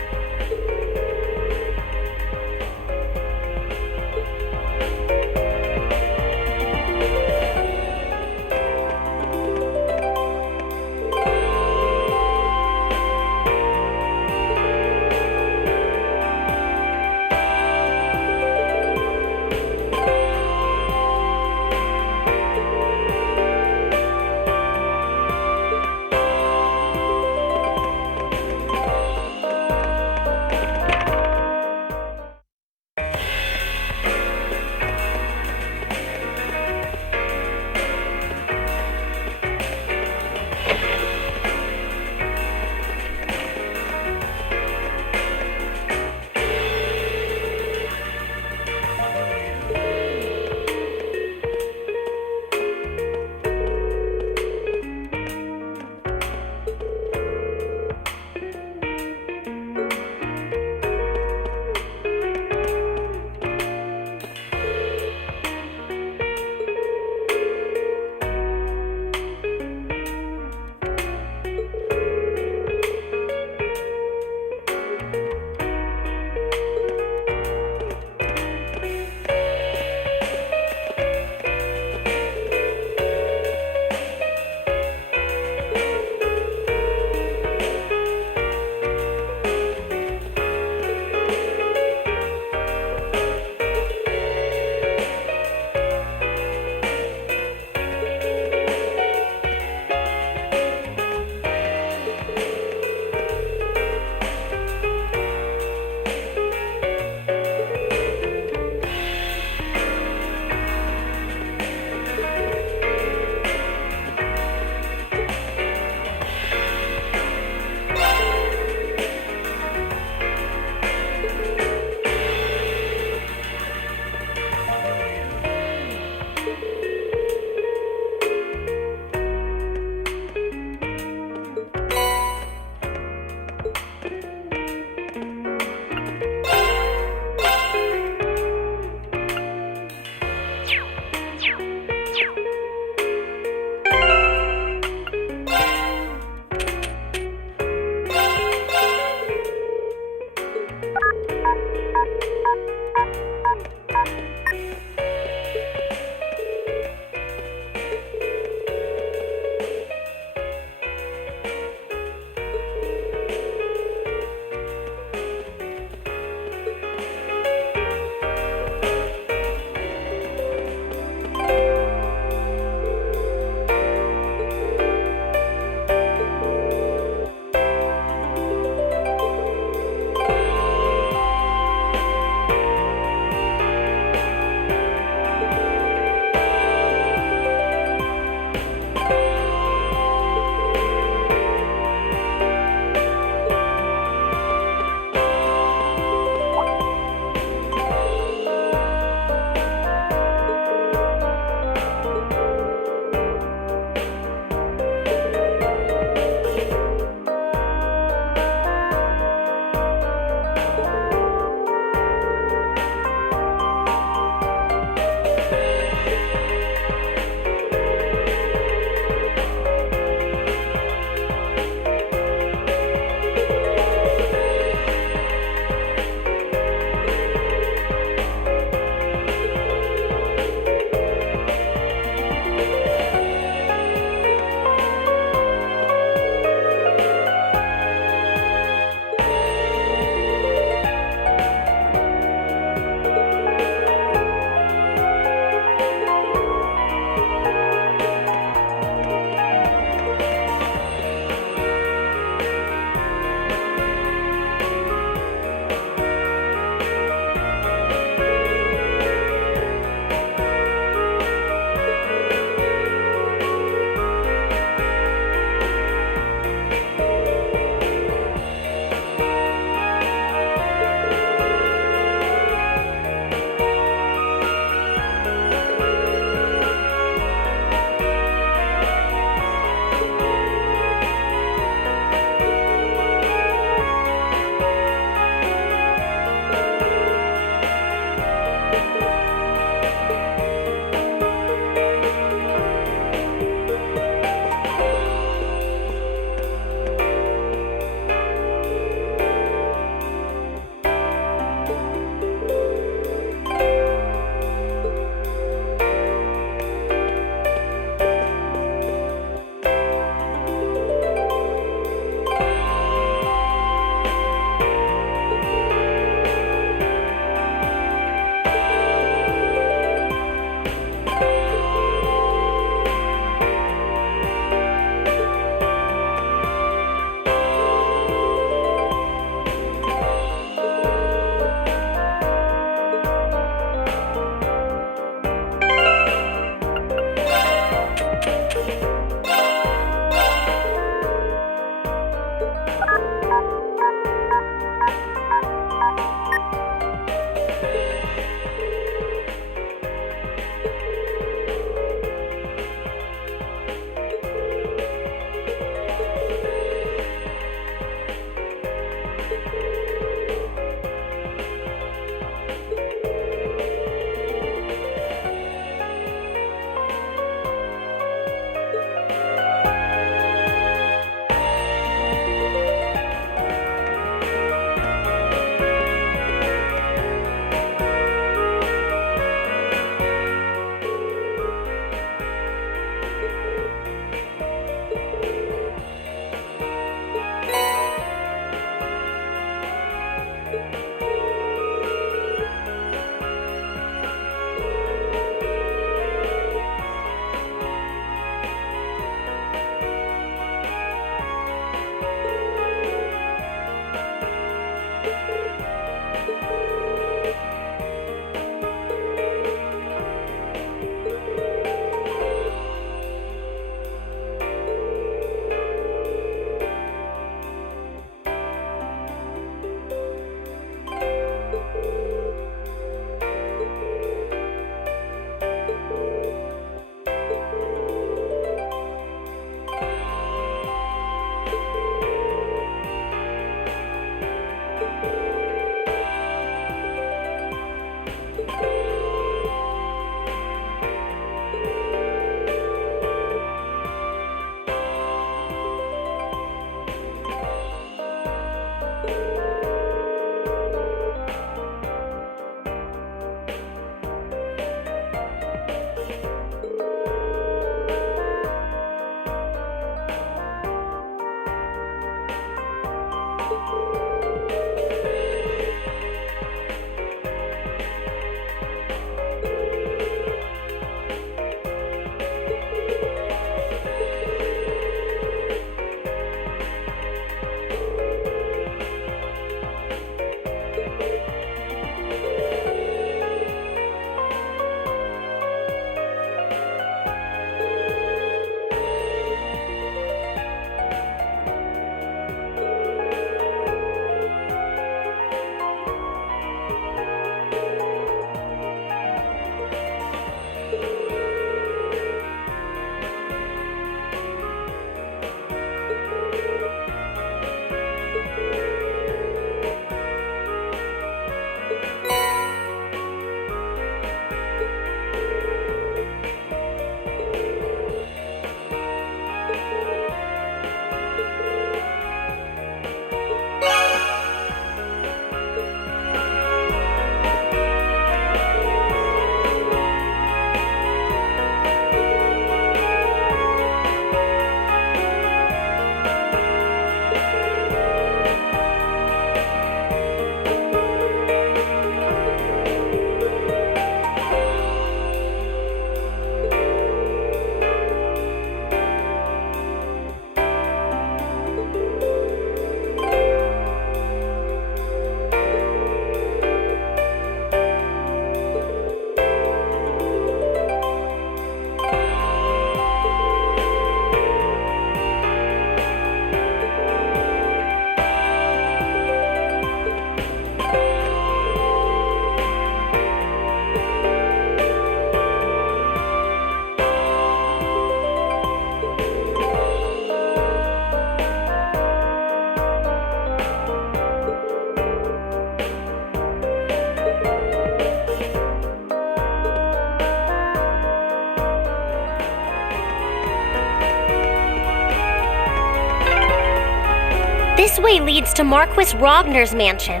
This way leads to Marquis Rogner's mansion.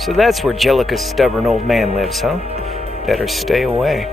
So that's where Jellica's stubborn old man lives, huh? Better stay away.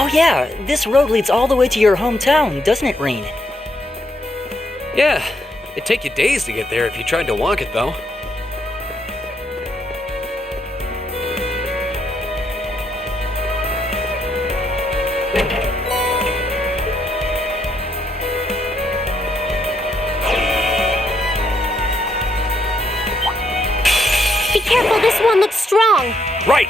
Oh yeah, this road leads all the way to your hometown, doesn't it, Rain? Yeah, it'd take you days to get there if you tried to walk it, though. Be careful, this one looks strong. Right!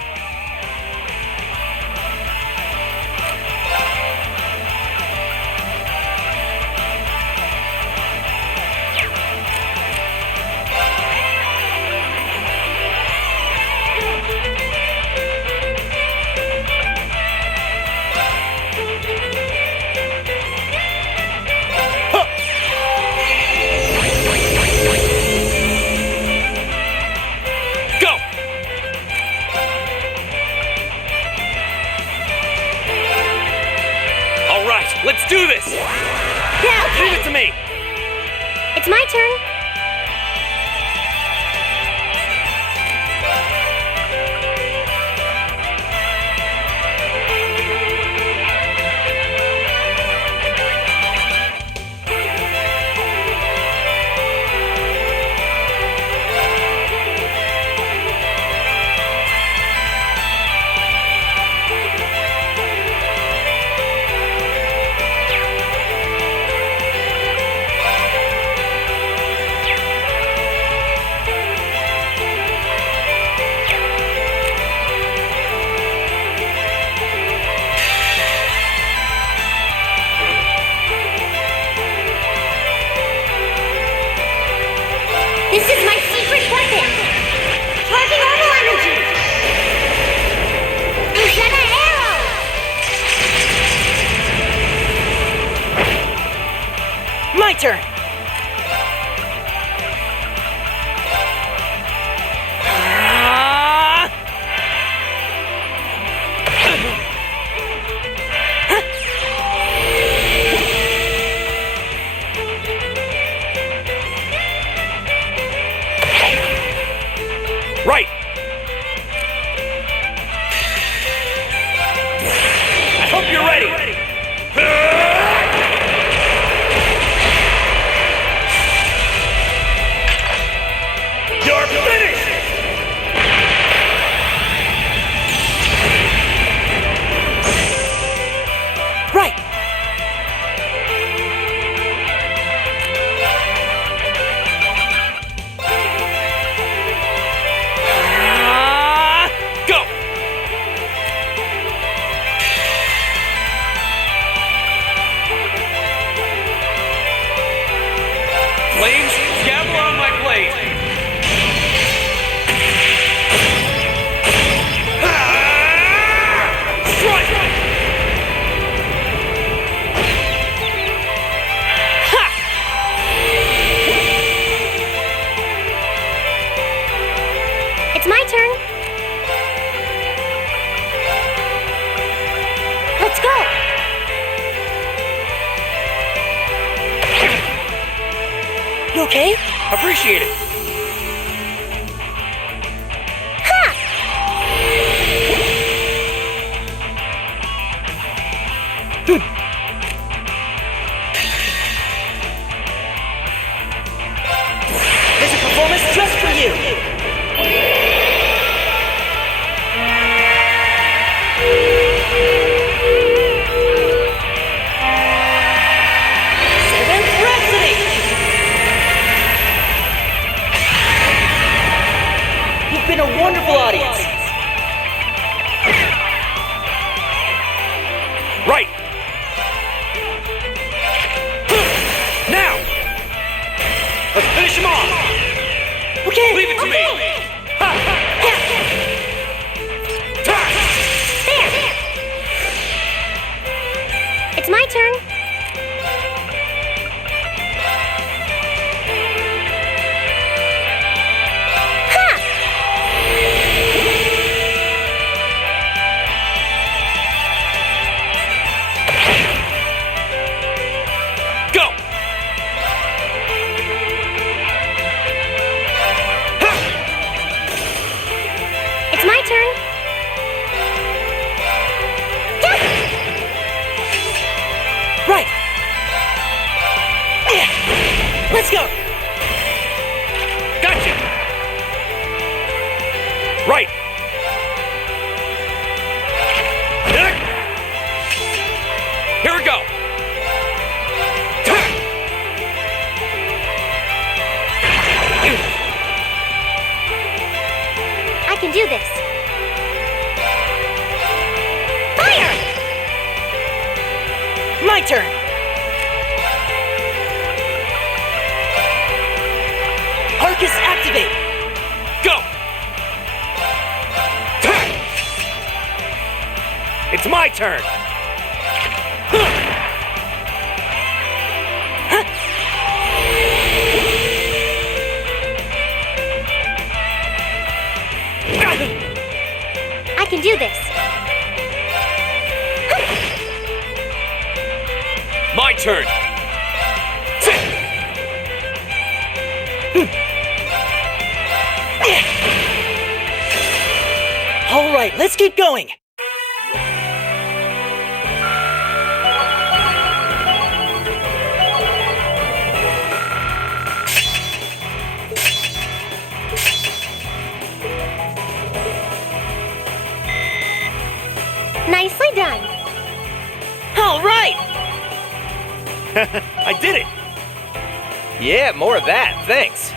Let's do this! Yeah, okay. Leave it to me! It's my turn. This is my secret weapon! Charging orbital energy! Antenna arrow! My turn! Flames, gather on my blade! Strike! It's my turn. Let's go. You okay? Appreciate it. There's a performance just for you. Seventh Rhapsody! You've been a wonderful audience. Right! Now! Let's finish him off! Okay. Leave it to me! It's my turn. Go! It's my turn. Right. Let's go. Gotcha! Right! Here we go! I can do this. Fire! My turn. Arcus activate. Go! It's my turn! I can do this. My turn! All right, let's keep going. Nicely done. All right. I did it! Yeah, more of that, thanks.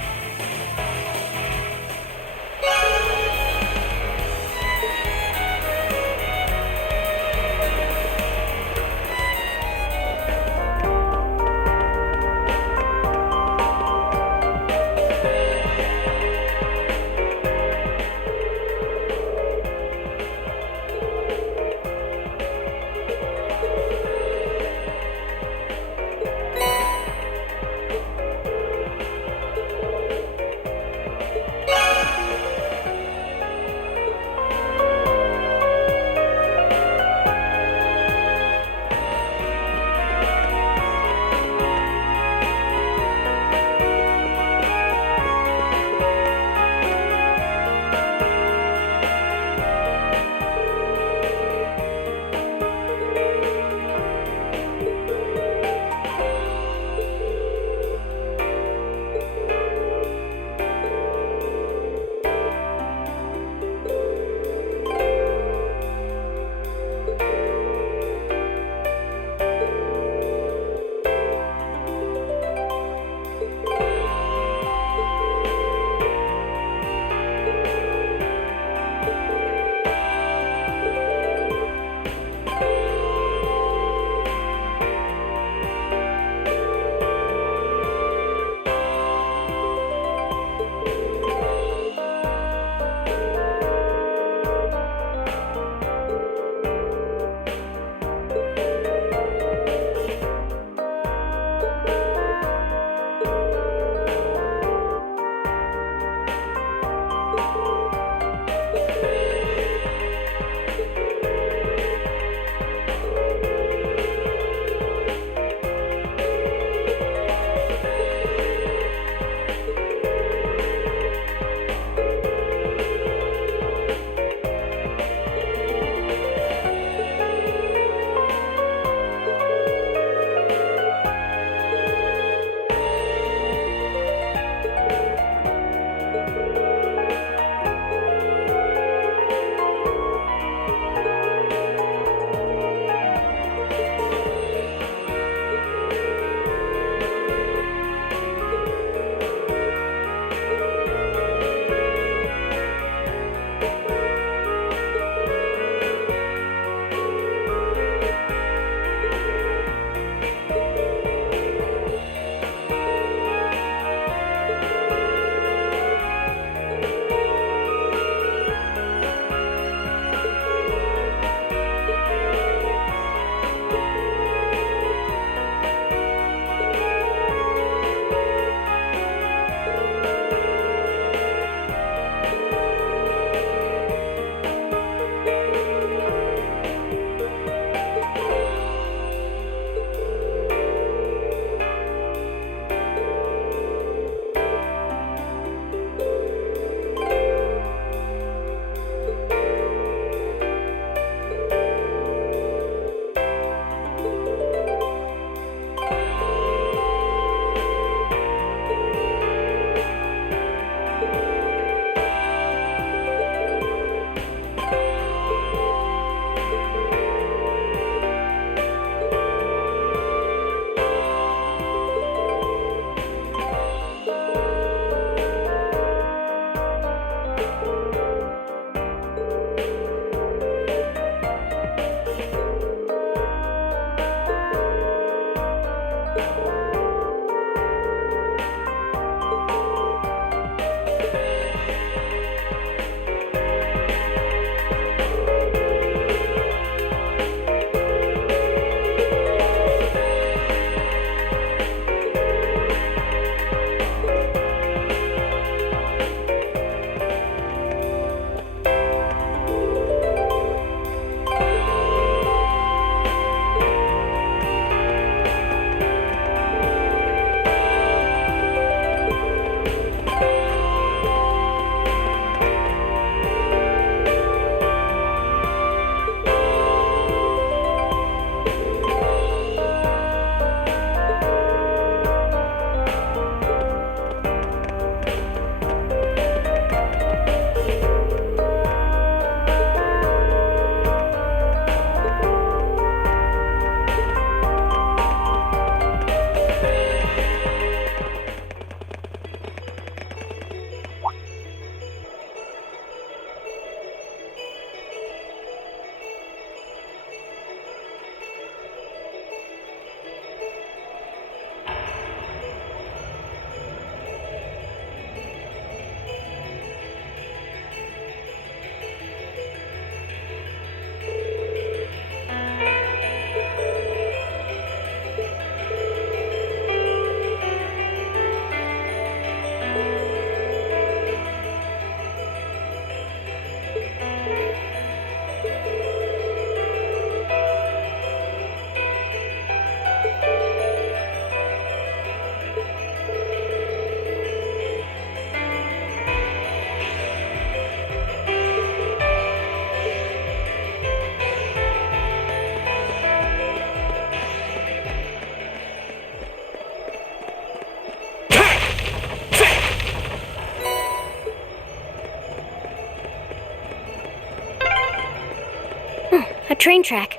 A train track.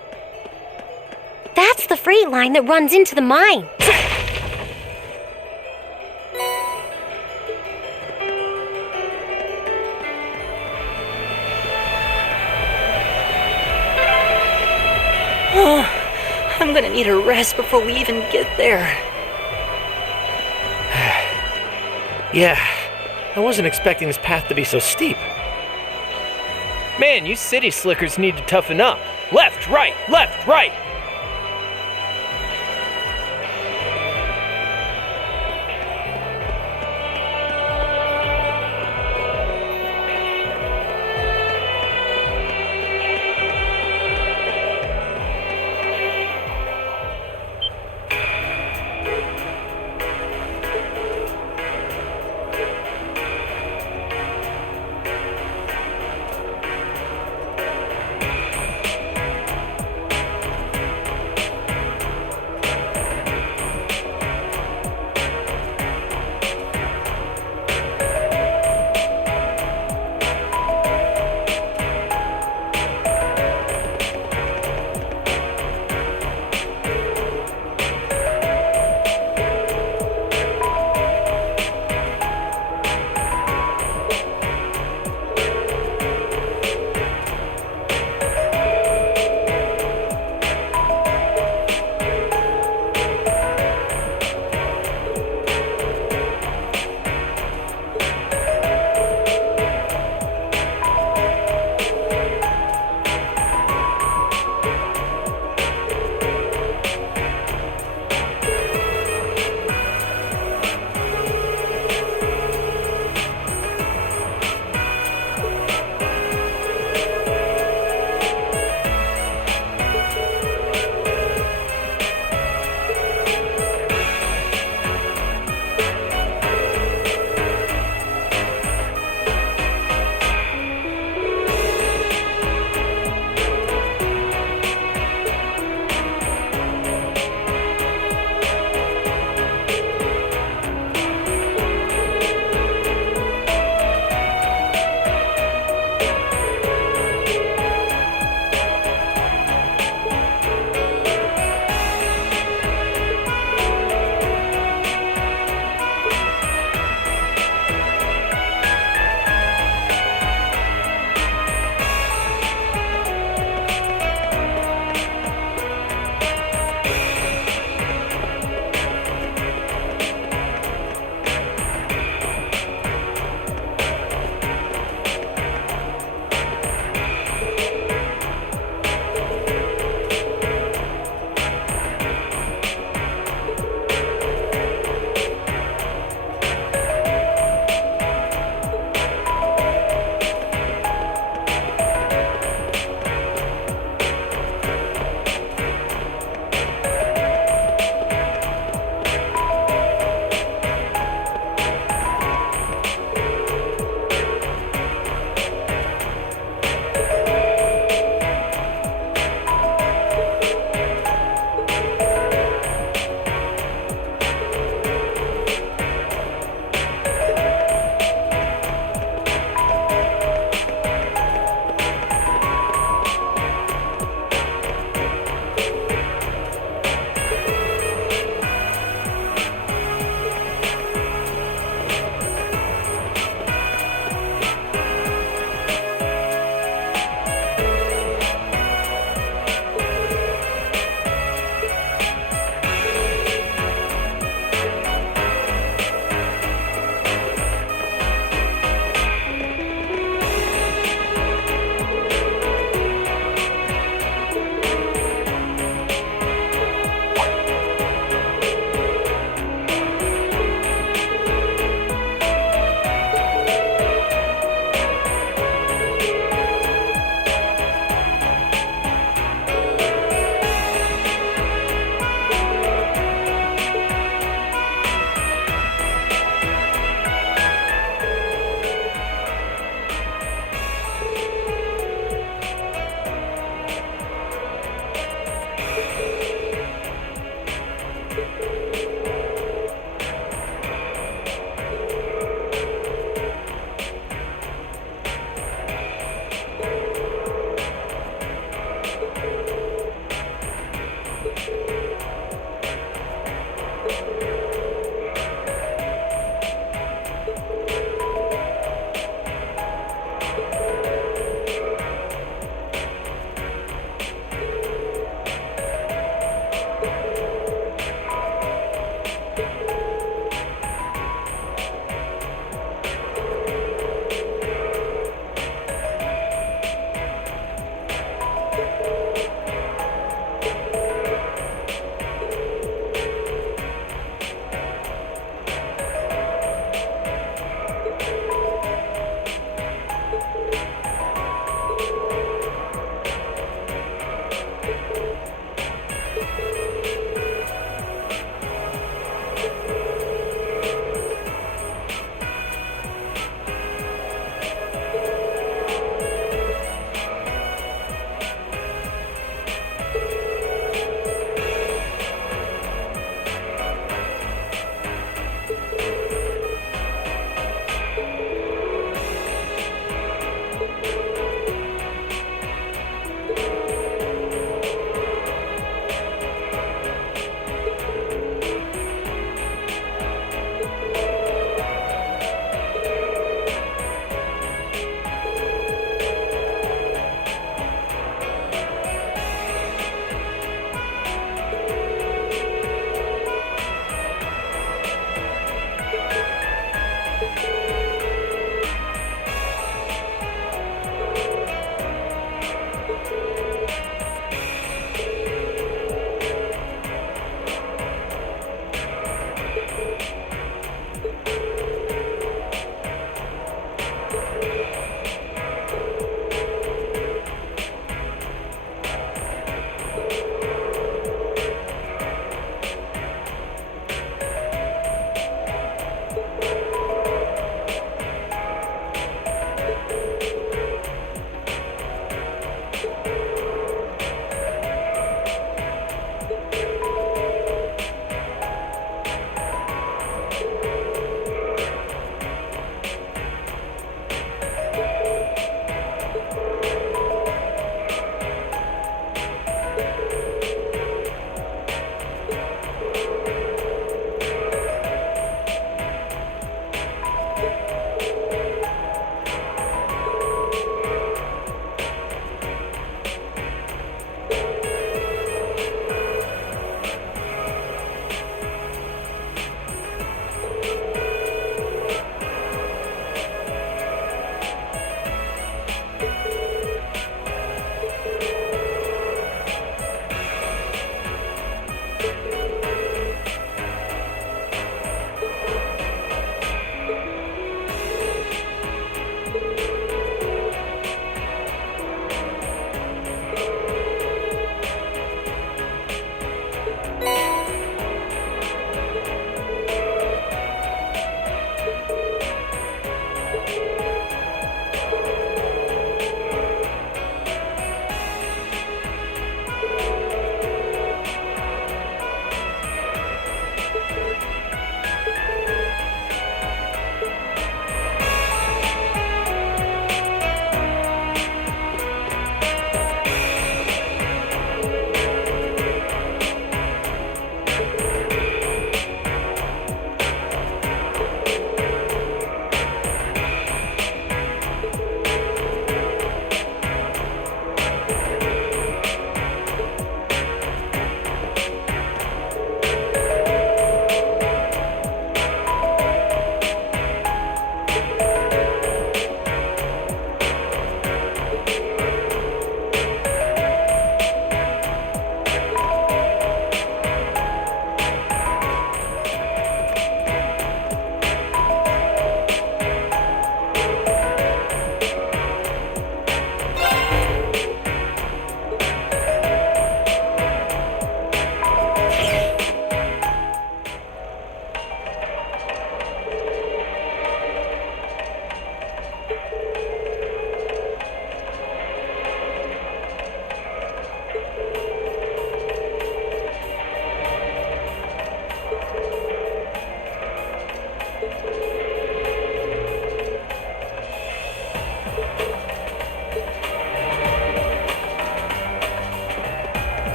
That's the freight line that runs into the mine. Oh, I'm gonna need a rest before we even get there. Yeah, I wasn't expecting this path to be so steep. Man, you city slickers need to toughen up. Left, right, left, right!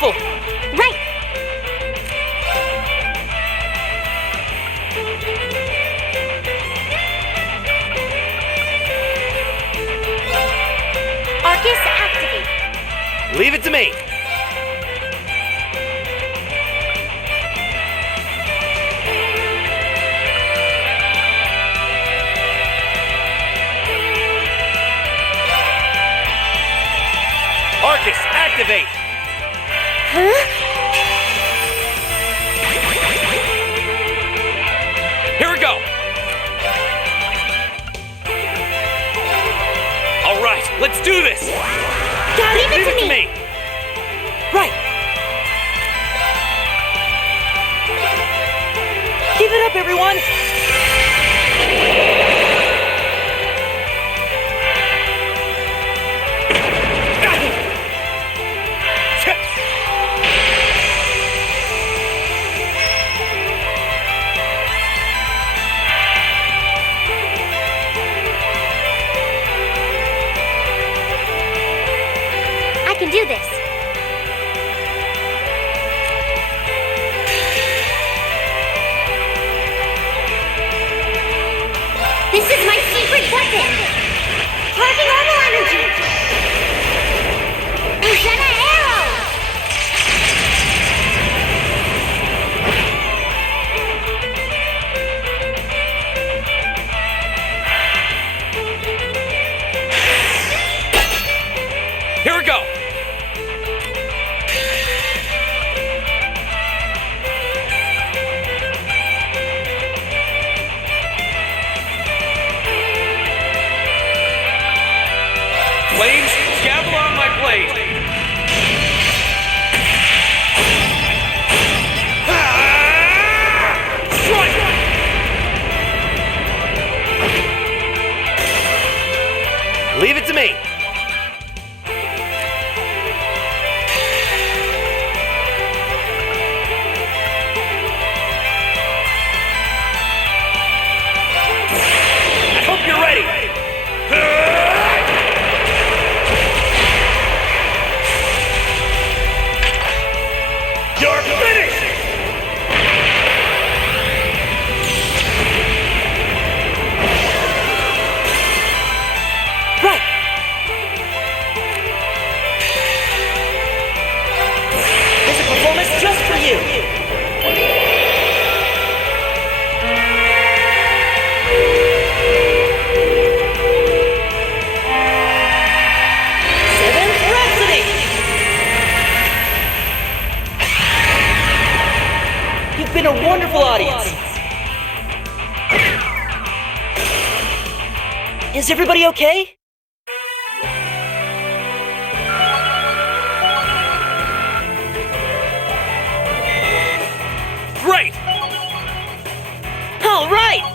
careful! Right! Arcus, activate. Leave it to me. Arcus, activate! Huh? Here we go! All right, let's do this! Leave it to me! Right! Keep it up, everyone! I can do this. This is my secret weapon! Charging orbital energy! Uzena arrow! Here we go! Flames, gavel on my blade! Strike! Leave it to me! I hope you're ready! You're finished! Right! There's a performance just for you! Seventh Rhapsody! You've been a wonderful audience! Is everybody okay? Great! All right!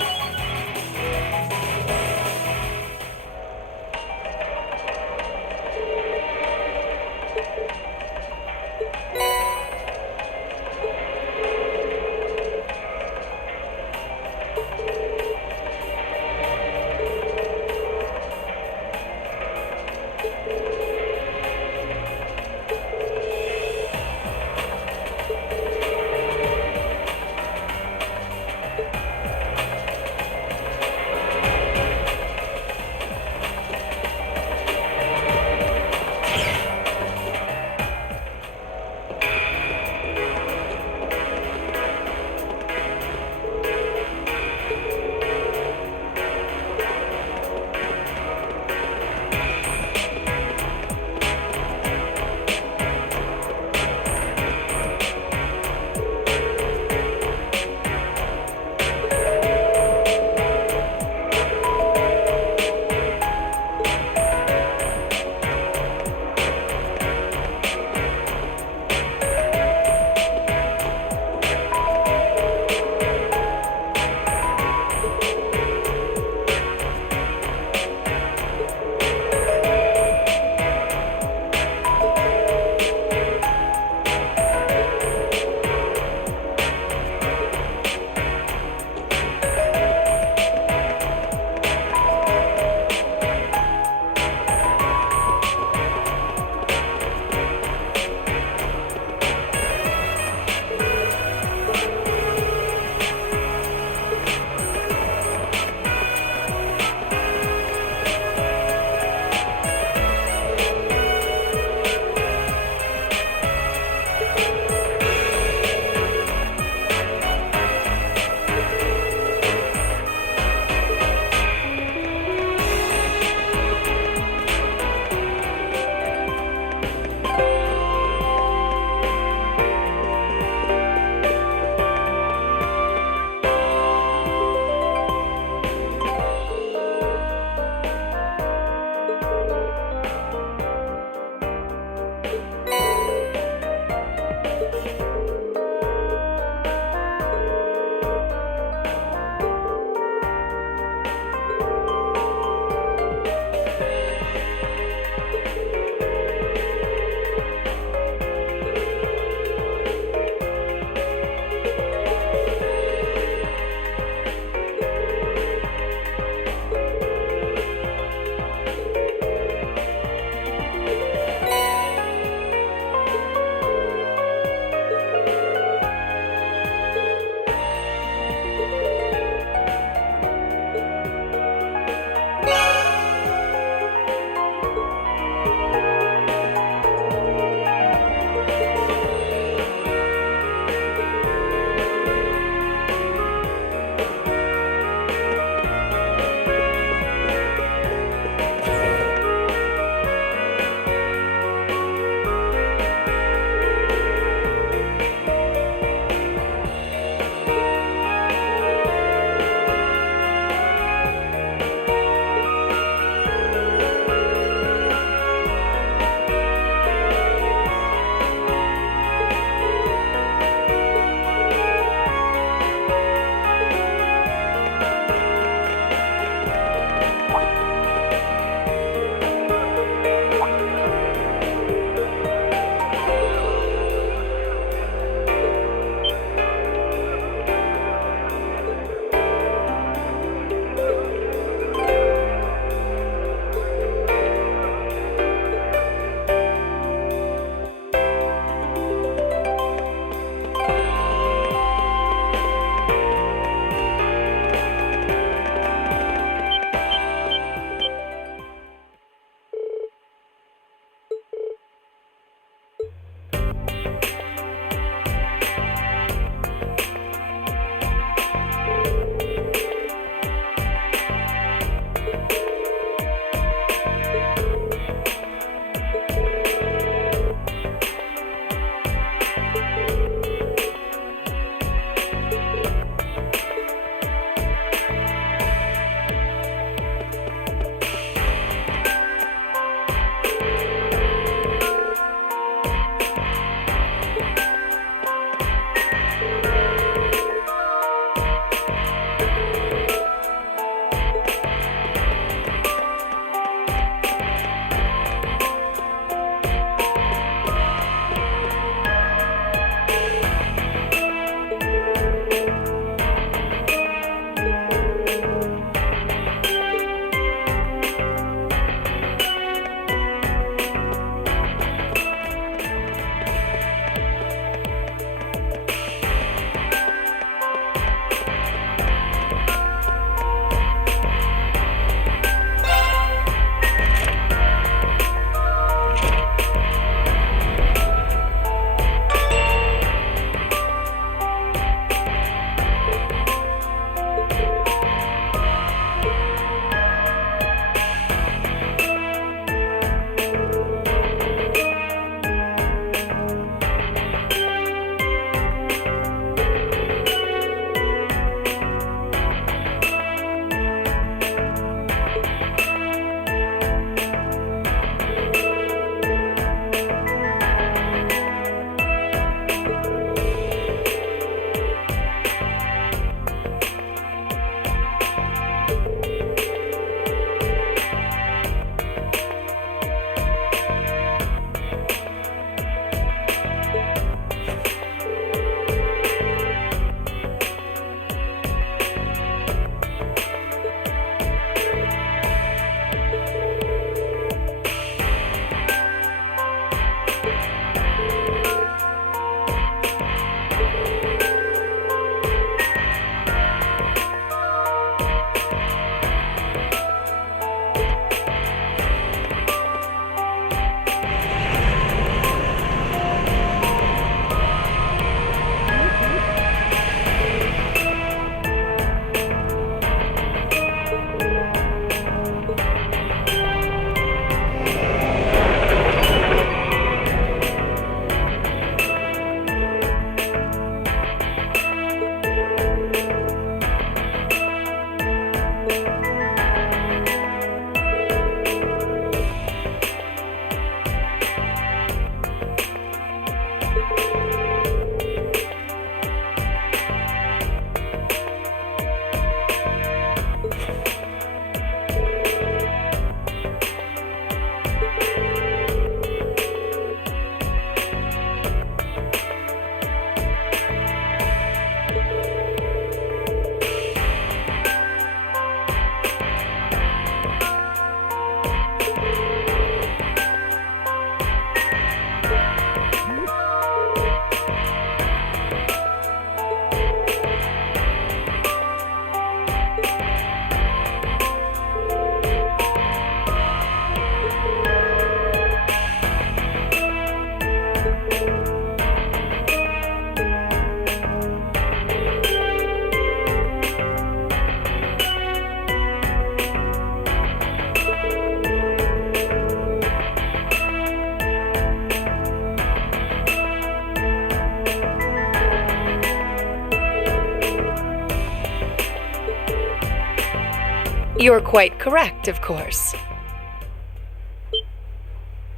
You're quite correct, of course.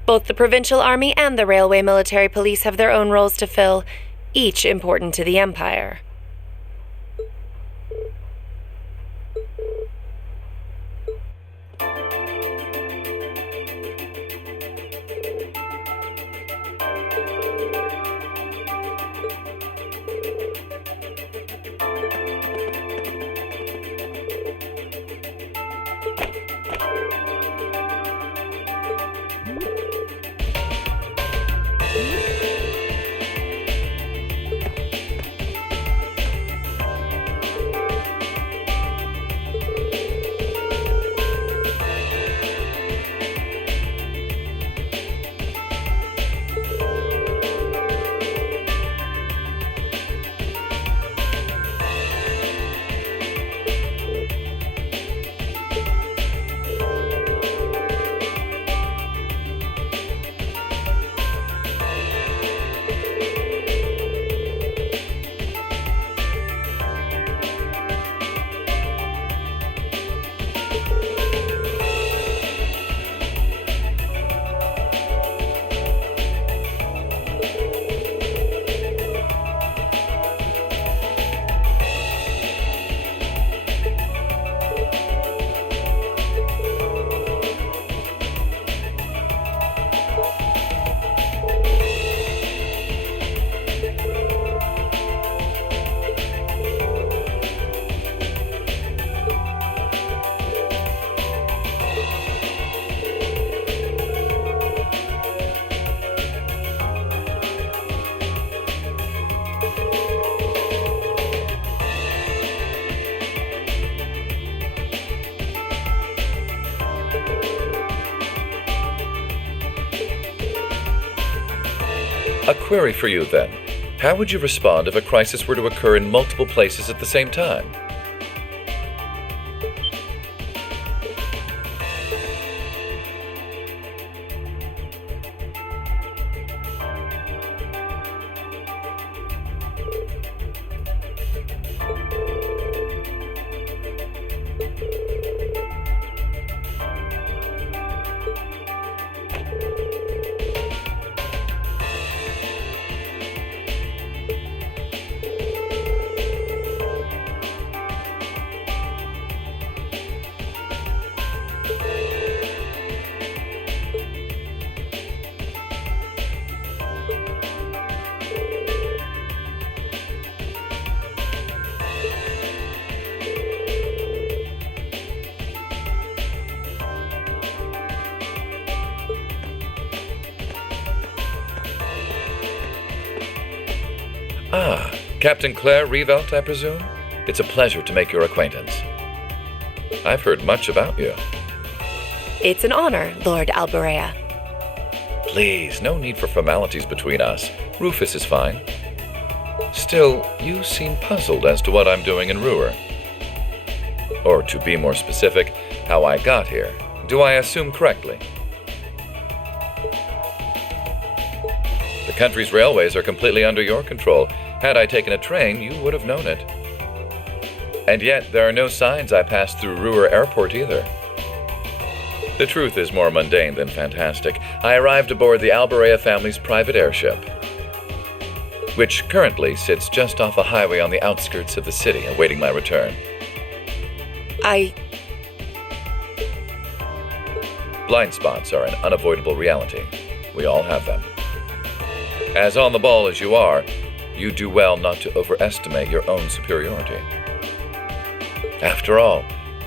Both the Provincial Army and the Railway Military Police have their own roles to fill, each important to the Empire. A query for you, then. How would you respond if a crisis were to occur in multiple places at the same time? Ah, Captain Claire Reevelt, I presume? It's a pleasure to make your acquaintance. I've heard much about you. It's an honor, Lord Alberea. Please, no need for formalities between us. Rufus is fine. Still, you seem puzzled as to what I'm doing in Roer. Or to be more specific, how I got here. Do I assume correctly? The country's railways are completely under your control. Had I taken a train, you would have known it. And yet, there are no signs I passed through Roer Airport either. The truth is more mundane than fantastic. I arrived aboard the Alberea family's private airship, which currently sits just off a highway on the outskirts of the city, awaiting my return. Blind spots are an unavoidable reality. We all have them. As on the ball as you are, you do well not to overestimate your own superiority. After all,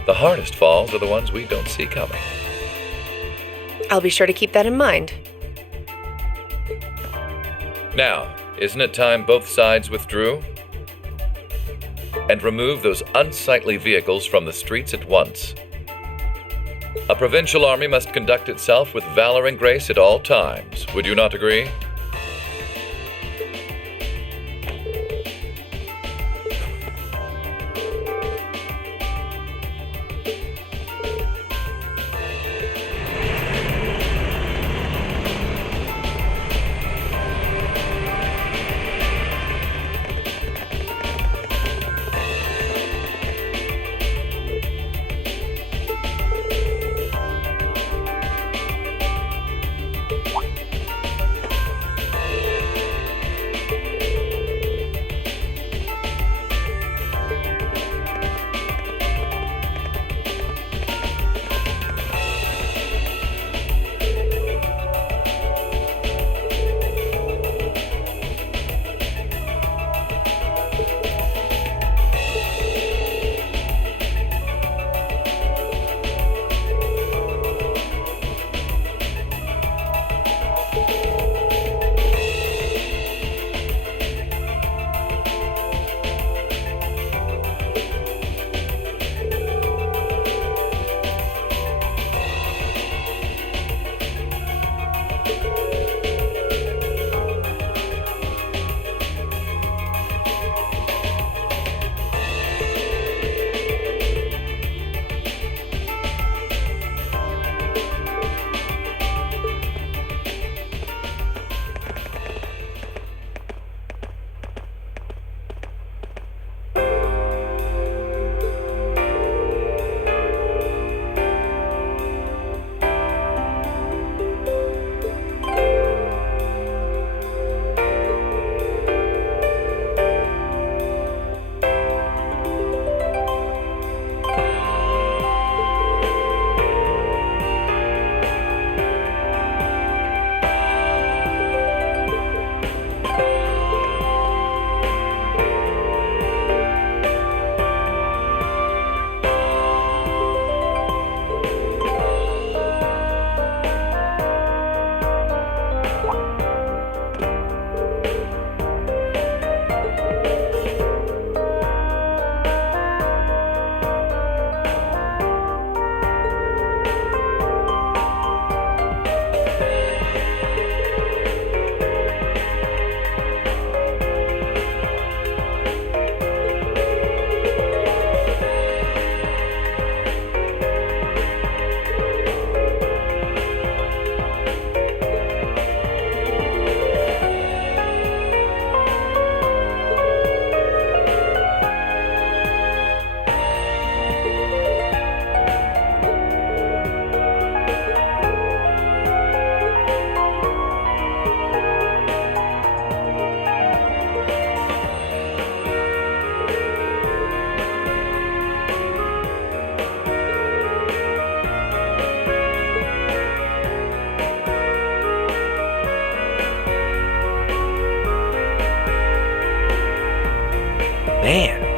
the hardest falls are the ones we don't see coming. I'll be sure to keep that in mind. Now, isn't it time both sides withdrew? And remove those unsightly vehicles from the streets at once. A provincial army must conduct itself with valor and grace at all times. Would you not agree?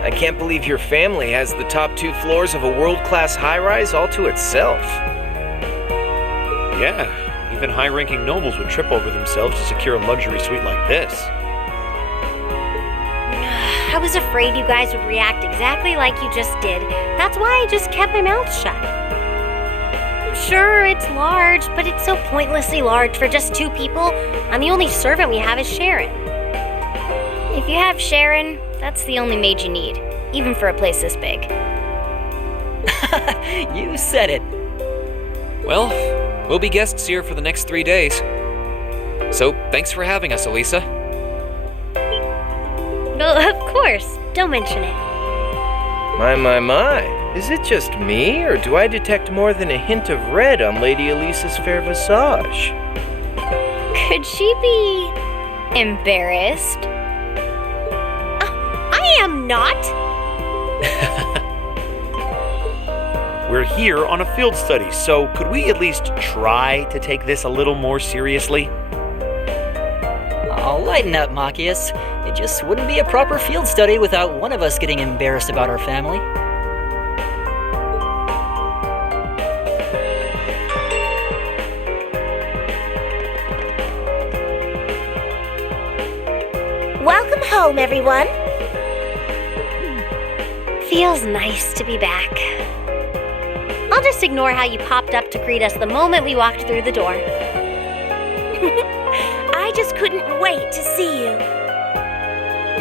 I can't believe your family has the top 2 floors of a world-class high-rise all to itself. Yeah, even high-ranking nobles would trip over themselves to secure a luxury suite like this. I was afraid you guys would react exactly like you just did. That's why I just kept my mouth shut. Sure, it's large, but it's so pointlessly large for just 2 people, and the only servant we have is Sharon. If you have Sharon, that's the only maid you need, even for a place this big. You said it. Well, we'll be guests here for the next 3 days. So, thanks for having us, Alisa. Well, of course. Don't mention it. My. Is it just me, or do I detect more than a hint of red on Lady Alisa's fair visage? Could she be embarrassed? I am not. We're here on a field study, so could we at least try to take this a little more seriously? I'll lighten up, Machias. It just wouldn't be a proper field study without one of us getting embarrassed about our family. Welcome home, everyone. Feels nice to be back. I'll just ignore how you popped up to greet us the moment we walked through the door. I just couldn't wait to see you.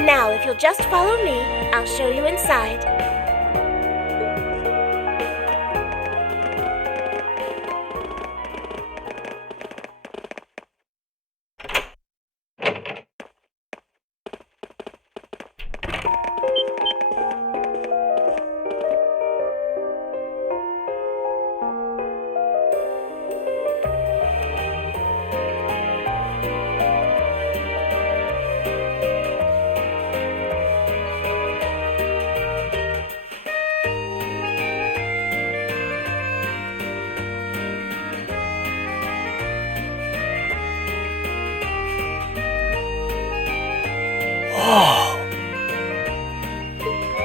Now, if you'll just follow me, I'll show you inside.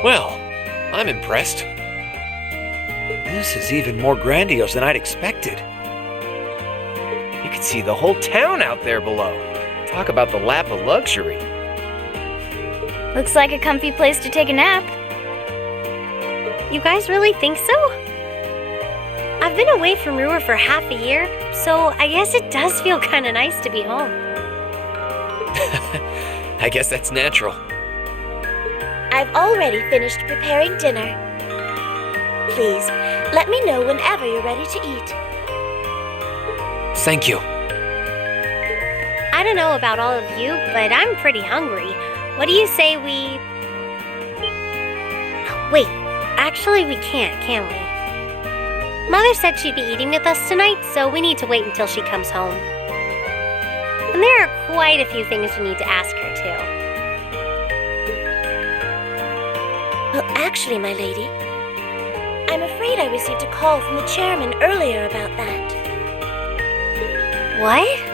Well, I'm impressed. This is even more grandiose than I'd expected. You can see the whole town out there below. Talk about the lap of luxury. Looks like a comfy place to take a nap. You guys really think so? I've been away from Roer for half a year, so I guess it does feel kind of nice to be home. I guess that's natural. I've already finished preparing dinner. Please, let me know whenever you're ready to eat. Thank you. I don't know about all of you, but I'm pretty hungry. What do you say we... Wait, actually we can't, can we? Mother said she'd be eating with us tonight, so we need to wait until she comes home. And there are quite a few things we need to ask her, too. Well, actually, my lady, I'm afraid I received a call from the chairman earlier about that. What?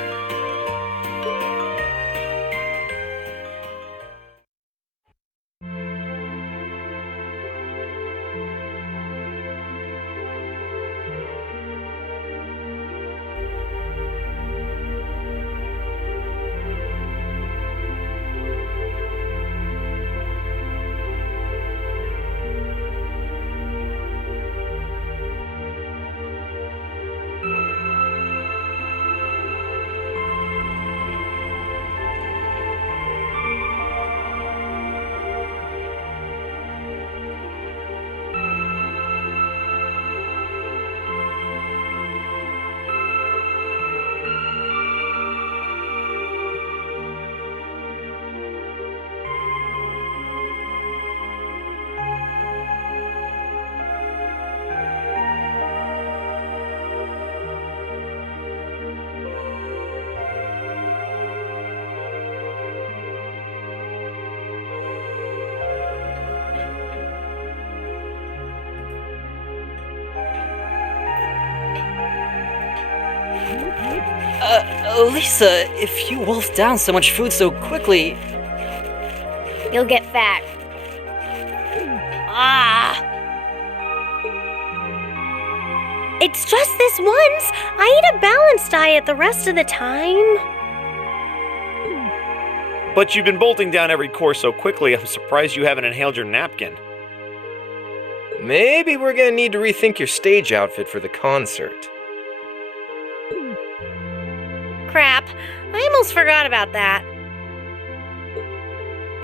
Alisa, if you wolf down so much food so quickly... You'll get fat. It's just this once. I eat a balanced diet the rest of the time. But you've been bolting down every course so quickly, I'm surprised you haven't inhaled your napkin. Maybe we're gonna need to rethink your stage outfit for the concert. Crap, I almost forgot about that.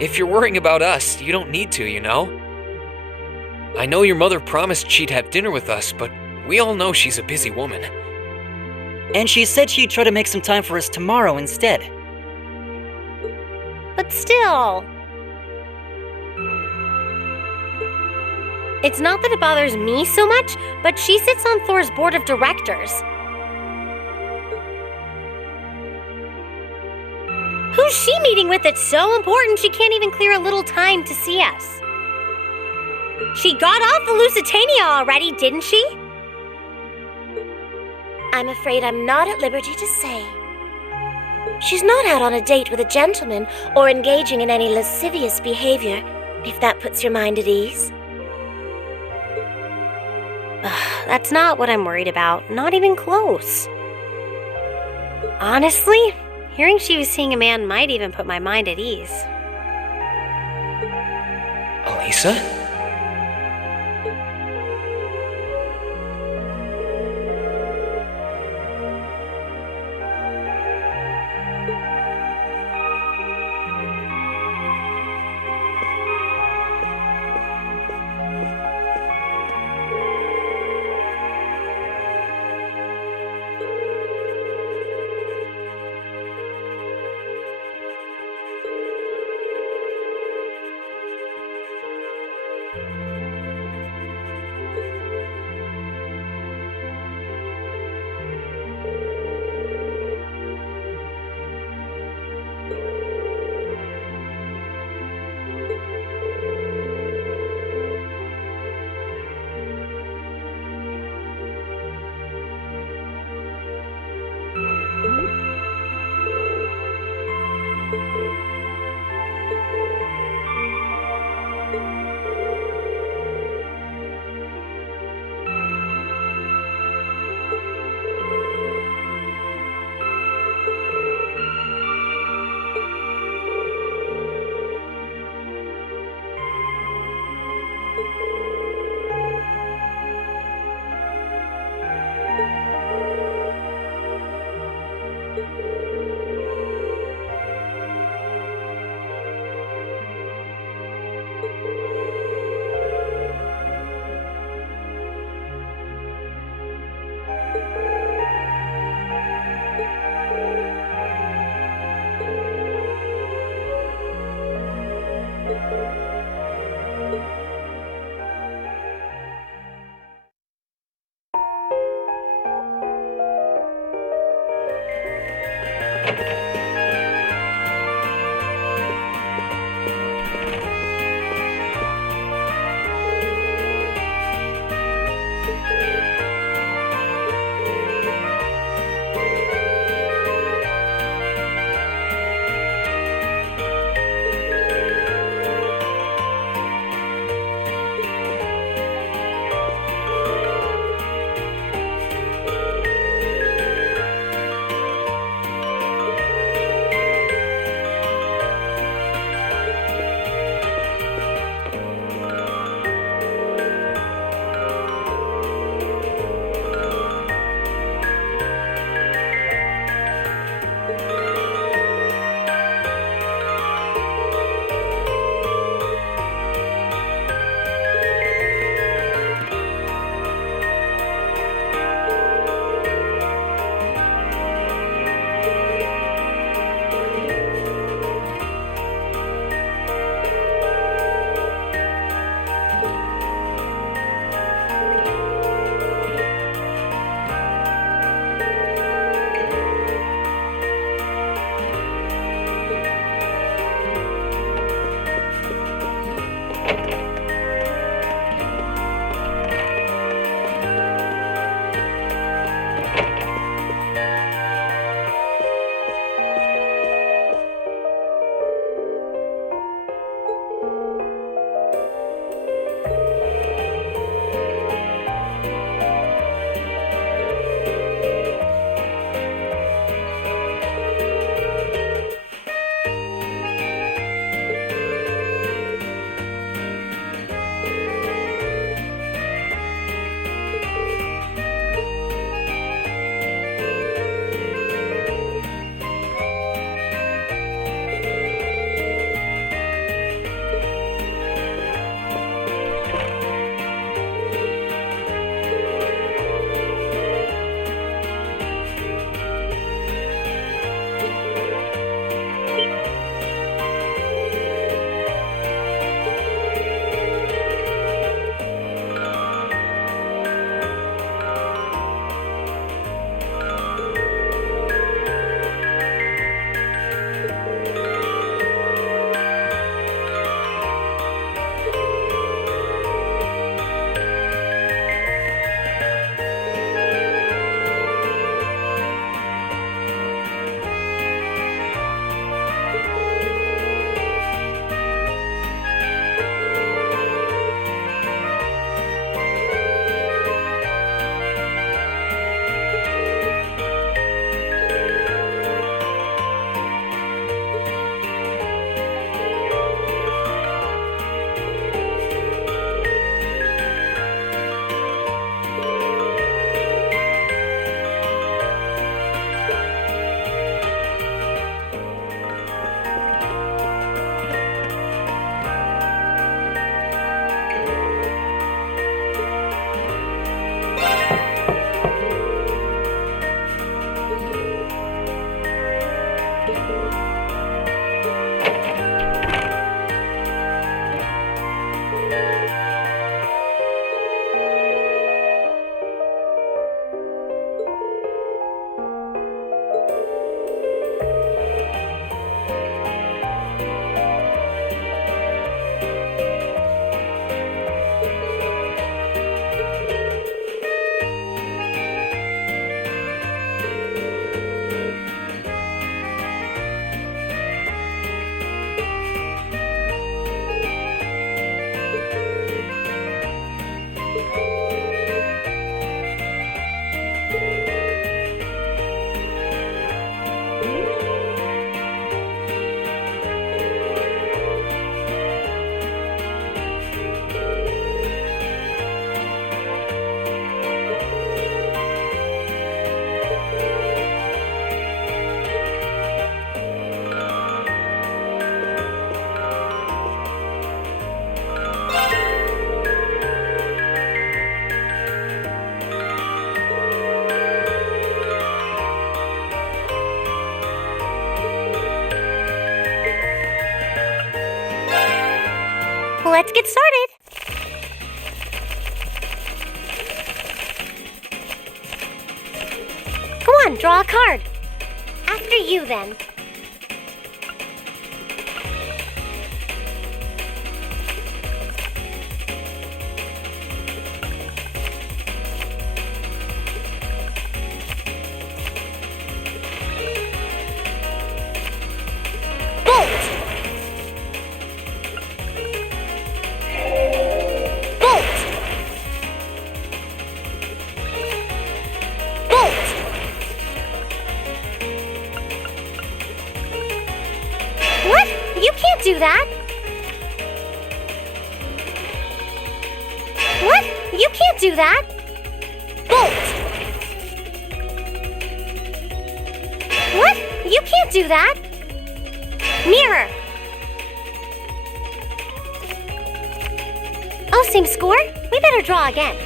If you're worrying about us, you don't need to, you know? I know your mother promised she'd have dinner with us, but we all know she's a busy woman. And she said she'd try to make some time for us tomorrow instead. But still. It's not that it bothers me so much, but she sits on Thor's board of directors. Who's she meeting with that's so important she can't even clear a little time to see us? She got off the Lusitania already, didn't she? I'm afraid I'm not at liberty to say. She's not out on a date with a gentleman or engaging in any lascivious behavior, if that puts your mind at ease. That's not what I'm worried about, not even close. Honestly, hearing she was seeing a man might even put my mind at ease. Alisa? Let's get started. Come on, draw a card. After you, then. Do that? What? You can't do that! Bolt! What? You can't do that! Mirror! Oh, same score? We better draw again.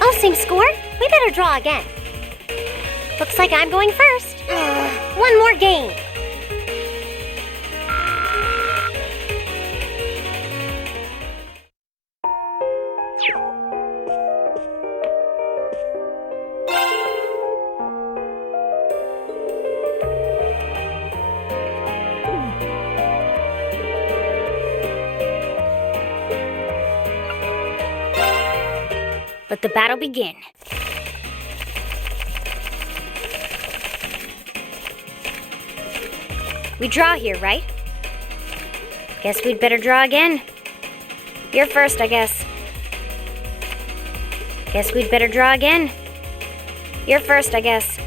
Oh, same score? We better draw again. Looks like I'm going first. One more game. Let the battle begin. We draw here, right? Guess we'd better draw again. You're first, I guess. Guess we'd better draw again. You're first, I guess.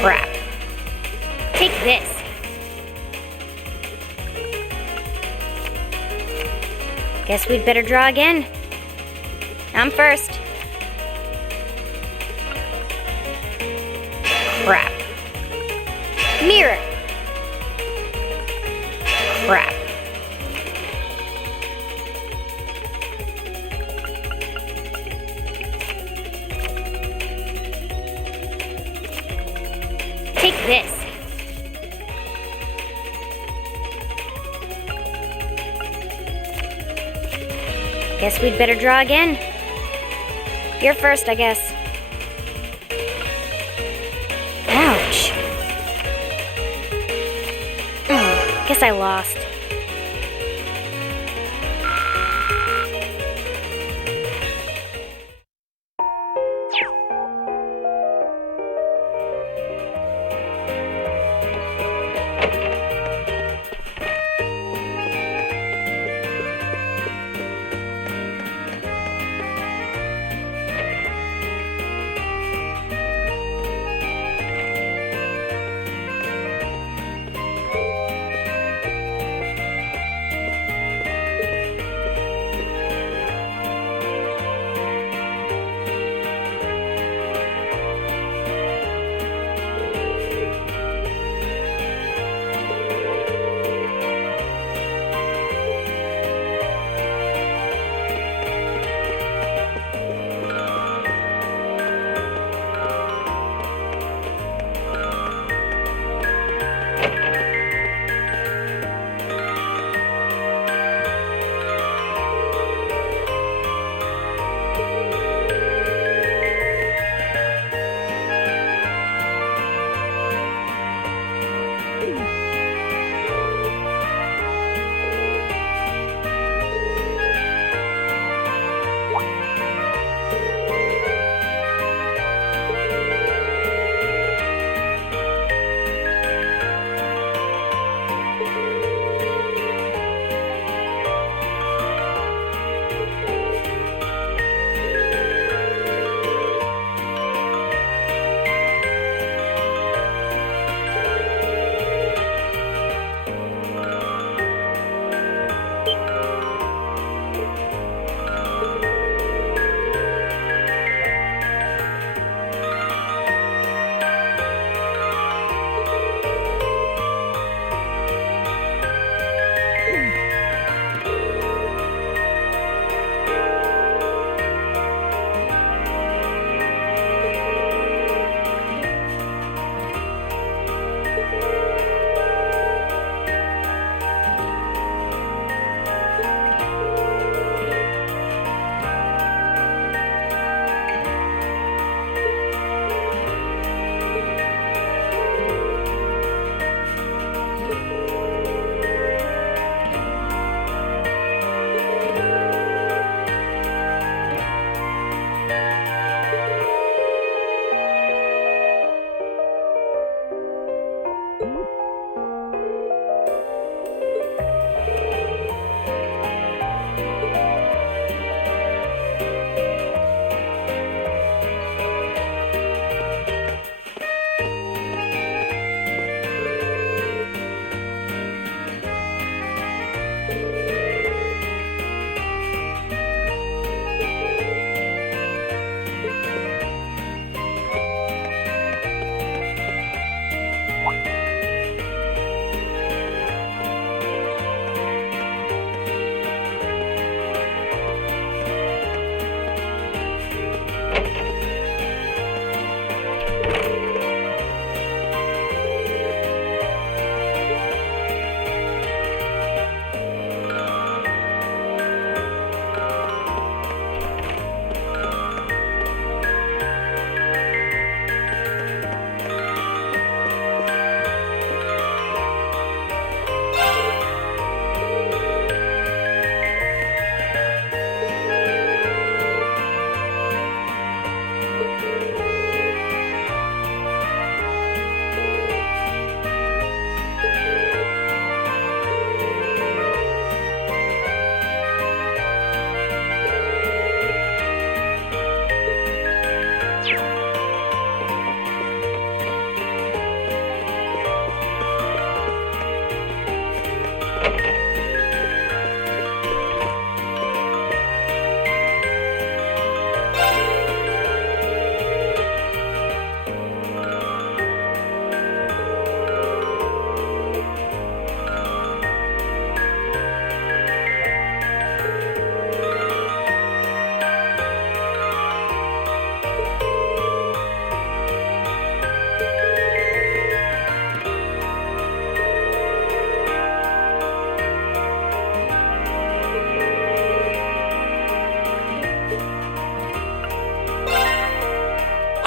Crap. Take this. Guess we'd better draw again. I'm first. Crap. Mirror. Crap. Take this. Guess we'd better draw again. You're first, I guess. Ouch. Guess I lost.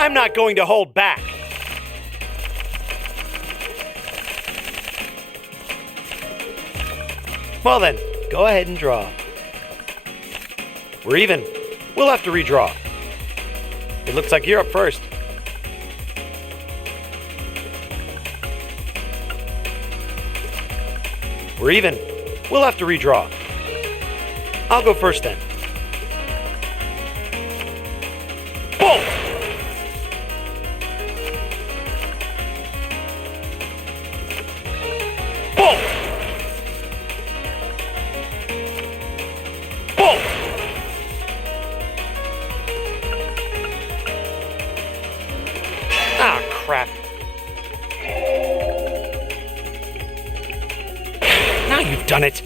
I'm not going to hold back. Well then, go ahead and draw. We're even. We'll have to redraw. It looks like you're up first. We're even. We'll have to redraw. I'll go first then. Boom! Boom! Boom! Ah, crap. Now you've done it.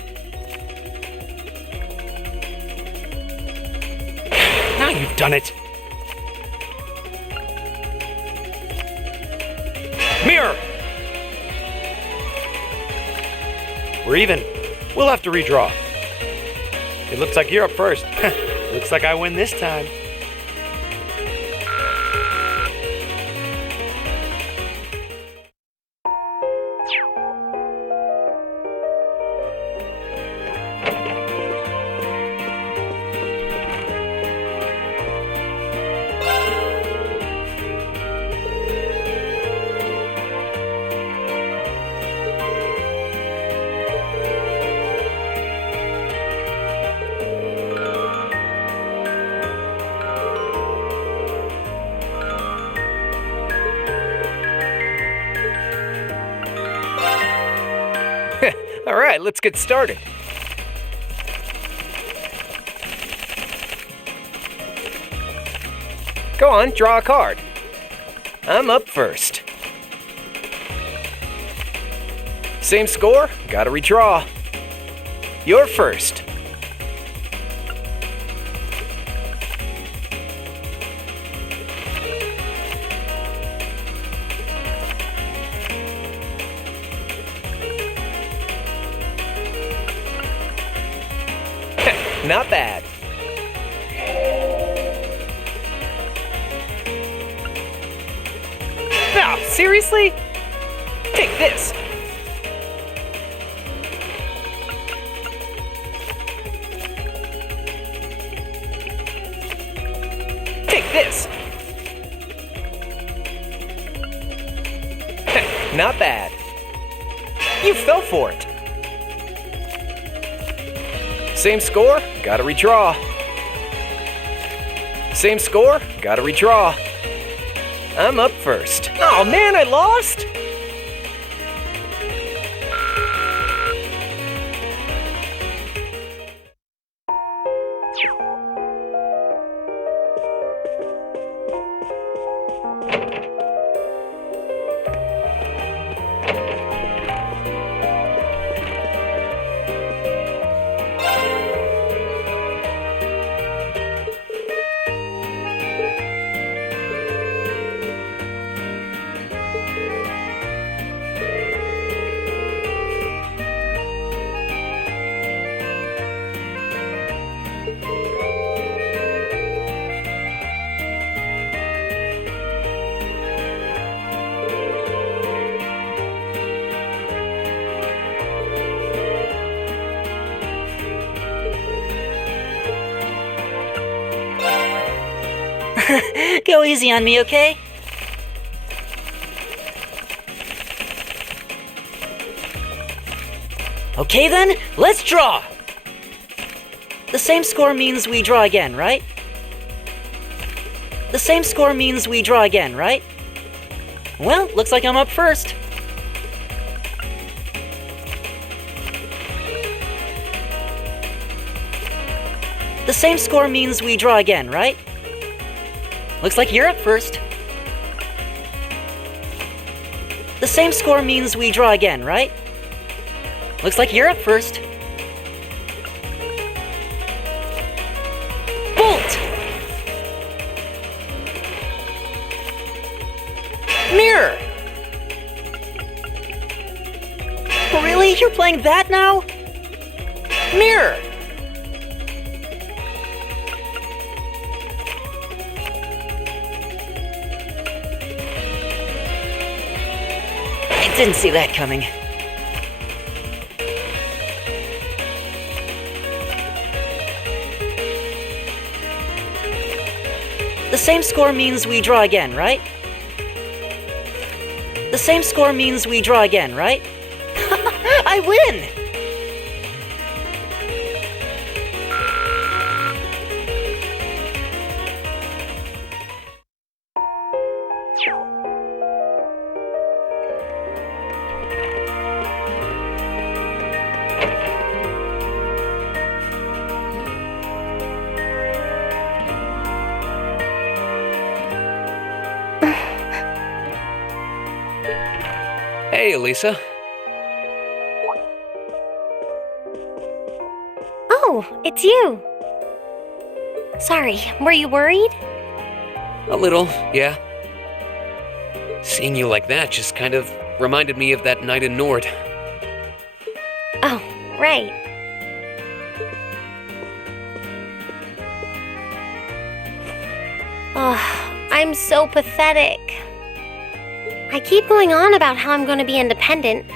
Now you've done it. Mirror! We're even. We'll have to redraw. It looks like you're up first. Looks like I win this time. All right, let's get started. Go on, draw a card. I'm up first. Same score, gotta redraw. You're first. Not bad. Now, seriously? Take this. Take this. Not bad. You fell for it. Same score, gotta redraw. Same score, gotta redraw. I'm up first. Oh man, I lost! Go easy on me, okay? Okay then, let's draw! The same score means we draw again, right? The same score means we draw again, right? Well, looks like I'm up first. The same score means we draw again, right? Looks like you're up first. The same score means we draw again, right? Looks like you're up first. Bolt! Mirror! Really? You're playing that now? Mirror! Didn't see that coming. The same score means we draw again, right? The same score means we draw again, right? I win! Hey, Alisa. Oh, it's you. Sorry, were you worried? A little, yeah. Seeing you like that just kind of reminded me of that night in Nord. Oh, right. Oh, I'm so pathetic. I keep going on about how I'm going to be independent,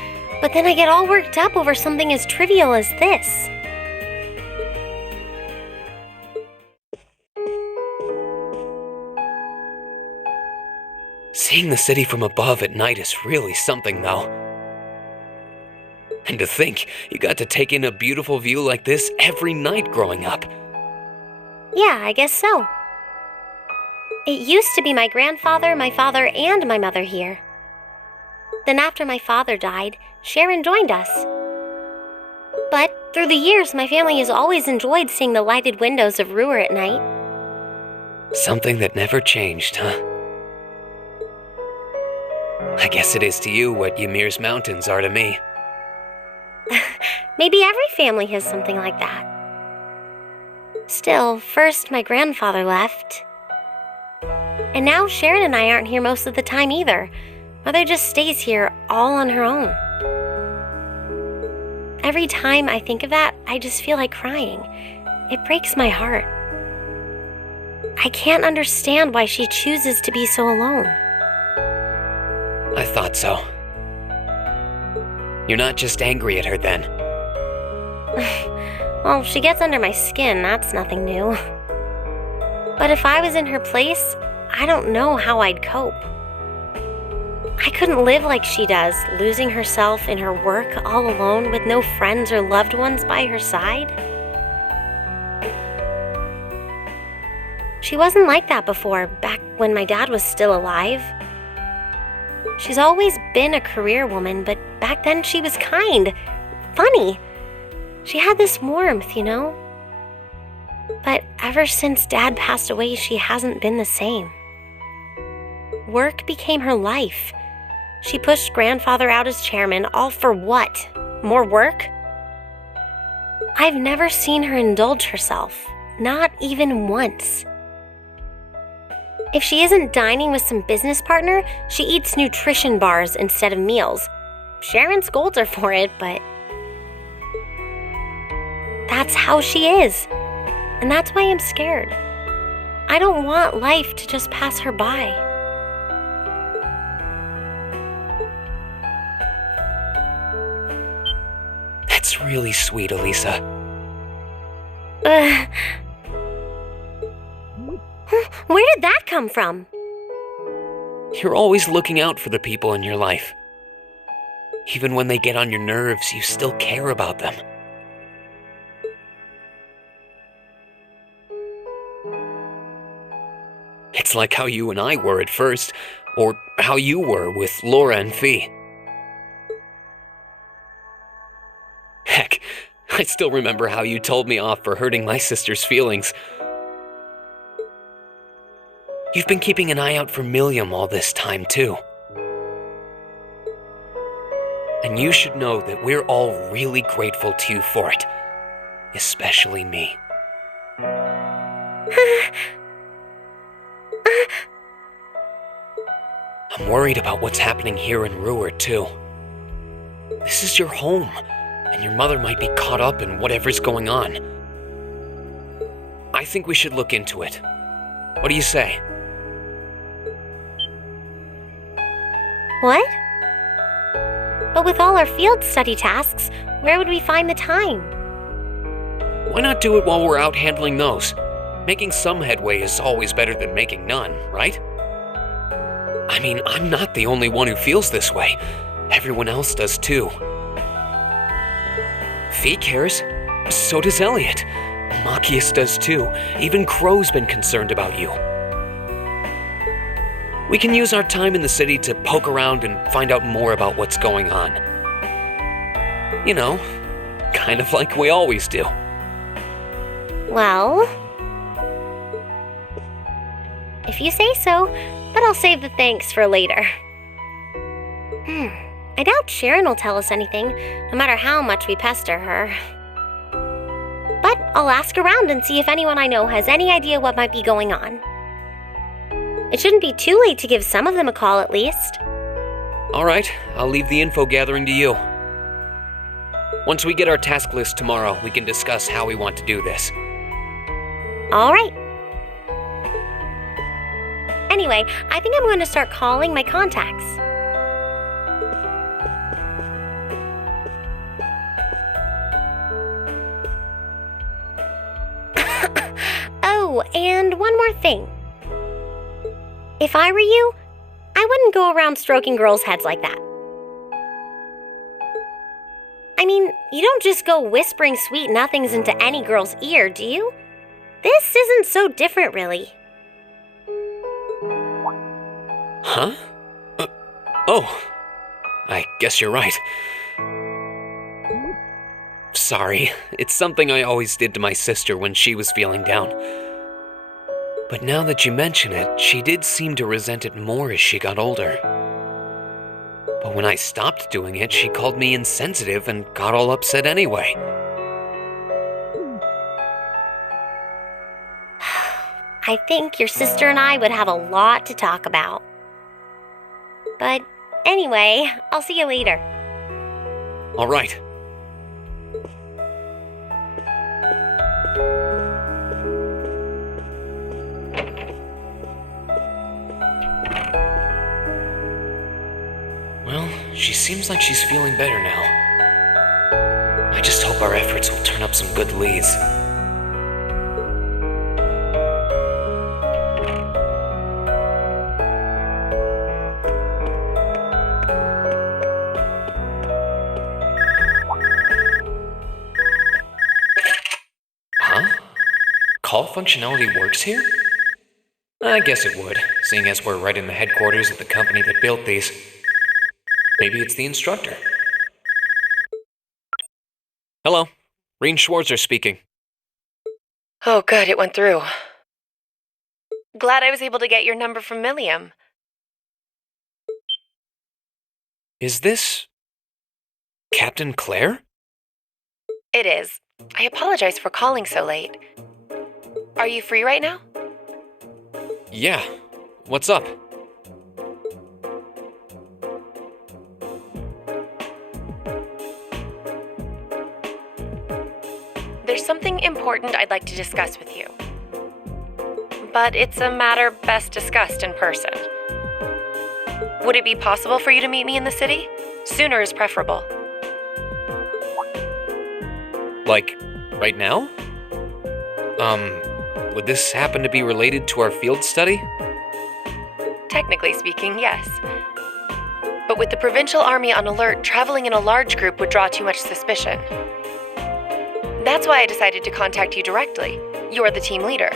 but then I get all worked up over something as trivial as this. Seeing the city from above at night is really something, though. And to think, you got to take in a beautiful view like this every night growing up. Yeah, I guess so. It used to be my grandfather, my father, and my mother here. Then after my father died, Sharon joined us. But through the years, my family has always enjoyed seeing the lighted windows of Roer at night. Something that never changed, huh? I guess it is to you what Ymir's mountains are to me. Maybe every family has something like that. Still, first my grandfather left. And now Sharon and I aren't here most of the time either. Mother just stays here all on her own. Every time I think of that, I just feel like crying. It breaks my heart. I can't understand why she chooses to be so alone. I thought so. You're not just angry at her then. Well, she gets under my skin, that's nothing new. But if I was in her place, I don't know how I'd cope. I couldn't live like she does, losing herself in her work all alone with no friends or loved ones by her side. She wasn't like that before, back when my dad was still alive. She's always been a career woman, but back then she was kind, funny. She had this warmth, you know? But ever since Dad passed away, she hasn't been the same. Work became her life. She pushed Grandfather out as chairman, all for what? More work? I've never seen her indulge herself, not even once. If she isn't dining with some business partner, she eats nutrition bars instead of meals. Sharon scolds her for it, but that's how she is. And that's why I'm scared. I don't want life to just pass her by. That's really sweet, Alisa. Where did that come from? You're always looking out for the people in your life. Even when they get on your nerves, you still care about them. It's like how you and I were at first, or how you were with Laura and Fee. Heck, I still remember how you told me off for hurting my sister's feelings. You've been keeping an eye out for Milliam all this time, too. And you should know that we're all really grateful to you for it. Especially me. I'm worried about what's happening here in Roer, too. This is your home, and your mother might be caught up in whatever's going on. I think we should look into it. What do you say? What? But with all our field study tasks, where would we find the time? Why not do it while we're out handling those? Making some headway is always better than making none, right? I mean, I'm not the only one who feels this way. Everyone else does too. Fee cares. So does Elliot. Machias does too. Even Crow's been concerned about you. We can use our time in the city to poke around and find out more about what's going on. You know, kind of like we always do. Well, if you say so, but I'll save the thanks for later. I doubt Sharon will tell us anything, no matter how much we pester her. But I'll ask around and see if anyone I know has any idea what might be going on. It shouldn't be too late to give some of them a call at least. All right, I'll leave the info gathering to you. Once we get our task list tomorrow, we can discuss how we want to do this. All right. Anyway, I think I'm going to start calling my contacts. Oh, and one more thing. If I were you, I wouldn't go around stroking girls' heads like that. I mean, you don't just go whispering sweet nothings into any girl's ear, do you? This isn't so different, really. Huh? Oh, I guess you're right. Sorry, it's something I always did to my sister when she was feeling down. But now that you mention it, she did seem to resent it more as she got older. But when I stopped doing it, she called me insensitive and got all upset anyway. I think your sister and I would have a lot to talk about. But anyway, I'll see you later. All right. Well, she seems like she's feeling better now. I just hope our efforts will turn up some good leads. Huh? Call functionality works here? I guess it would, seeing as we're right in the headquarters of the company that built these. Maybe it's the instructor. Hello, Reen Schwarzer speaking. Oh, good, it went through. Glad I was able to get your number from Milliam. Is this Captain Claire? It is. I apologize for calling so late. Are you free right now? Yeah. What's up? There's something important I'd like to discuss with you. But it's a matter best discussed in person. Would it be possible for you to meet me in the city? Sooner is preferable. Like, right now? Would this happen to be related to our field study? Technically speaking, yes. But with the provincial army on alert, traveling in a large group would draw too much suspicion. That's why I decided to contact you directly. You're the team leader.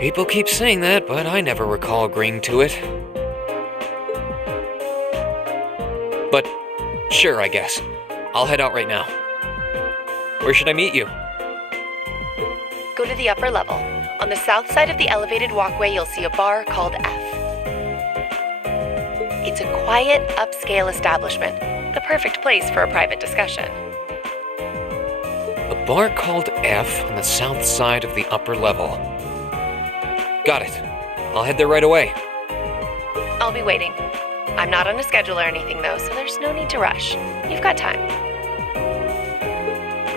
People keep saying that, but I never recall agreeing to it. But sure, I guess. I'll head out right now. Where should I meet you? Go to the upper level. On the south side of the elevated walkway, you'll see a bar called F. It's a quiet, upscale establishment. The perfect place for a private discussion. A bar called F on the south side of the upper level. Got it. I'll head there right away. I'll be waiting. I'm not on a schedule or anything, though, so there's no need to rush. You've got time.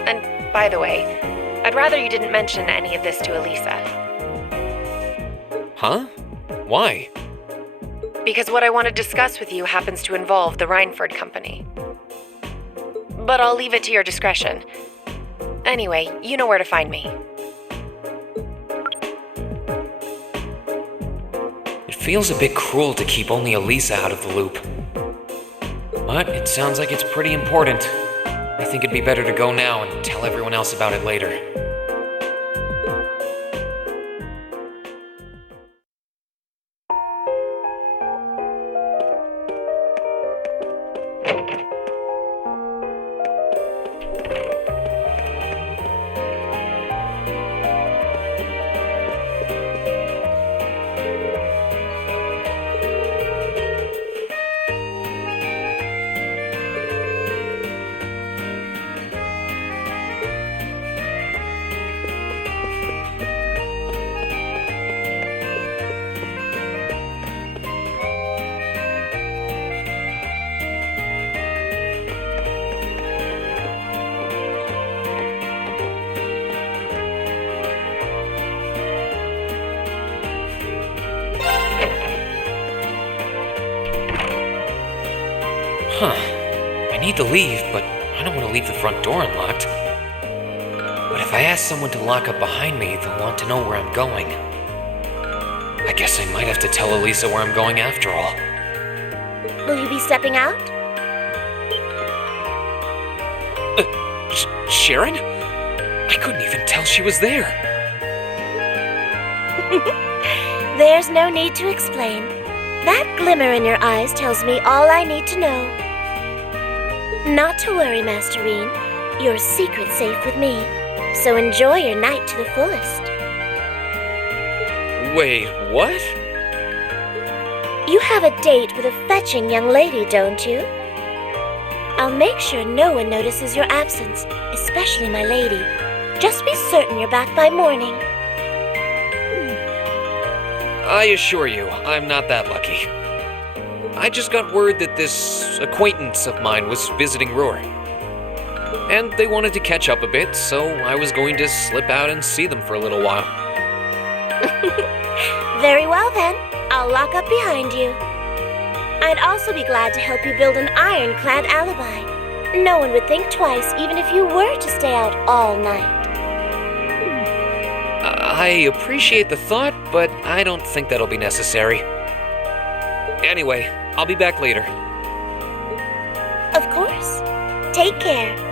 And by the way, I'd rather you didn't mention any of this to Alisa. Huh? Why? because what I want to discuss with you happens to involve the Rhineford Company. But I'll leave it to your discretion. Anyway, you know where to find me. It feels a bit cruel to keep only Alisa out of the loop. But it sounds like it's pretty important. I think it'd be better to go now and tell everyone else about it later. Huh. I need to leave, but I don't want to leave the front door unlocked. But if I ask someone to lock up behind me, they'll want to know where I'm going. I guess I might have to tell Alisa where I'm going after all. Will you be stepping out? Sharon? I couldn't even tell she was there. There's no need to explain. That glimmer in your eyes tells me all I need to know. Not to worry, Masterine. Your secret's safe with me. So enjoy your night to the fullest. Wait, what? You have a date with a fetching young lady, don't you? I'll make sure no one notices your absence, especially my lady. Just be certain you're back by morning. I assure you, I'm not that lucky. I just got word that this acquaintance of mine was visiting Roer. And they wanted to catch up a bit, so I was going to slip out and see them for a little while. Very well then, I'll lock up behind you. I'd also be glad to help you build an ironclad alibi. No one would think twice even if you were to stay out all night. I appreciate the thought, but I don't think that'll be necessary. Anyway, I'll be back later. Of course. Take care.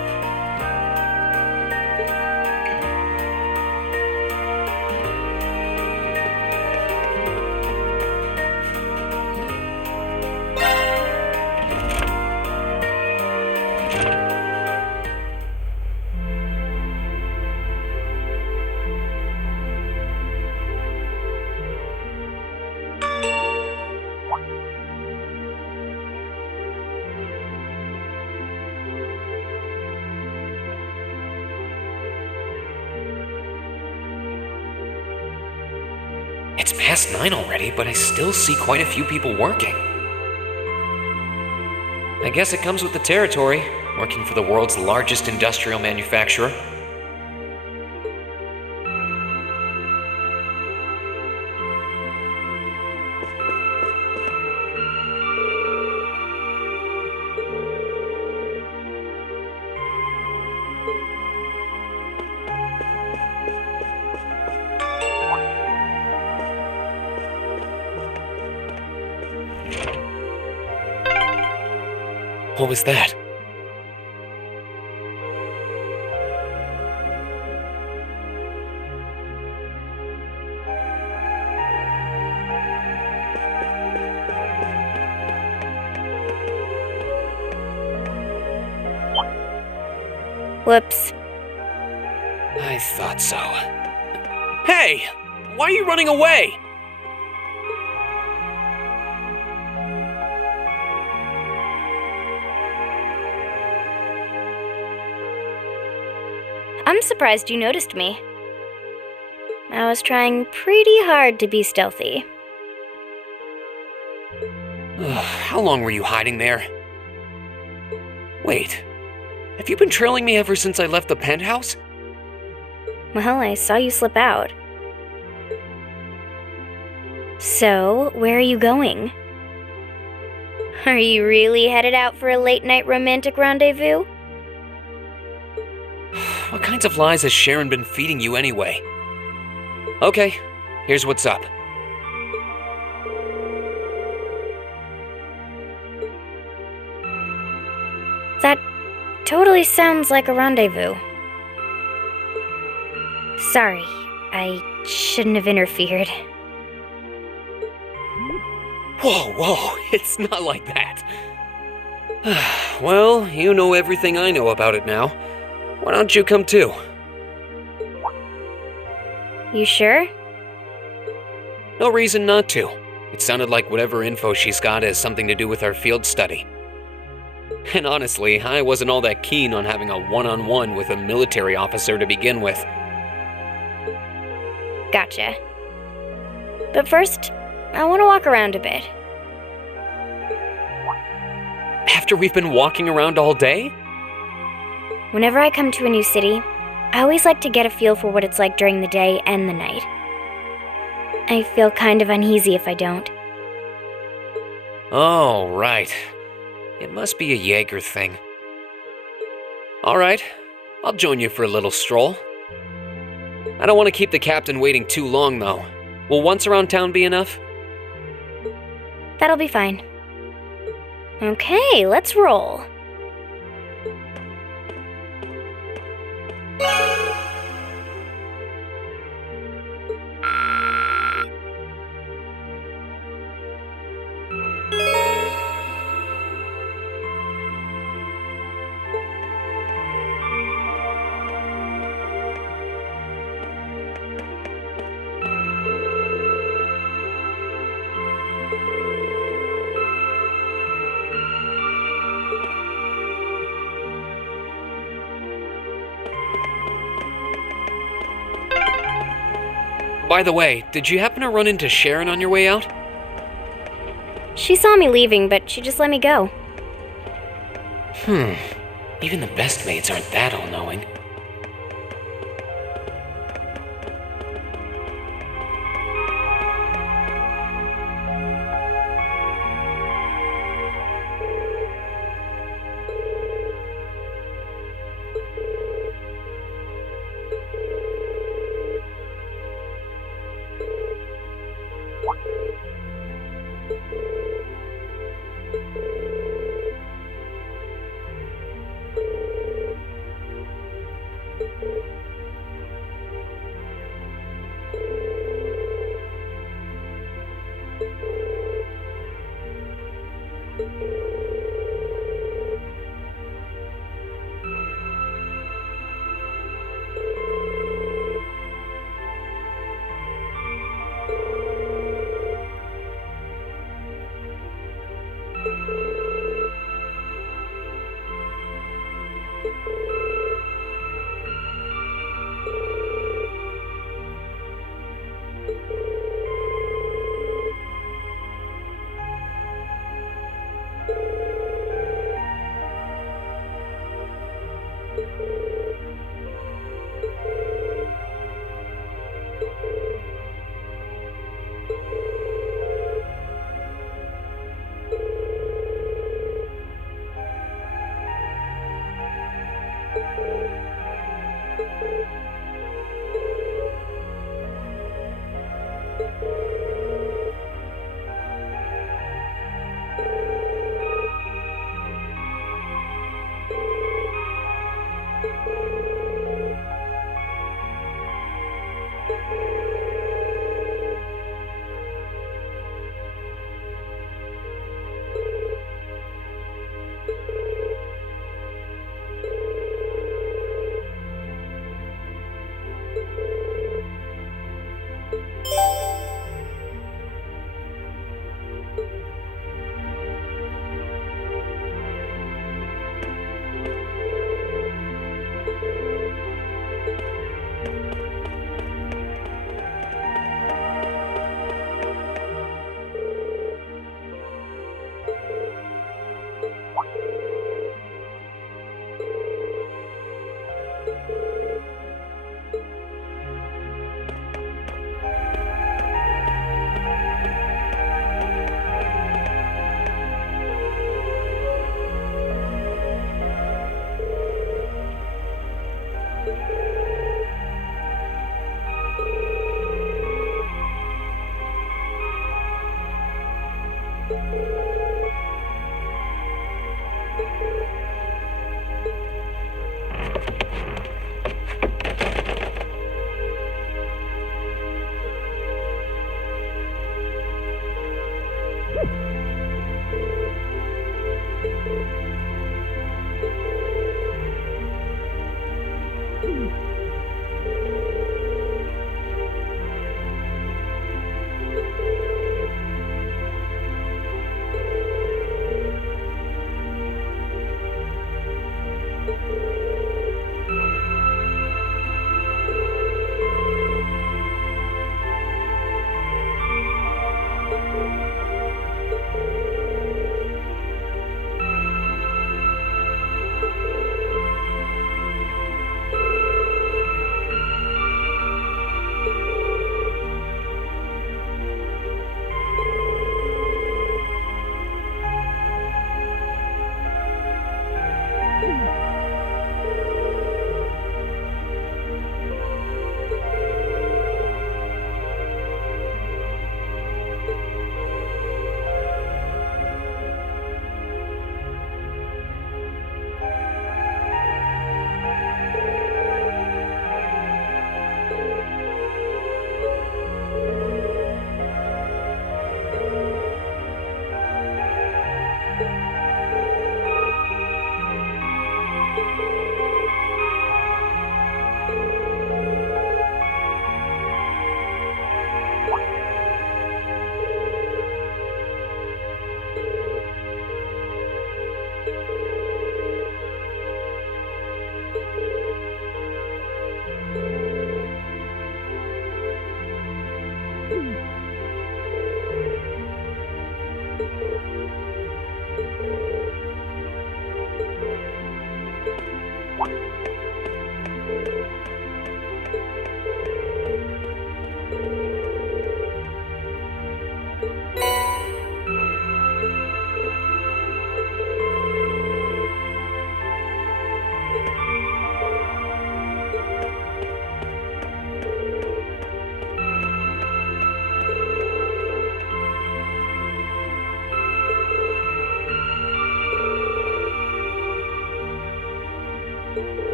It's past 9 already, but I still see quite a few people working. I guess it comes with the territory, working for the world's largest industrial manufacturer. What was that? Whoops. I thought so. Hey! Why are you running away? I'm surprised you noticed me. I was trying pretty hard to be stealthy. How long were you hiding there? Wait, have you been trailing me ever since I left the penthouse? Well, I saw you slip out. So, where are you going? Are you really headed out for a late-night romantic rendezvous? What kinds of lies has Sharon been feeding you anyway? Okay, here's what's up. That totally sounds like a rendezvous. Sorry, I shouldn't have interfered. Whoa, it's not like that. Well, you know everything I know about it now. Why don't you come too? You sure? No reason not to. It sounded like whatever info she's got has something to do with our field study. And honestly, I wasn't all that keen on having a one-on-one with a military officer to begin with. Gotcha. But first, I want to walk around a bit. After we've been walking around all day? Whenever I come to a new city, I always like to get a feel for what it's like during the day and the night. I feel kind of uneasy if I don't. Oh, right. It must be a Jaeger thing. Alright, I'll join you for a little stroll. I don't want to keep the captain waiting too long, though. Will once around town be enough? That'll be fine. Okay, let's roll. By the way, did you happen to run into Sharon on your way out? She saw me leaving, but she just let me go. Even the best maids aren't that all-knowing.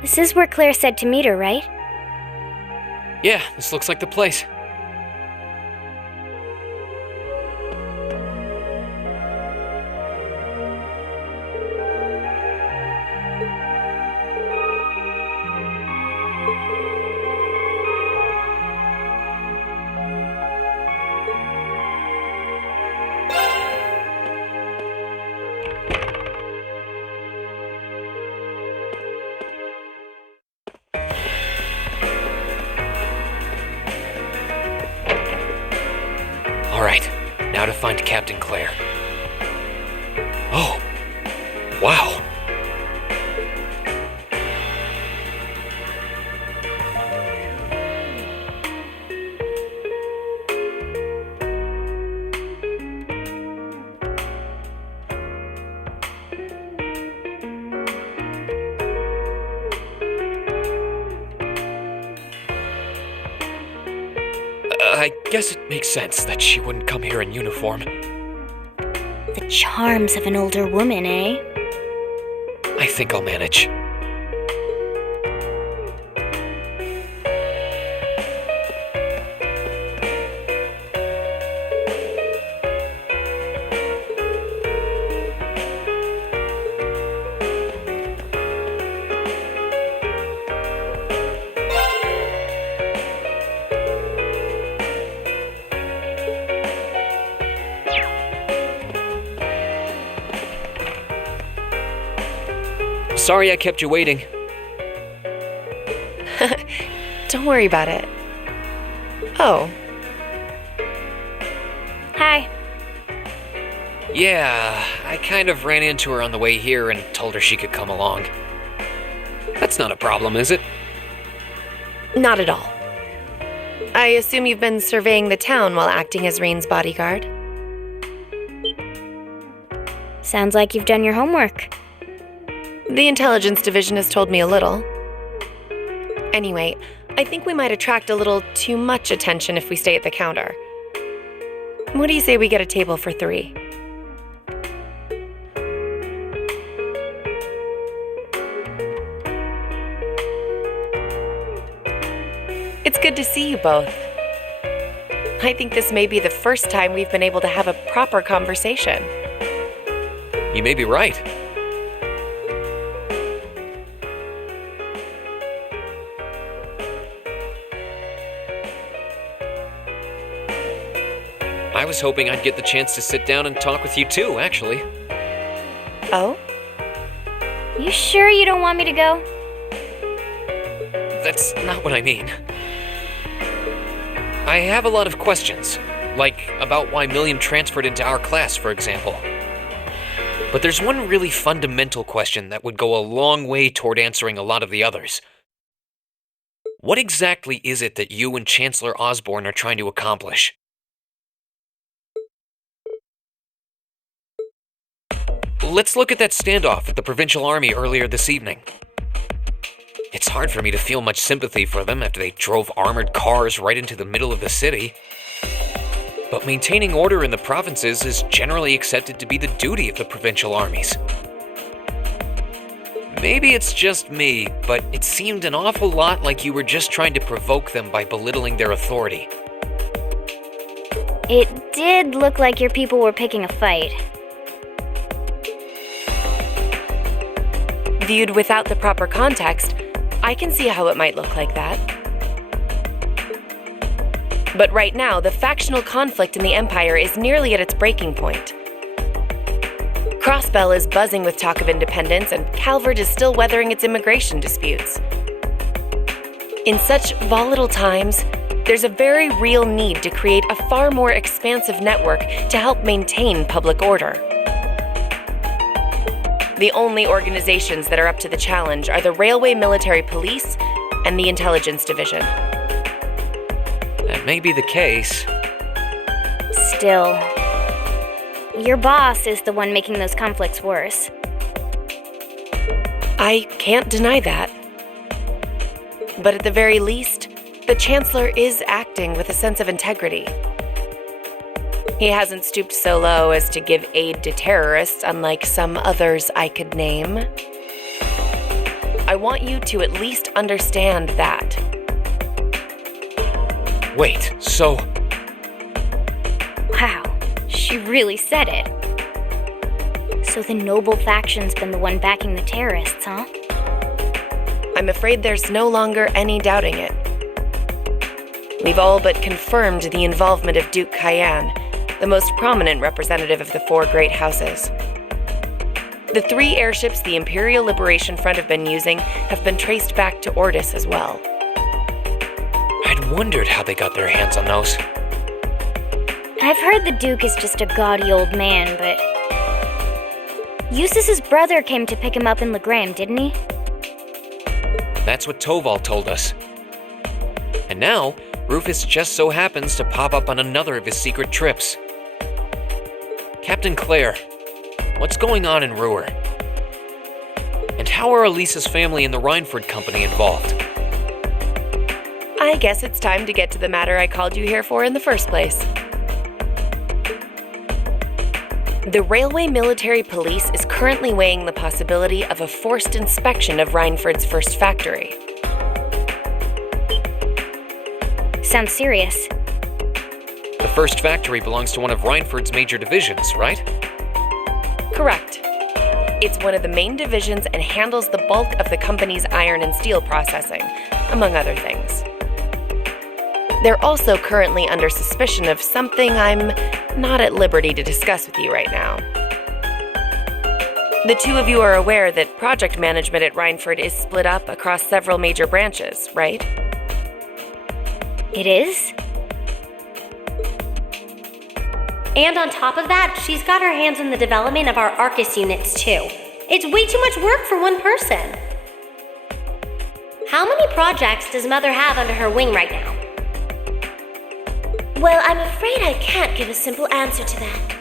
This is where Claire said to meet her, right? Yeah, this looks like the place. Alright, now to find Captain Claire. Oh, wow. I guess it makes sense that she wouldn't come here in uniform. The charms of an older woman, eh? I think I'll manage. Sorry I kept you waiting. Don't worry about it. Oh. Hi. Yeah, I kind of ran into her on the way here and told her she could come along. That's not a problem, is it? Not at all. I assume you've been surveying the town while acting as Reen's bodyguard? Sounds like you've done your homework. The intelligence division has told me a little. Anyway, I think we might attract a little too much attention if we stay at the counter. What do you say we get a table for 3? It's good to see you both. I think this may be the first time we've been able to have a proper conversation. You may be right. I was hoping I'd get the chance to sit down and talk with you too, actually. Oh? You sure you don't want me to go? That's not what I mean. I have a lot of questions, like about why Million transferred into our class, for example. But there's one really fundamental question that would go a long way toward answering a lot of the others. What exactly is it that you and Chancellor Osborne are trying to accomplish? Let's look at that standoff at the Provincial Army earlier this evening. It's hard for me to feel much sympathy for them after they drove armored cars right into the middle of the city. But maintaining order in the provinces is generally accepted to be the duty of the provincial armies. Maybe it's just me, but it seemed an awful lot like you were just trying to provoke them by belittling their authority. It did look like your people were picking a fight. Viewed without the proper context, I can see how it might look like that. But right now, the factional conflict in the Empire is nearly at its breaking point. Crossbell is buzzing with talk of independence, and Calvert is still weathering its immigration disputes. In such volatile times, there's a very real need to create a far more expansive network to help maintain public order. The only organizations that are up to the challenge are the Railway Military Police and the Intelligence Division. That may be the case. Still, your boss is the one making those conflicts worse. I can't deny that. But at the very least, the Chancellor is acting with a sense of integrity. He hasn't stooped so low as to give aid to terrorists, unlike some others I could name. I want you to at least understand that. Wait, so... Wow, she really said it. So the noble faction's been the one backing the terrorists, huh? I'm afraid there's no longer any doubting it. We've all but confirmed the involvement of Duke Cayenne, the most prominent representative of the 4 great houses. The 3 airships the Imperial Liberation Front have been using have been traced back to Ordis as well. I'd wondered how they got their hands on those. I've heard the Duke is just a gaudy old man, but... Eustace's brother came to pick him up in Legram, didn't he? That's what Toval told us. And now, Rufus just so happens to pop up on another of his secret trips. Captain Claire, what's going on in Roer? And how are Alisa's family and the Rhineford Company involved? I guess it's time to get to the matter I called you here for in the first place. The Railway Military Police is currently weighing the possibility of a forced inspection of Rhineford's first factory. Sounds serious. The first factory belongs to one of Rhineford's major divisions, right? Correct. It's one of the main divisions and handles the bulk of the company's iron and steel processing, among other things. They're also currently under suspicion of something I'm not at liberty to discuss with you right now. The 2 of you are aware that project management at Rhineford is split up across several major branches, right? It is? And on top of that, she's got her hands in the development of our Arcus units too. It's way too much work for one person. How many projects does Mother have under her wing right now? Well, I'm afraid I can't give a simple answer to that.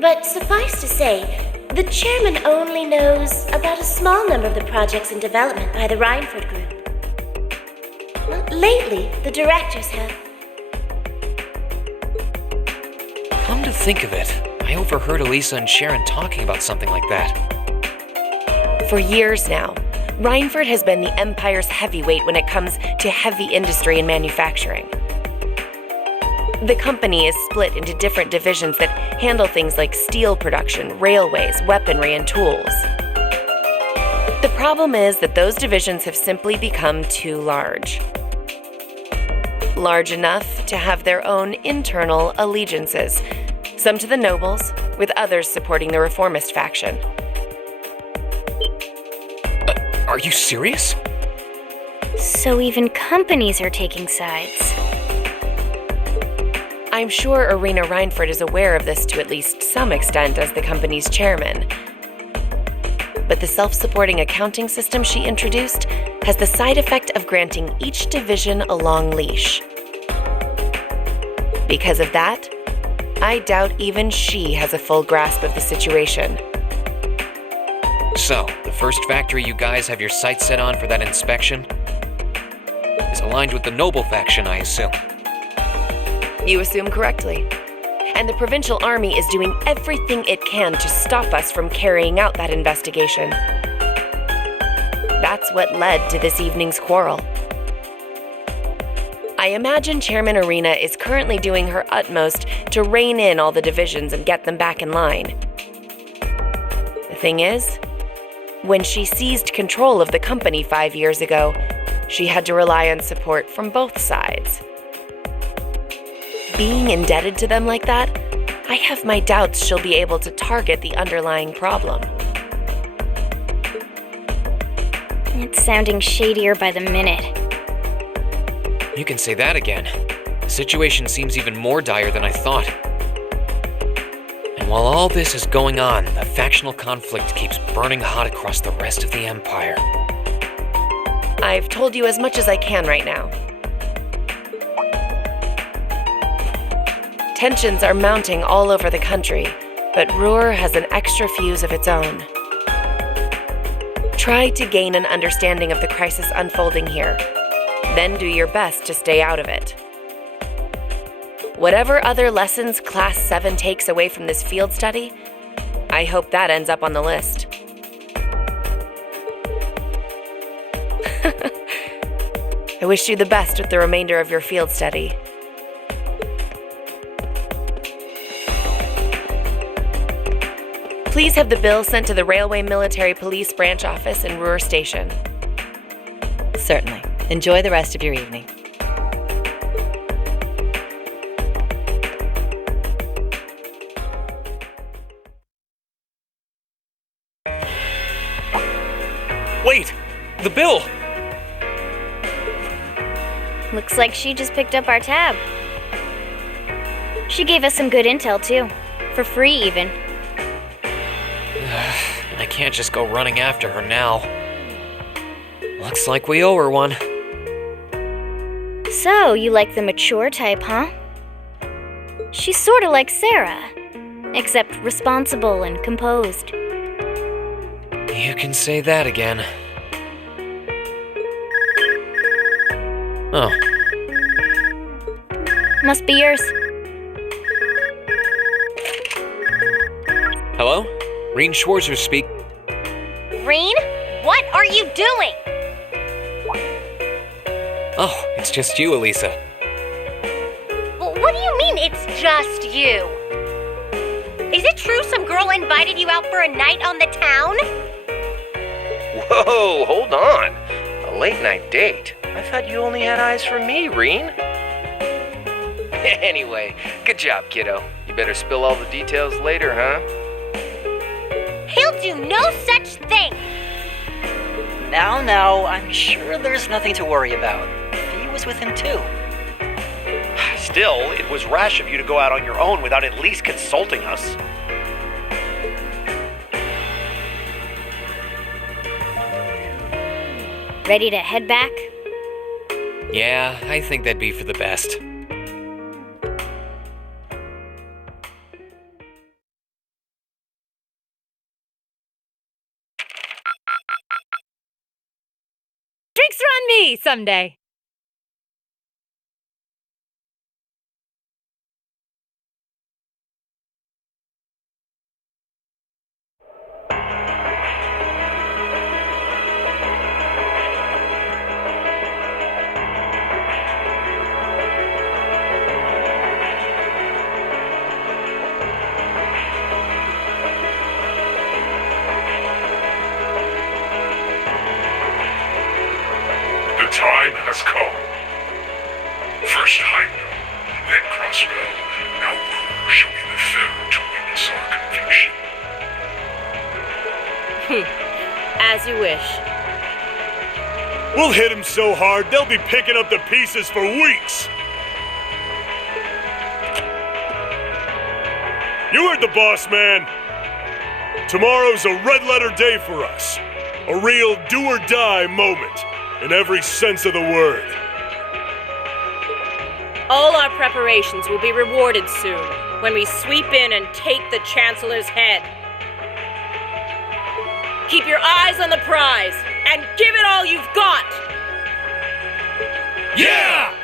But suffice to say, the chairman only knows about a small number of the projects in development by the Reinford Group. Well, lately, the directors have. Come to think of it, I overheard Alisa and Sharon talking about something like that. For years now, Reinford has been the Empire's heavyweight when it comes to heavy industry and manufacturing. The company is split into different divisions that handle things like steel production, railways, weaponry, and tools. The problem is that those divisions have simply become too large. Large enough to have their own internal allegiances, some to the nobles, with others supporting the reformist faction. Are you serious? So even companies are taking sides. I'm sure Irina Reinford is aware of this to at least some extent as the company's chairman. But the self-supporting accounting system she introduced has the side effect of granting each division a long leash. Because of that, I doubt even she has a full grasp of the situation. So, the first factory you guys have your sights set on for that inspection is aligned with the noble faction, I assume. You assume correctly. And the provincial army is doing everything it can to stop us from carrying out that investigation. That's what led to this evening's quarrel. I imagine Chairman Irina is currently doing her utmost to rein in all the divisions and get them back in line. The thing is, when she seized control of the company 5 years ago, she had to rely on support from both sides. Being indebted to them like that, I have my doubts she'll be able to target the underlying problem. It's sounding shadier by the minute. You can say that again. The situation seems even more dire than I thought. And while all this is going on, the factional conflict keeps burning hot across the rest of the Empire. I've told you as much as I can right now. Tensions are mounting all over the country, but Roer has an extra fuse of its own. Try to gain an understanding of the crisis unfolding here, then do your best to stay out of it. Whatever other lessons Class 7 takes away from this field study, I hope that ends up on the list. I wish you the best with the remainder of your field study. Please have the bill sent to the Railway Military Police Branch Office in Roer Station. Certainly. Enjoy the rest of your evening. Wait! The bill! Looks like she just picked up our tab. She gave us some good intel, too. For free, even. I can't just go running after her now. Looks like we owe her one. So, you like the mature type, huh? She's sorta like Sara, except responsible and composed. You can say that again. Oh. Must be yours. Hello? Reen Schwarzer speak. Reen, what are you doing? Oh, it's just you, Alisa. Well, what do you mean it's just you? Is it true some girl invited you out for a night on the town? Whoa, hold on. A late night date? I thought you only had eyes for me, Reen. Anyway, good job, kiddo. You better spill all the details later, huh? He'll do no such thing! Now, I'm sure there's nothing to worry about. Fee was with him too. Still, it was rash of you to go out on your own without at least consulting us. Ready to head back? Yeah, I think that'd be for the best. me someday. The time has come. First Hyde, then Crossbell, now Roer shall be the third to witness our conviction. As you wish. We'll hit him so hard, they'll be picking up the pieces for weeks. You heard the boss, man. Tomorrow's a red-letter day for us. A real do-or-die moment, in every sense of the word. All our preparations will be rewarded soon, when we sweep in and take the Chancellor's head. Keep your eyes on the prize, and give it all you've got! Yeah!